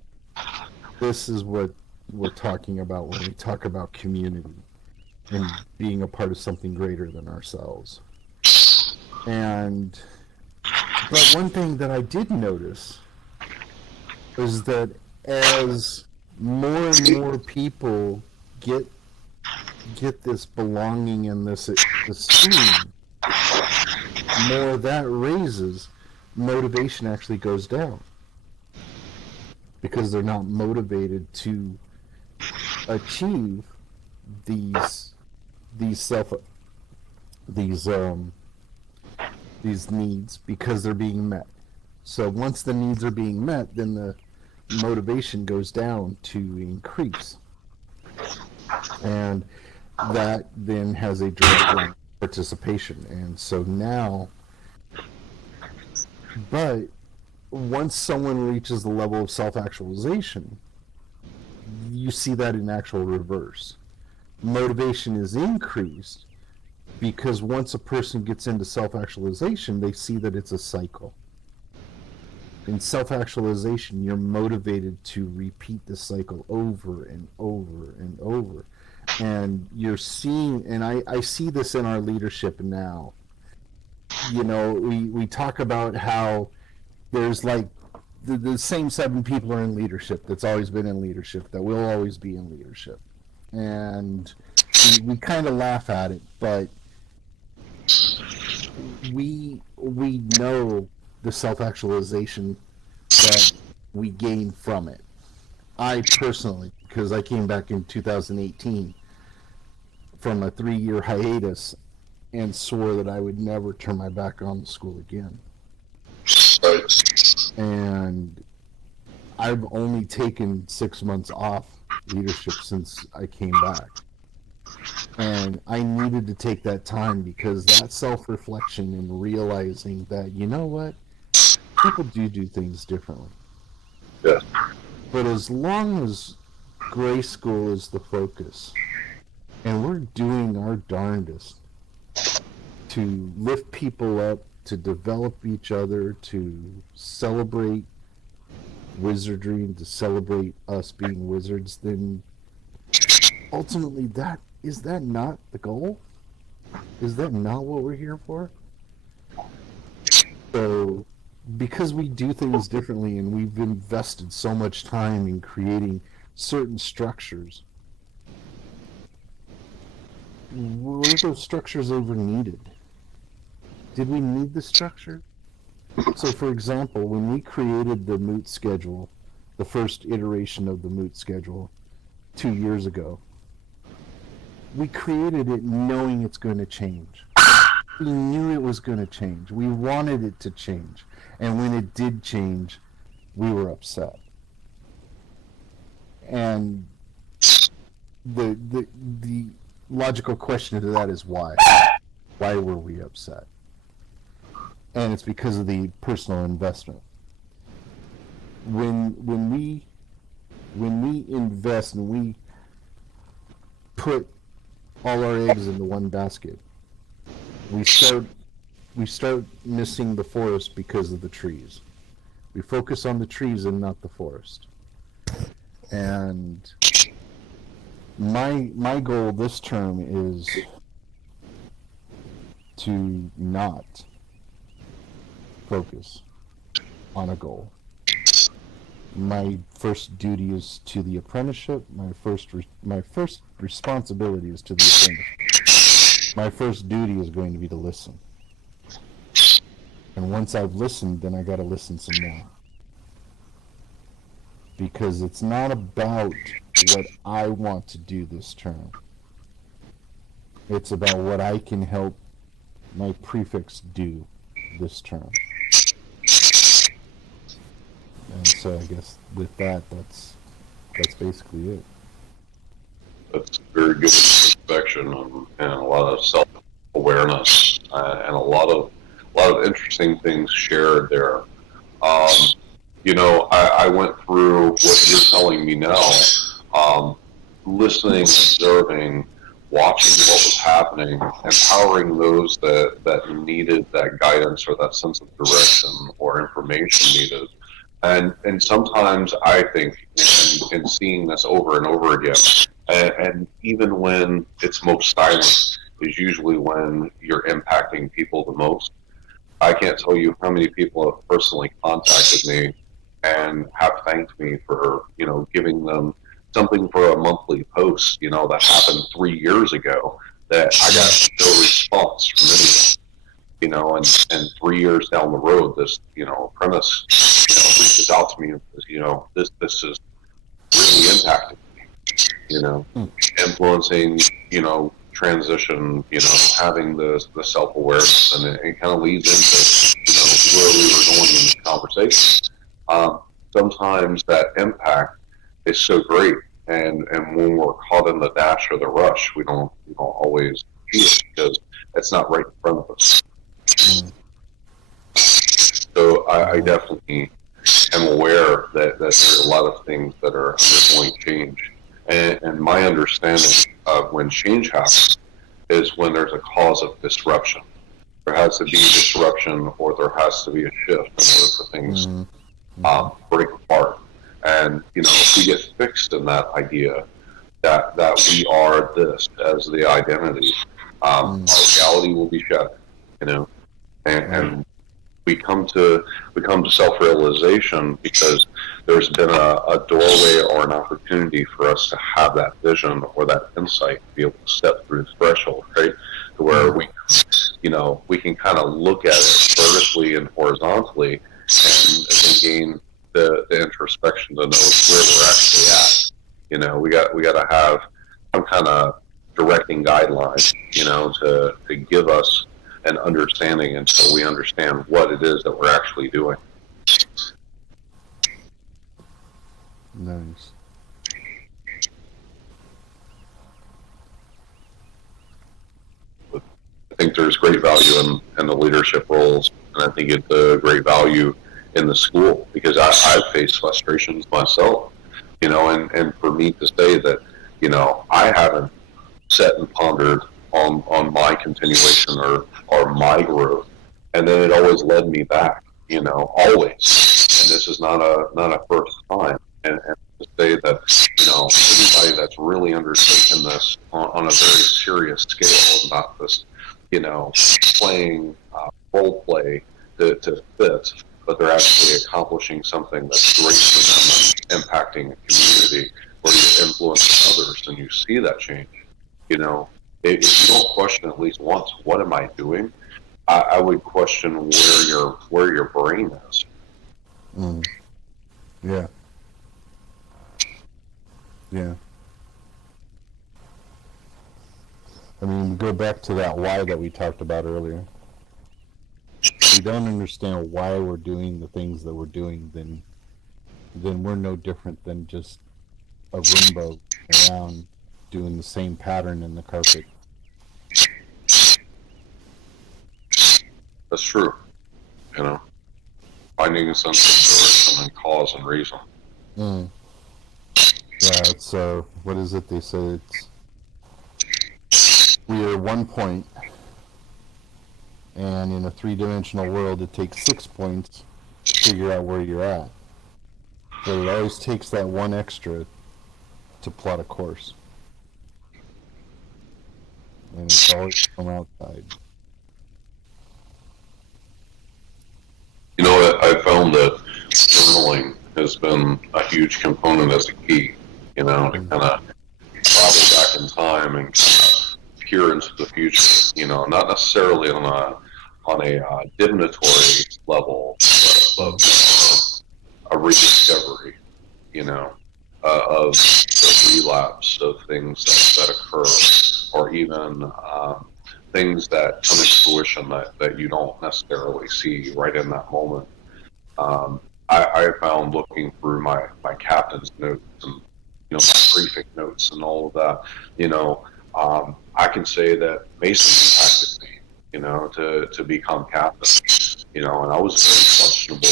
This is what we're talking about when we talk about community and being a part of something greater than ourselves. But one thing that I did notice is that as more and more people get this belonging and this esteem, more that raises, motivation actually goes down, because they're not motivated to achieve these needs because they're being met. So once the needs are being met, then the motivation goes down to increase, and that then has a direct line of participation. And so now, but once someone reaches the level of self-actualization, you see that in actual reverse. Motivation is increased because once a person gets into self-actualization, they see that it's a cycle. In self-actualization, you're motivated to repeat the cycle over and over and over. And you're seeing, and I see this in our leadership now. We talk about how there's like the same 7 people are in leadership that's always been in leadership, that will always be in leadership. And we kind of laugh at it, but we know the self-actualization that we gain from it. I personally, because I came back in 2018 from a 3-year hiatus and swore that I would never turn my back on the school again. And I've only taken 6 months off leadership since I came back. And I needed to take that time because that self-reflection and realizing that, you know what, people do things differently. Yeah. But as long as grade school is the focus, And we're doing our darndest to lift people up, to develop each other, to celebrate wizardry and to celebrate us being wizards, then ultimately is that not the goal? Is that not what we're here for? So because we do things differently and we've invested so much time in creating certain structures, were those structures ever needed? Did we need the structure? So, for example, when we created the moot schedule, the first iteration of the moot schedule 2 years ago, we created it knowing it's going to change. We knew it was going to change. We wanted it to change. And when it did change, we were upset. And the logical question to that is why? Why were we upset? And it's because of the personal investment. When we invest and we put all our eggs into one basket, we start missing the forest because of the trees. We focus on the trees and not the forest. And my goal this term is to not focus on a goal. My first duty is to the apprenticeship. My first responsibility is to the apprenticeship. My first duty is going to be to listen. And once I've listened, then I got to listen some more. Because it's not about what I want to do this term. It's about what I can help my prefix do this term. And so I guess with that, that's basically it. That's very good introspection and a lot of self-awareness and a lot of interesting things shared there. I went through what you're telling me now, listening, observing, watching what was happening, empowering those that needed that guidance or that sense of direction or information needed. And sometimes I think in seeing this over and over again, and even when it's most silent, is usually when you're impacting people the most. I can't tell you how many people have personally contacted me and have thanked me for, giving them something for a monthly post, that happened 3 years ago that I got no response from anyone, and 3 years down the road, this, apprentice, reaches out to me and says, this is really impacting me, influencing, transition, having the self-awareness, and it kind of leads into, where we were going in the conversation. Sometimes that impact is so great, and when we're caught in the dash or the rush, we don't always see it because it's not right in front of us. So I definitely am aware that there's a lot of things that are undergoing change, and my understanding of when change happens is when there's a cause of disruption. There has to be disruption, or there has to be a shift in order for things break apart. And if we get fixed in that idea that we are this as the identity, our reality will be shattered. And we come to self-realization because there's been a doorway or an opportunity for us to have that vision or that insight to be able to step through the threshold, right? To where we can kind of look at it vertically and horizontally, and gain the introspection to know where we're actually at. We got to have some kind of directing guidelines, to give us an understanding until we understand what it is that we're actually doing. Nice. I think there's great value in the leadership roles, and I think it's a great value in the school because I've faced frustrations myself, and for me to say that, I haven't sat and pondered on my continuation or my growth, and then it always led me back, always. And this is not a first time. And to say that, anybody that's really undertaken this on a very serious scale, not just, playing role play to fit, but they're actually accomplishing something that's great for them and impacting a community where you're influencing others, and you see that change. If you don't question at least once, what am I doing? I would question where your brain is. Mm. Yeah. Yeah. I mean, go back to that why that we talked about earlier. If we don't understand why we're doing the things that we're doing, then we're no different than just a Roomba around doing the same pattern in the carpet. That's true. Finding a sense of direction and cause and reason. Mm. Yeah, it's what is it they say? We are 1 point, and in a 3-dimensional world, it takes 6 points to figure out where you're at. But it always takes that one extra to plot a course, and it's always from outside. I found that journaling has been a huge component as a key, to kind of travel back in time and kind of peer into the future, not necessarily on a divinatory level, but a rediscovery, of the relapse of things that occur, or even things that come into fruition that you don't necessarily see right in that moment. I found looking through my captain's notes and my prefect notes and all of that, I can say that Mason impacted me, to become captain, and I was very questionable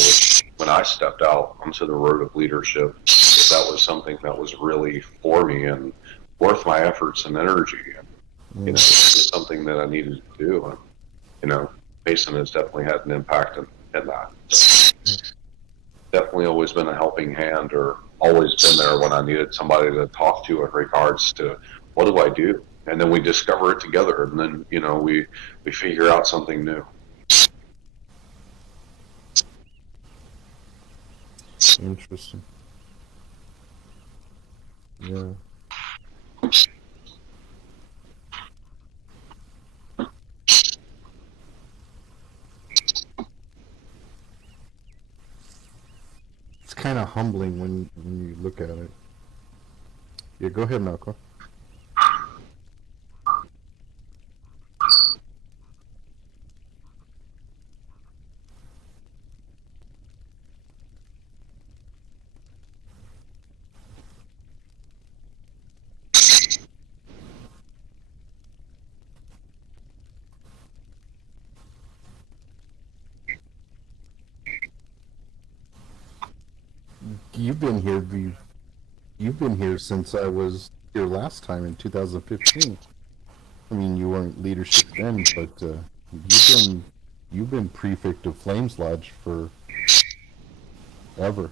when I stepped out onto the road of leadership. If that was something that was really for me and worth my efforts and energy, and it was something that I needed to do. And Mason has definitely had an impact in that. So, definitely always been a helping hand, or always been there when I needed somebody to talk to in regards to what do I do, and then we discover it together, and then we figure out something new. Interesting. Yeah. It's kind of humbling when you look at it. Yeah, go ahead, Malcolm. You've been here. You've been here since I was here last time in 2015. I mean, you weren't leadership then, but you've been prefect of Flames Lodge for ever.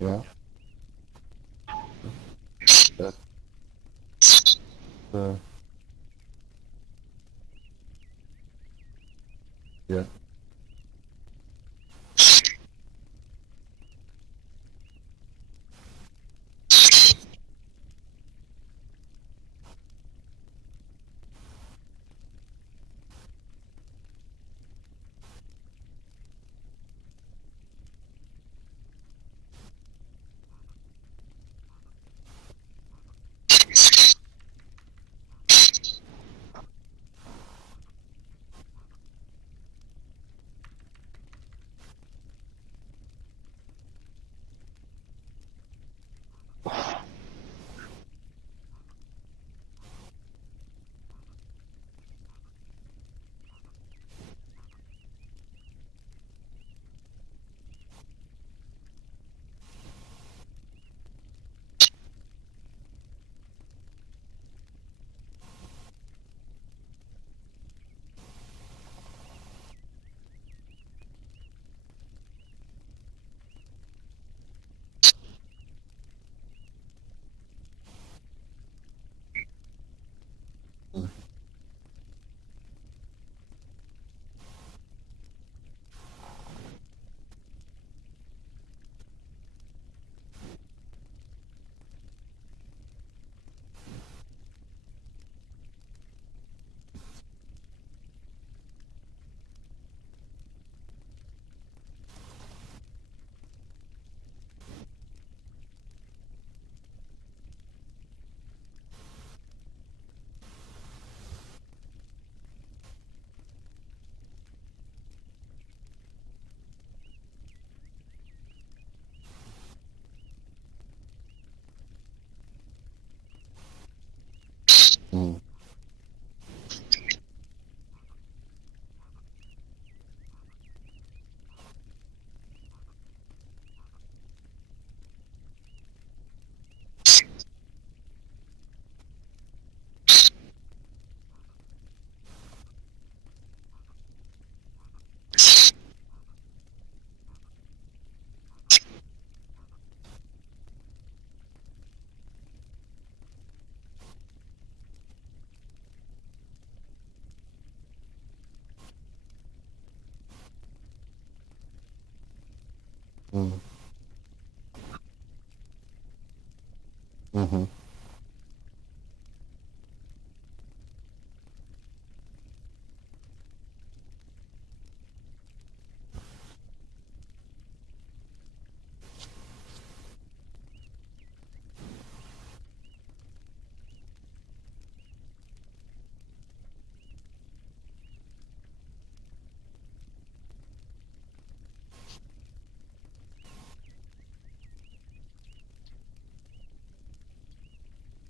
Yeah. That, yeah. Mm. Mm-hmm.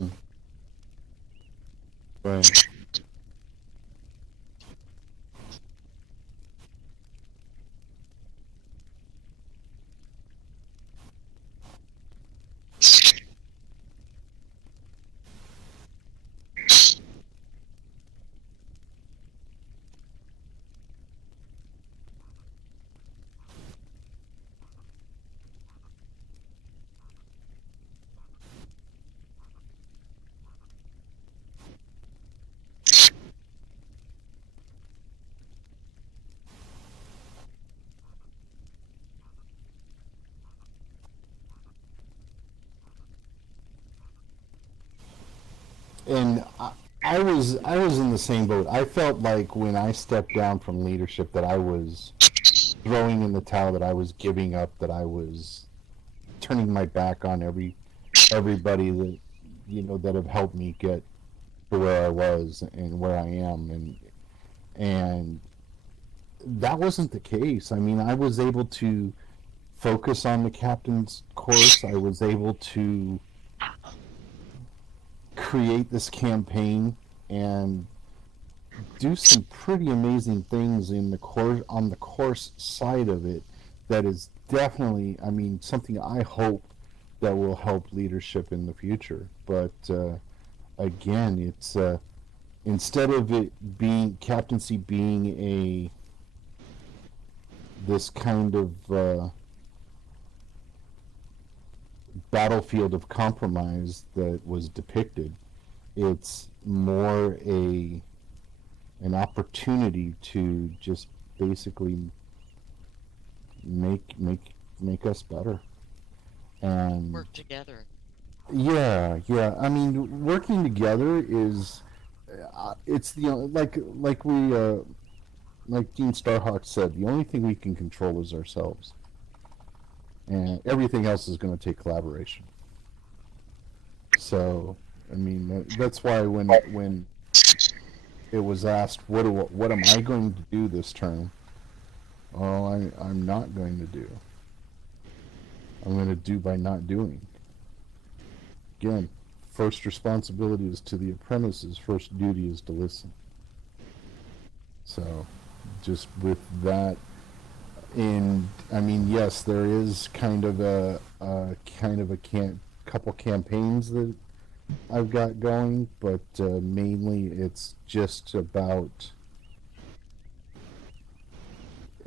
Mm. Right. And I was in the same boat. I felt like when I stepped down from leadership that I was throwing in the towel, that I was giving up, that I was turning my back on everybody that that have helped me get to where I was and where I am, and that wasn't the case. I mean, I was able to focus on the captain's course. I was able to create this campaign and do some pretty amazing things in the course on the course side of it. That is definitely, I mean, something I hope that will help leadership in the future. But again, it's instead of it being captaincy being a this kind of battlefield of compromise that was depicted, it's more an opportunity to just basically make us better and Work together. yeah. I mean, working together is it's the like Dean Starhawk said, the only thing we can control is ourselves, and everything else is going to take collaboration. So, I mean, that's why when it was asked, what am I going to do this term? Oh, I'm not going to do. I'm going to do by not doing. Again, first responsibility is to the apprentices. First duty is to listen. So, just with that, and I mean, yes, there is kind of a couple campaigns that I've got going, but mainly it's just about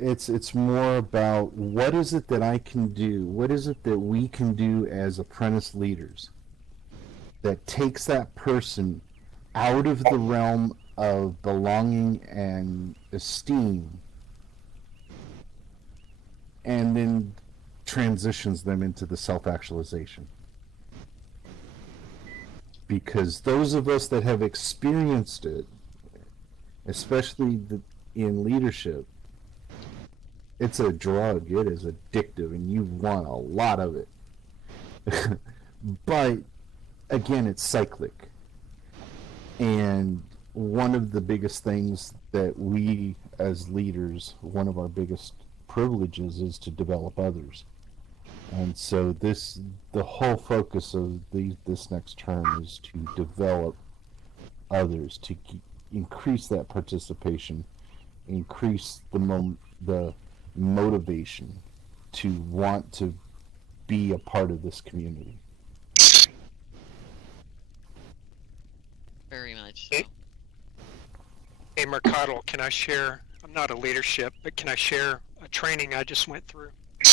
it's more about what is it that I can do, what is it that we can do as apprentice leaders that takes that person out of the realm of belonging and esteem and then transitions them into the self-actualization. Because those of us that have experienced it, especially in leadership, it's a drug. It is addictive, and you want a lot of it. But again, it's cyclic. And one of the biggest things that we as leaders, one of our biggest privileges is to develop others. And so the whole focus of this next term is to develop others, to increase that participation, increase the motivation to want to be a part of this community. Very much so. Hey, Mercado, can I share? I'm not a leadership, but can I share a training I just went through?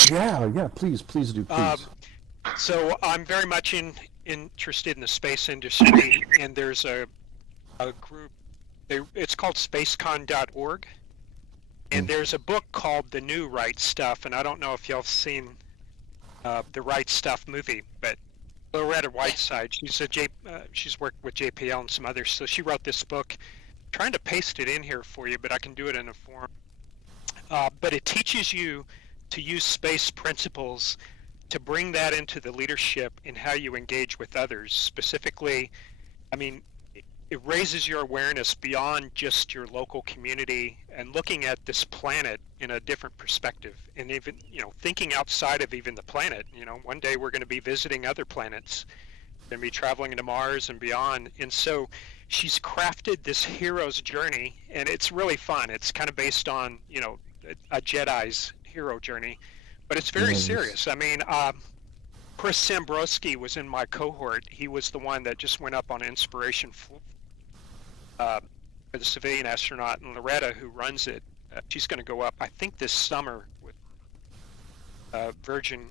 Yeah, please do, please. So I'm very much interested in the space industry, and there's a group, it's called spacecon.org, and there's a book called The New Right Stuff, and I don't know if y'all have seen the Right Stuff movie. But Loretta Whiteside, she's worked with JPL and some others, so she wrote this book. I'm trying to paste it in here for you, but I can do it in a form. But it teaches you to use space principles to bring that into the leadership in how you engage with others. Specifically, I mean, it raises your awareness beyond just your local community and looking at this planet in a different perspective, and even, thinking outside of even the planet. One day we're going to be visiting other planets, going to be traveling to Mars and beyond. And so she's crafted this hero's journey, and it's really fun. It's kind of based on, a Jedi's hero journey, but it's very serious. I mean, Chris Sambrowski was in my cohort. He was the one that just went up on Inspiration for the civilian astronaut, and Loretta, who runs it, she's going to go up, I think, this summer with Virgin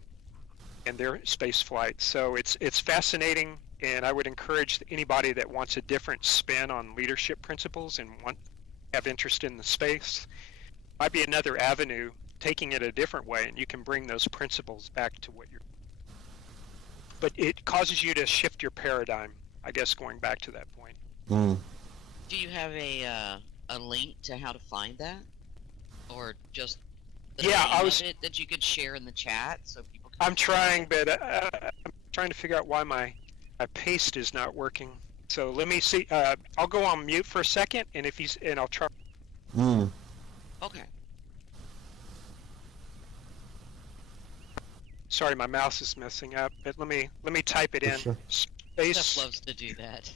and their space flight. So it's fascinating, and I would encourage anybody that wants a different spin on leadership principles and have interest in the space, might be another avenue, taking it a different way, and you can bring those principles back to what you're. But it causes you to shift your paradigm, I guess, going back to that point. Do you have a link to how to find that, or just the name of it that you could share in the chat so people can? I'm trying, but I'm trying to figure out why my paste is not working. So let me see. I'll go on mute for a second, and I'll try. Okay. Sorry, my mouse is messing up, but let me type it in. Sure. Space. Steph loves to do that.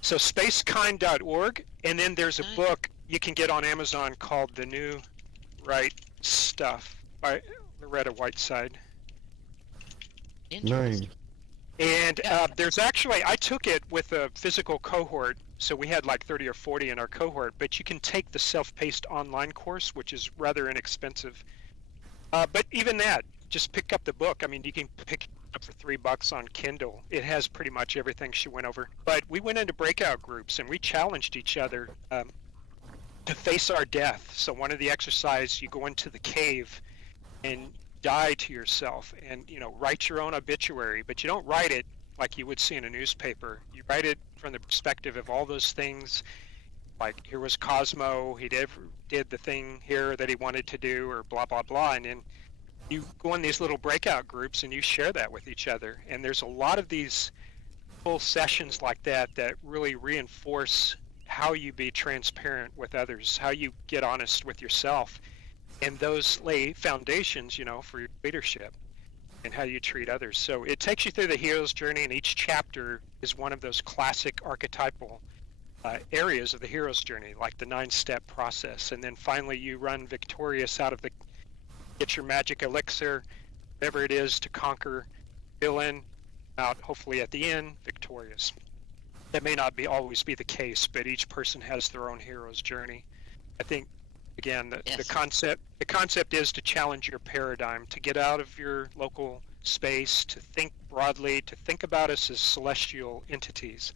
So spacekind.org, and then there's a book you can get on Amazon called The New Right Stuff by Loretta Whiteside. Interesting. And there's actually, I took it with a physical cohort, so we had like 30 or 40 in our cohort, but you can take the self-paced online course, which is rather inexpensive. But even that, just pick up the book. I mean, you can pick it up for $3 on Kindle. It has pretty much everything she went over. But we went into breakout groups, and we challenged each other to face our death. So one of the exercises, you go into the cave and die to yourself and, write your own obituary, but you don't write it like you would see in a newspaper. You write it from the perspective of all those things, like here was Cosmo, he did the thing here that he wanted to do, or blah, blah, blah. And then you go in these little breakout groups and you share that with each other. And there's a lot of these full sessions like that that really reinforce how you be transparent with others, how you get honest with yourself. And those lay foundations, for your leadership and how you treat others. So it takes you through the hero's journey, and each chapter is one of those classic archetypal areas of the hero's journey, like the 9-step process. And then finally you run victorious get your magic elixir, whatever it is, to conquer villain, out hopefully at the end victorious. That may not always be the case, but each person has their own hero's journey. I think, again, the concept is to challenge your paradigm, to get out of your local space, to think broadly, to think about us as celestial entities,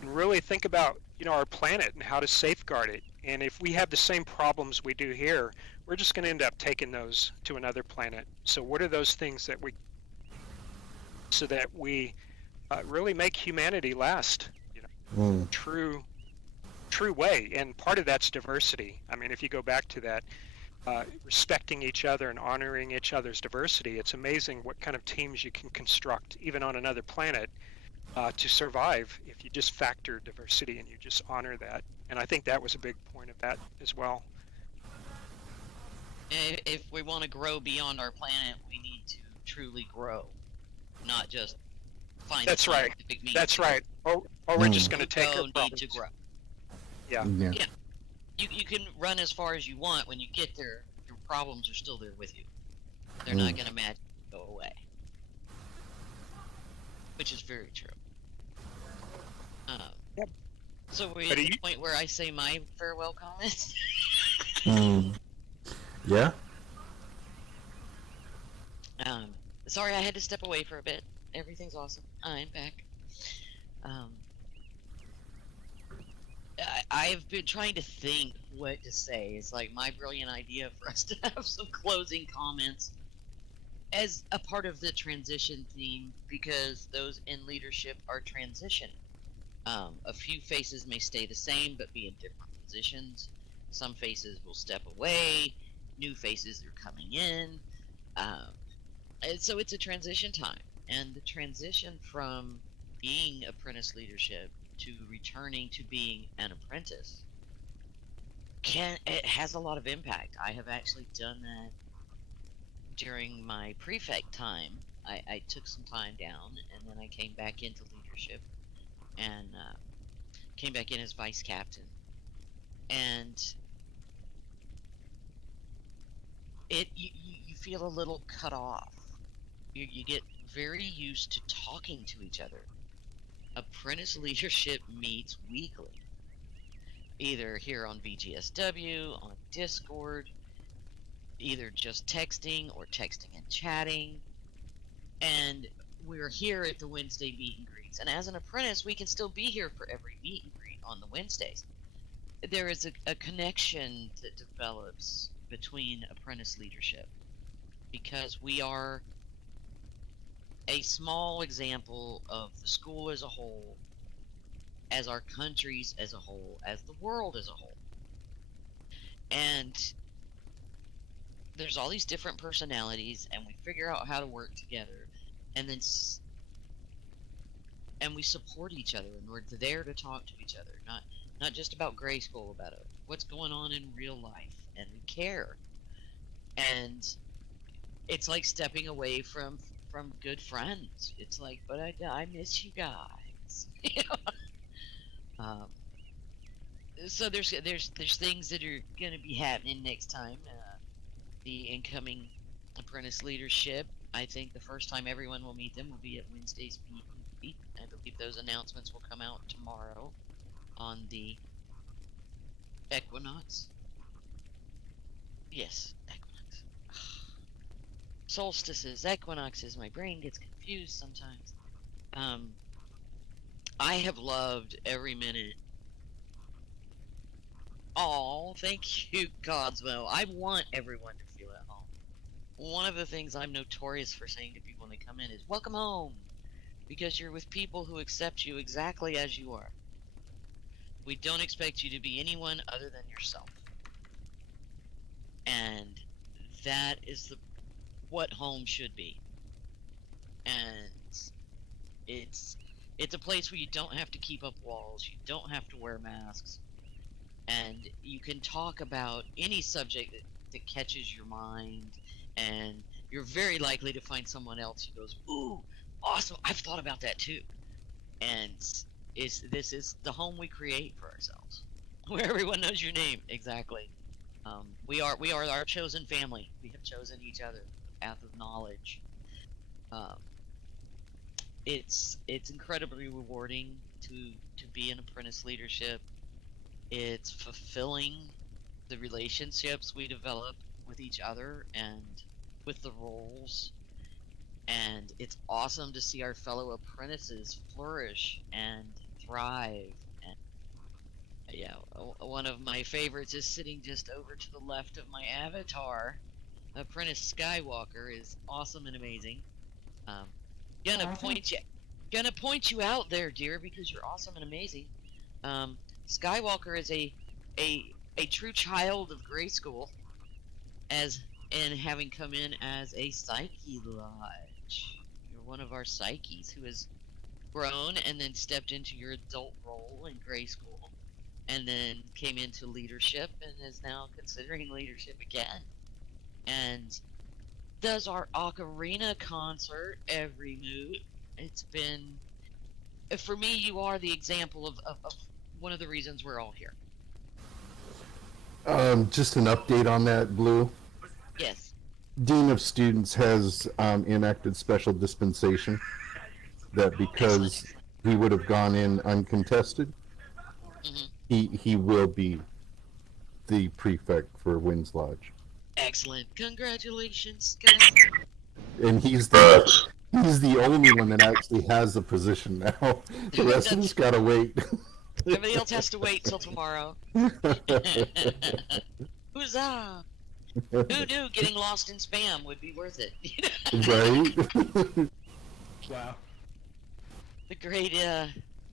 and really think about our planet and how to safeguard it. And if we have the same problems we do here, we're just going to end up taking those to another planet. So what are those things that so that we really make humanity last, true way? And part of that's diversity. I mean, if you go back to that, respecting each other and honoring each other's diversity, it's amazing what kind of teams you can construct, even on another planet, to survive if you just factor diversity and you just honor that. And I think that was a big point of that as well. If we want to grow beyond our planet, we need to truly grow, not just find. That's right. That's right. Or we're just going to take our need to grow. Yeah. You can run as far as you want. When you get there, your problems are still there with you. They're not going to magically go away, which is very true. Yep. So we're at the point where I say my farewell comments. Yeah. Sorry, I had to step away for a bit. Everything's awesome. I'm back. I've been trying to think what to say. It's like my brilliant idea for us to have some closing comments. as a part of the transition theme, because those in leadership are transition. A few faces may stay the same but be in different positions. Some faces will step away. New faces are coming in. And so it's a transition time. And the transition from being apprentice leadership to returning to being an apprentice it has a lot of impact. I have actually done that during my prefect time. I took some time down, and then I came back into leadership, and came back in as vice captain. And you feel a little cut off. You get very used to talking to each other. Apprentice leadership meets weekly, either here on vGSW, on Discord, either just texting or texting and chatting. And we're here at the Wednesday meet and greets. And as an apprentice, we can still be here for every meet and greet on the Wednesdays. There is a connection that develops between apprentice leadership, because we are a small example of the school as a whole, as our countries as a whole, as the world as a whole. And there's all these different personalities, and we figure out how to work together, and then and we support each other, and we're there to talk to each other, not just about grade school, about what's going on in real life, and we care. And it's like stepping away from good friends. It's like, but I miss you guys. So there's things that are going to be happening next time. The incoming apprentice leadership, I think the first time everyone will meet them will be at Wednesday's meet and greet. I believe those announcements will come out tomorrow on the Equinox. Yes, Equinox. Solstices, equinoxes, my brain gets confused sometimes. I have loved every minute. Oh, thank you, Cosmo. I want everyone to feel at home. One of the things I'm notorious for saying to people when they come in is, welcome home, because you're with people who accept you exactly as you are. We don't expect you to be anyone other than yourself. And that is what home should be. And it's a place where you don't have to keep up walls, you don't have to wear masks, and you can talk about any subject that catches your mind, and you're very likely to find someone else who goes, ooh, awesome, I've thought about that too. And this is the home we create for ourselves, where everyone knows your name. Exactly. We are our chosen family. We have chosen each other, the path of knowledge. It's incredibly rewarding to be in apprentice leadership. It's fulfilling the relationships we develop with each other and with the roles. And it's awesome to see our fellow apprentices flourish and thrive. And yeah, one of my favorites is sitting just over to the left of my avatar. Apprentice Skywalker is awesome and amazing. Gonna point you out there, dear, because you're awesome and amazing. Skywalker is a true child of Grey School, and having come in as a Psyche Lodge. You're one of our Psyches who has grown and then stepped into your adult role in Grey School, and then came into leadership and is now considering leadership again, and does our ocarina concert every moot. It's been, for me, you are the example of one of the reasons we're all here. Just an update on that, Blue. Yes. Dean of Students has enacted special dispensation that because he would have gone in uncontested, he will be the prefect for Winds Lodge. Excellent. Congratulations, guys. And he's the only one that actually has a position now. The rest of us gotta wait. Everybody else has to wait till tomorrow. Huzzah! Who knew getting lost in spam would be worth it? Right? Wow. The great,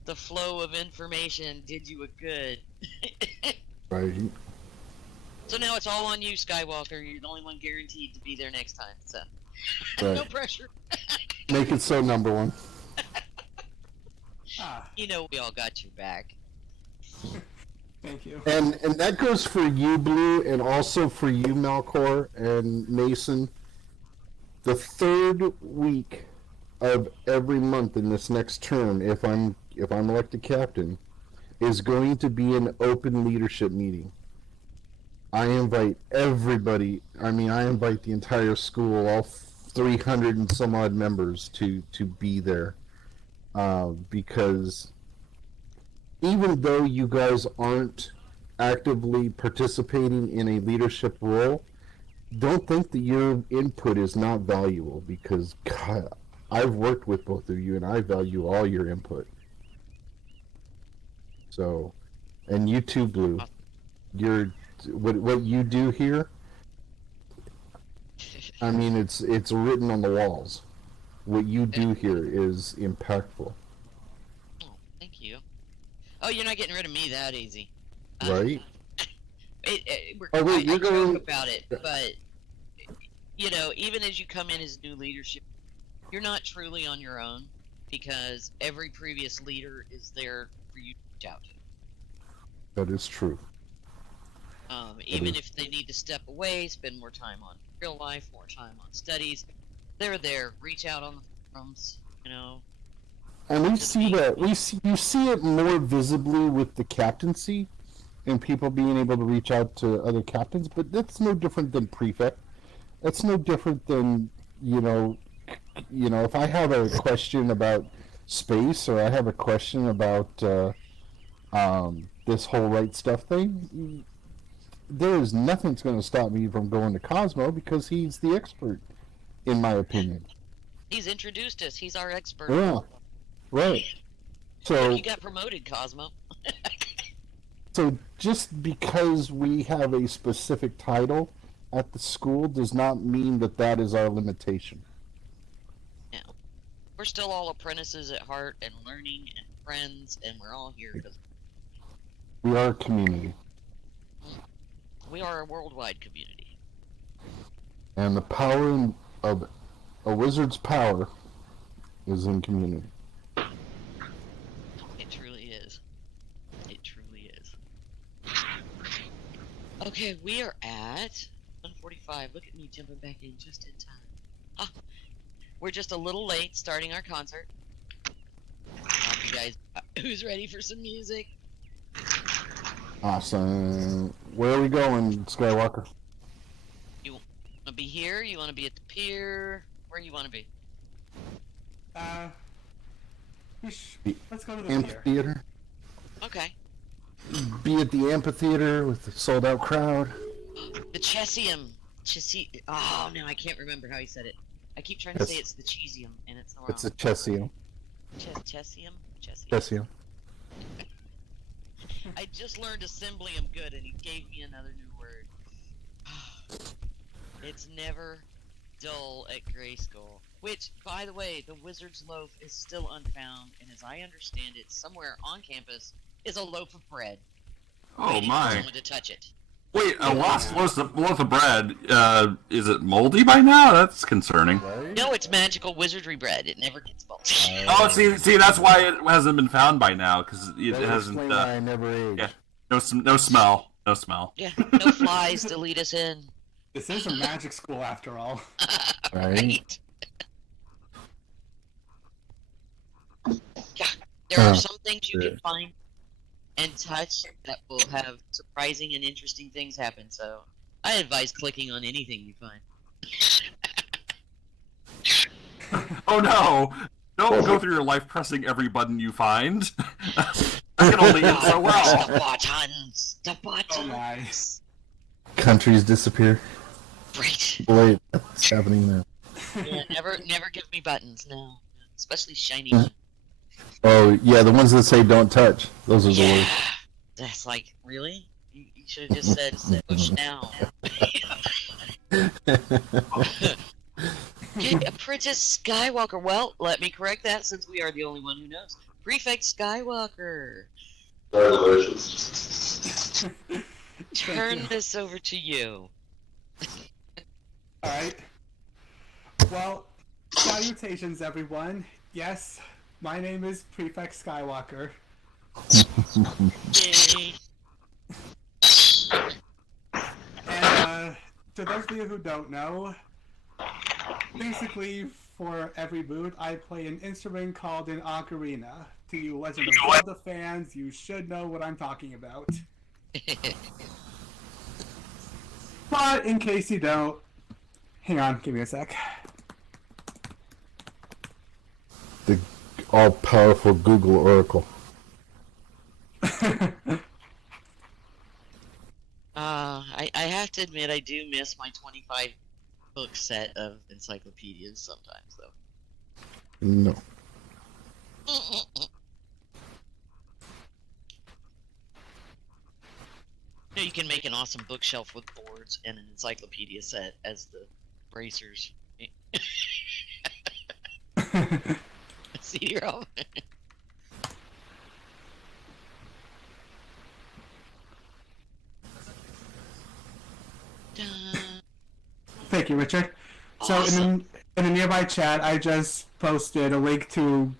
the flow of information did you a good. Right. So now it's all on you, Skywalker. You're the only one guaranteed to be there next time. So Right. no pressure. Make it so, number one. Ah, You know we all got your back. thank you. And that goes for you, Blue, and also for you, Malcor and Mason. The third week of every month in this next term, if I'm elected captain, is going to be an open leadership meeting. I invite everybody. I mean, I invite the entire school, all 300 and some odd members, to be there, because even though you guys aren't actively participating in a leadership role, don't think that your input is not valuable, because God, I've worked with both of you and I value all your input. So, and you too, Blue. What you do here, I mean, it's written on the walls. What you do here is impactful. Oh, thank you. Oh, you're not getting rid of me that easy. Right? I you're joke going about it, but you know, even as you come in as new leadership, you're not truly on your own, because every previous leader is there for you to reach out to. That is true. Even if they need to step away, spend more time on real life, more time on studies, they're there. Reach out on the forums, you know. And we see that you see it more visibly with the captaincy and people being able to reach out to other captains, but that's no different than prefect. That's no different than, you know, if I have a question about space, or I have a question about this whole right stuff thing, there is nothing that's going to stop me from going to Cosmo, because he's the expert, in my opinion. He's introduced us. He's our expert. Yeah, right. So You got promoted, Cosmo. So just because we have a specific title at the school does not mean that that is our limitation. Yeah. We're still all apprentices at heart, and learning, and friends, and we're all here because We are a community, we are a worldwide community. and the power of a wizard's power is in community. It truly is. It truly is. Okay, we are at 1:45. Look at me jumping back in just in time. Ah, we're just a little late starting our concert. You guys, who's ready for some music? Awesome. Where are we going, Skywalker? You want to be here? You want to be at the pier? Where you want to be? Let's go to the pier. Amphitheater? Okay. Be at the amphitheater with the sold-out crowd. The Chessium. Oh, no, I can't remember how he said it. I keep trying to say it's the Chesium, and it's the wrong. It's a Chessium. Chessium? Chessium. I just learned Assemblyum good, and he gave me another new word. It's never dull at Grayskull. Which, by the way, the Wizard's Loaf is still unfound, and as I understand it, somewhere on campus is a loaf of bread. Oh waiting for my! someone to touch it. Wait, a lost loaf of bread. Is it moldy by now? That's concerning. No, it's magical wizardry bread. It never gets moldy. Oh, see, that's why it hasn't been found by now, because it That would hasn't. explain why I never aged. Yeah. No smell. No smell. Yeah, no flies to lead us in. This is a magic school after all. Right. Yeah, there are some things you can find and touch that will have surprising and interesting things happen, so I advise clicking on anything you find. Oh no! Don't go through your life pressing every button you find. I can only hit so well. The buttons! The buttons! Oh my. Countries disappear. Right. Wait, what's happening now? Yeah, never give me buttons, no. Especially shiny ones. Oh, yeah, the ones that say don't touch. Those are the Yeah. worst. That's like, really? You should have just said push now. Princess Skywalker. Well, let me correct that since we are the only one who knows. Prefect Skywalker. Congratulations. Turn you. this over to you. All right. Well, salutations, everyone. Yes, my name is Prefect Skywalker. Yay. And to those of you who don't know, basically for every boot, I play an instrument called an ocarina. To you Legend of Zelda fans, you should know what I'm talking about. But in case you don't, hang on, give me a sec. The all-powerful Google Oracle. I have to admit, I do miss my 25 book set of encyclopedias sometimes, though. No. You know, you can make an awesome bookshelf with boards and an encyclopedia set as the bracers. CD-ROM. Thank you, Richard. Awesome. So in a nearby chat, I just posted a link to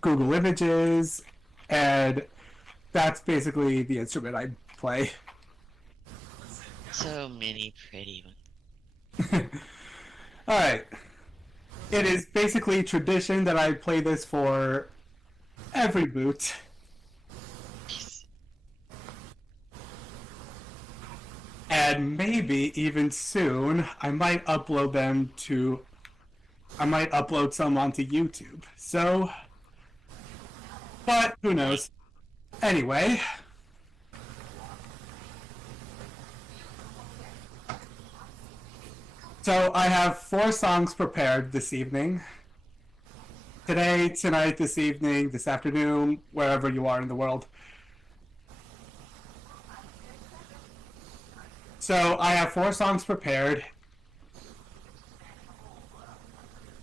Google Images, and that's basically the instrument I play. So many pretty ones. Alright. It is basically tradition that I play this for every boot. And maybe even soon, I might upload some onto YouTube. So, but who knows? Anyway. So I have 4 songs prepared this evening. Today, tonight, this evening, this afternoon, wherever you are in the world. So I have 4 songs prepared.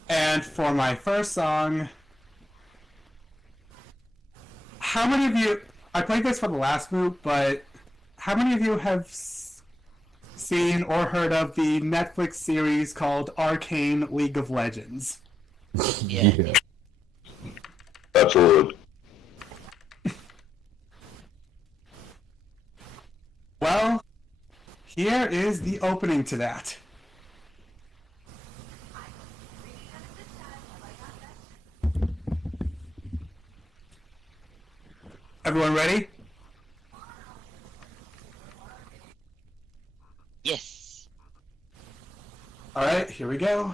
And for my first song, how many of you, I played this for the last boot, but how many of you have seen or heard of the Netflix series called Arcane League of Legends? Yeah. Absolutely. Well, here is the opening to that. Everyone ready? Yes. Alright, here we go.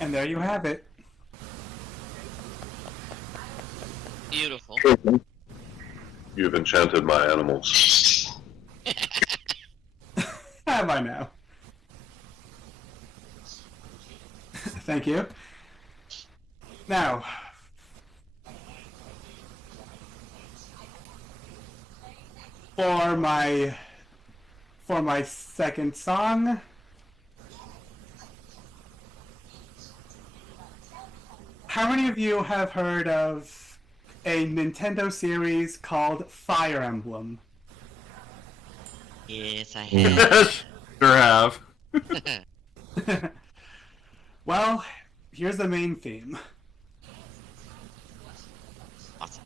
And there you have it. Beautiful. You've enchanted my animals. Have I now? Thank you. Now, for my second song, how many of you have heard of a Nintendo series called Fire Emblem? Yes, I have. Sure have. Well, here's the main theme. Awesome.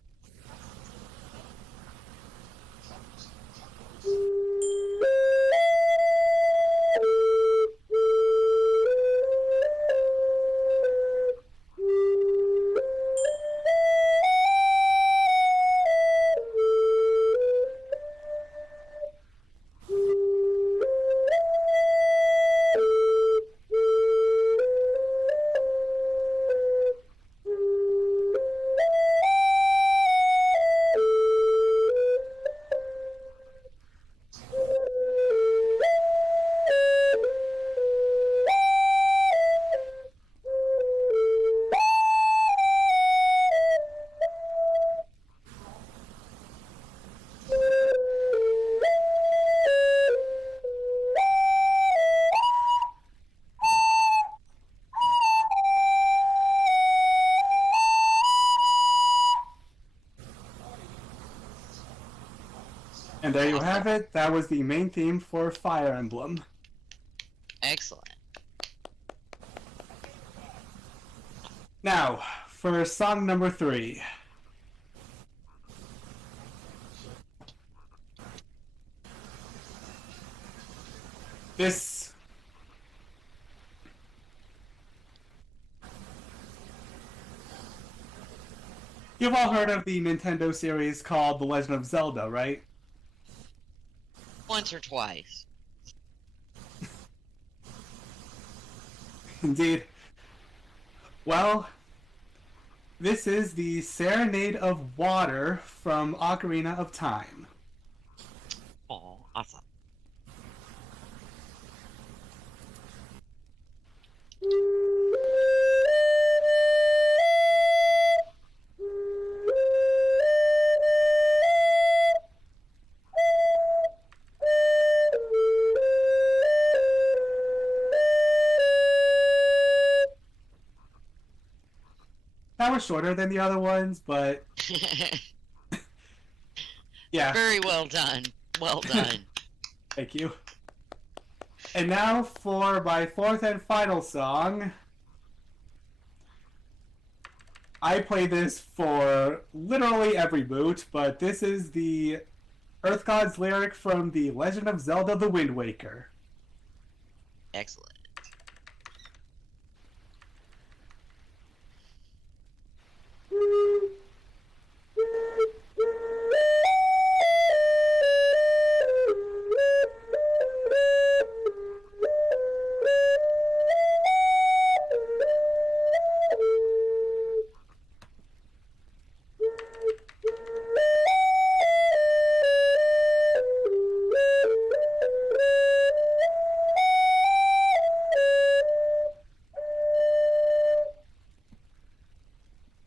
And there you have it. That was the main theme for Fire Emblem. Excellent. Now, for song number 3. This... You've all heard of the Nintendo series called The Legend of Zelda, right? Once or twice. Indeed. Well, this is the Serenade of Water from Ocarina of Time. Oh, awesome. That was shorter than the other ones, but yeah, Very well done. Well done. thank you. And now for my fourth and final song. I play this for literally every boot, but this is the Earth God's lyric from The Legend of Zelda: The Wind Waker. Excellent.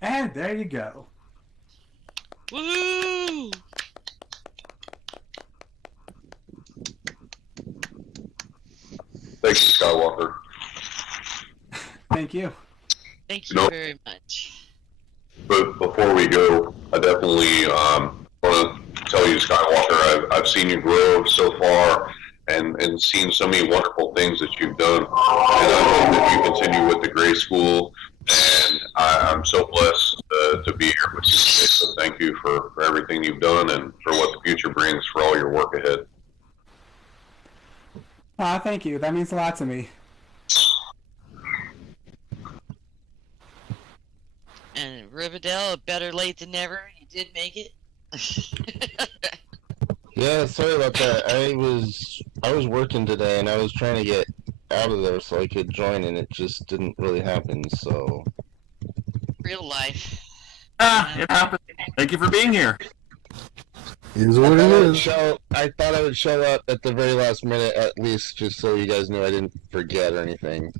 And there you go. Woo! Thank you, Skywalker. Thank you. Thank you Nope. very much. But before we go, I definitely want to tell you, Skywalker, I've seen you grow so far and seen so many wonderful things that you've done. And I hope that you continue with the Gray School. And I'm so blessed to be here with you today. So thank you for everything you've done and for what the future brings for all your work ahead. Thank you. That means a lot to me. And Riverdale, better late than never. You did make it. Yeah, sorry about that. I was working today and I was trying to get out of there so I could join and it just didn't really happen, so Real life. It happened. Thank you for being here. Is what it is. I thought I would show up at the very last minute at least just so you guys knew I didn't forget or anything.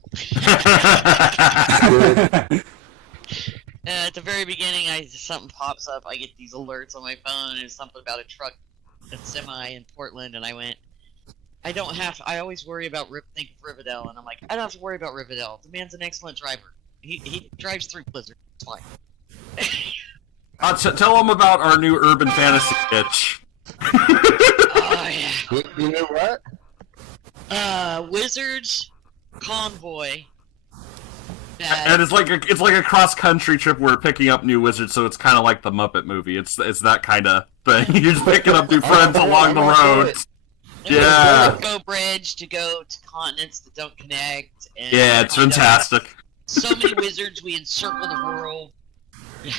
At the very beginning, something pops up. I get these alerts on my phone. And it's something about a truck, a semi in Portland, and I went. I always worry about think of Riverdale, and I'm like, I don't have to worry about Riverdale. The man's an excellent driver. He drives through Blizzard. It's fine. Tell them about our new urban fantasy pitch. Oh yeah. You know what? Wizards Convoy And it's like a cross country trip where we're picking up new wizards, so it's kind of like the Muppet movie. It's that kind of thing. You're just picking up new friends along the road. Yeah. Go bridge to go to continents that don't connect. And Yeah, it's fantastic. So many wizards, we encircle the world. Yeah.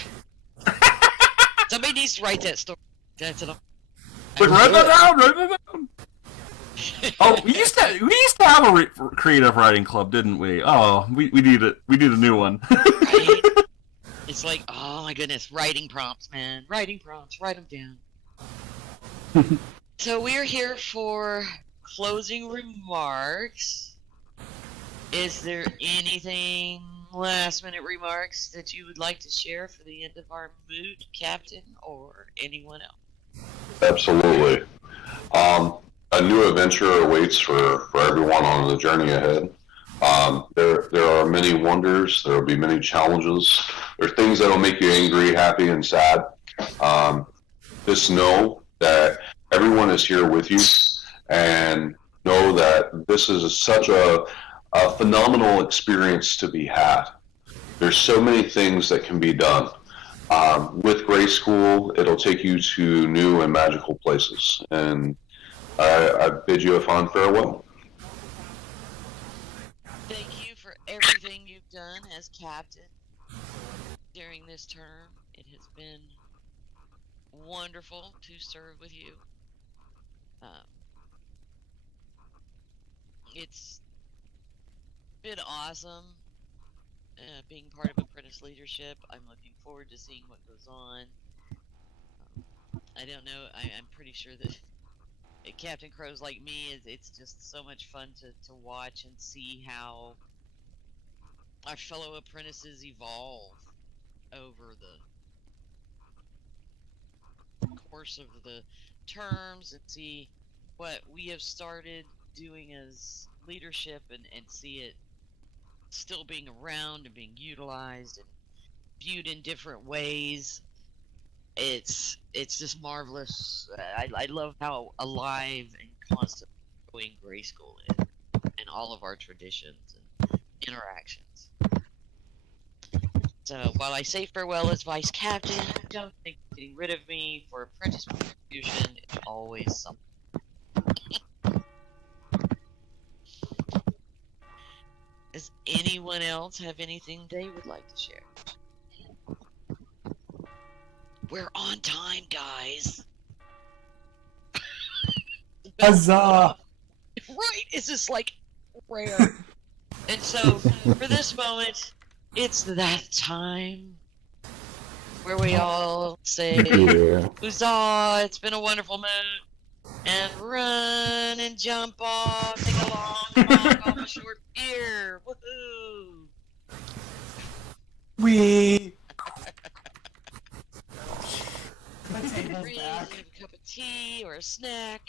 Somebody needs to write that story. That's it. Write that down. Oh, we used to have a creative writing club, didn't we? Oh, we need it. We need a new one. Right? It's like, oh my goodness, writing prompts, man. Writing prompts, write them down. So we're here for closing remarks. Is there anything, last minute remarks, that you would like to share for the end of our mood, Captain, or anyone else? Absolutely. A new adventure awaits for everyone on the journey ahead. There are many wonders. There will be many challenges. There are things that will make you angry, happy, and sad. Just know that everyone is here with you, and know that this is such a phenomenal experience to be had. There's so many things that can be done. With Gray School, it'll take you to new and magical places, and I bid you a fond farewell. Thank you for everything you've done as captain during this term. It has been wonderful to serve with you. It's been awesome being part of apprentice leadership. I'm looking forward to seeing what goes on. I don't know. I'm pretty sure that Captain Crow's like me. It's just so much fun to watch and see how our fellow apprentices evolve over the course of the terms, and see what we have started doing as leadership, and see it still being around and being utilized and viewed in different ways. It's just marvelous. I love how alive and constantly growing Gray School is, and all of our traditions and interactions. So while I say farewell as vice captain, don't think of getting rid of me for apprentice contribution. It's always something. Does anyone else have anything they would like to share? We're on time, guys. Huzzah! Right? It's just like rare. And so, for this moment, it's that time where we all say, Yeah. huzzah, it's been a wonderful mood, and run and jump off, sing along, walk off a short pier, woohoo! We. Raise a cup of tea or a snack.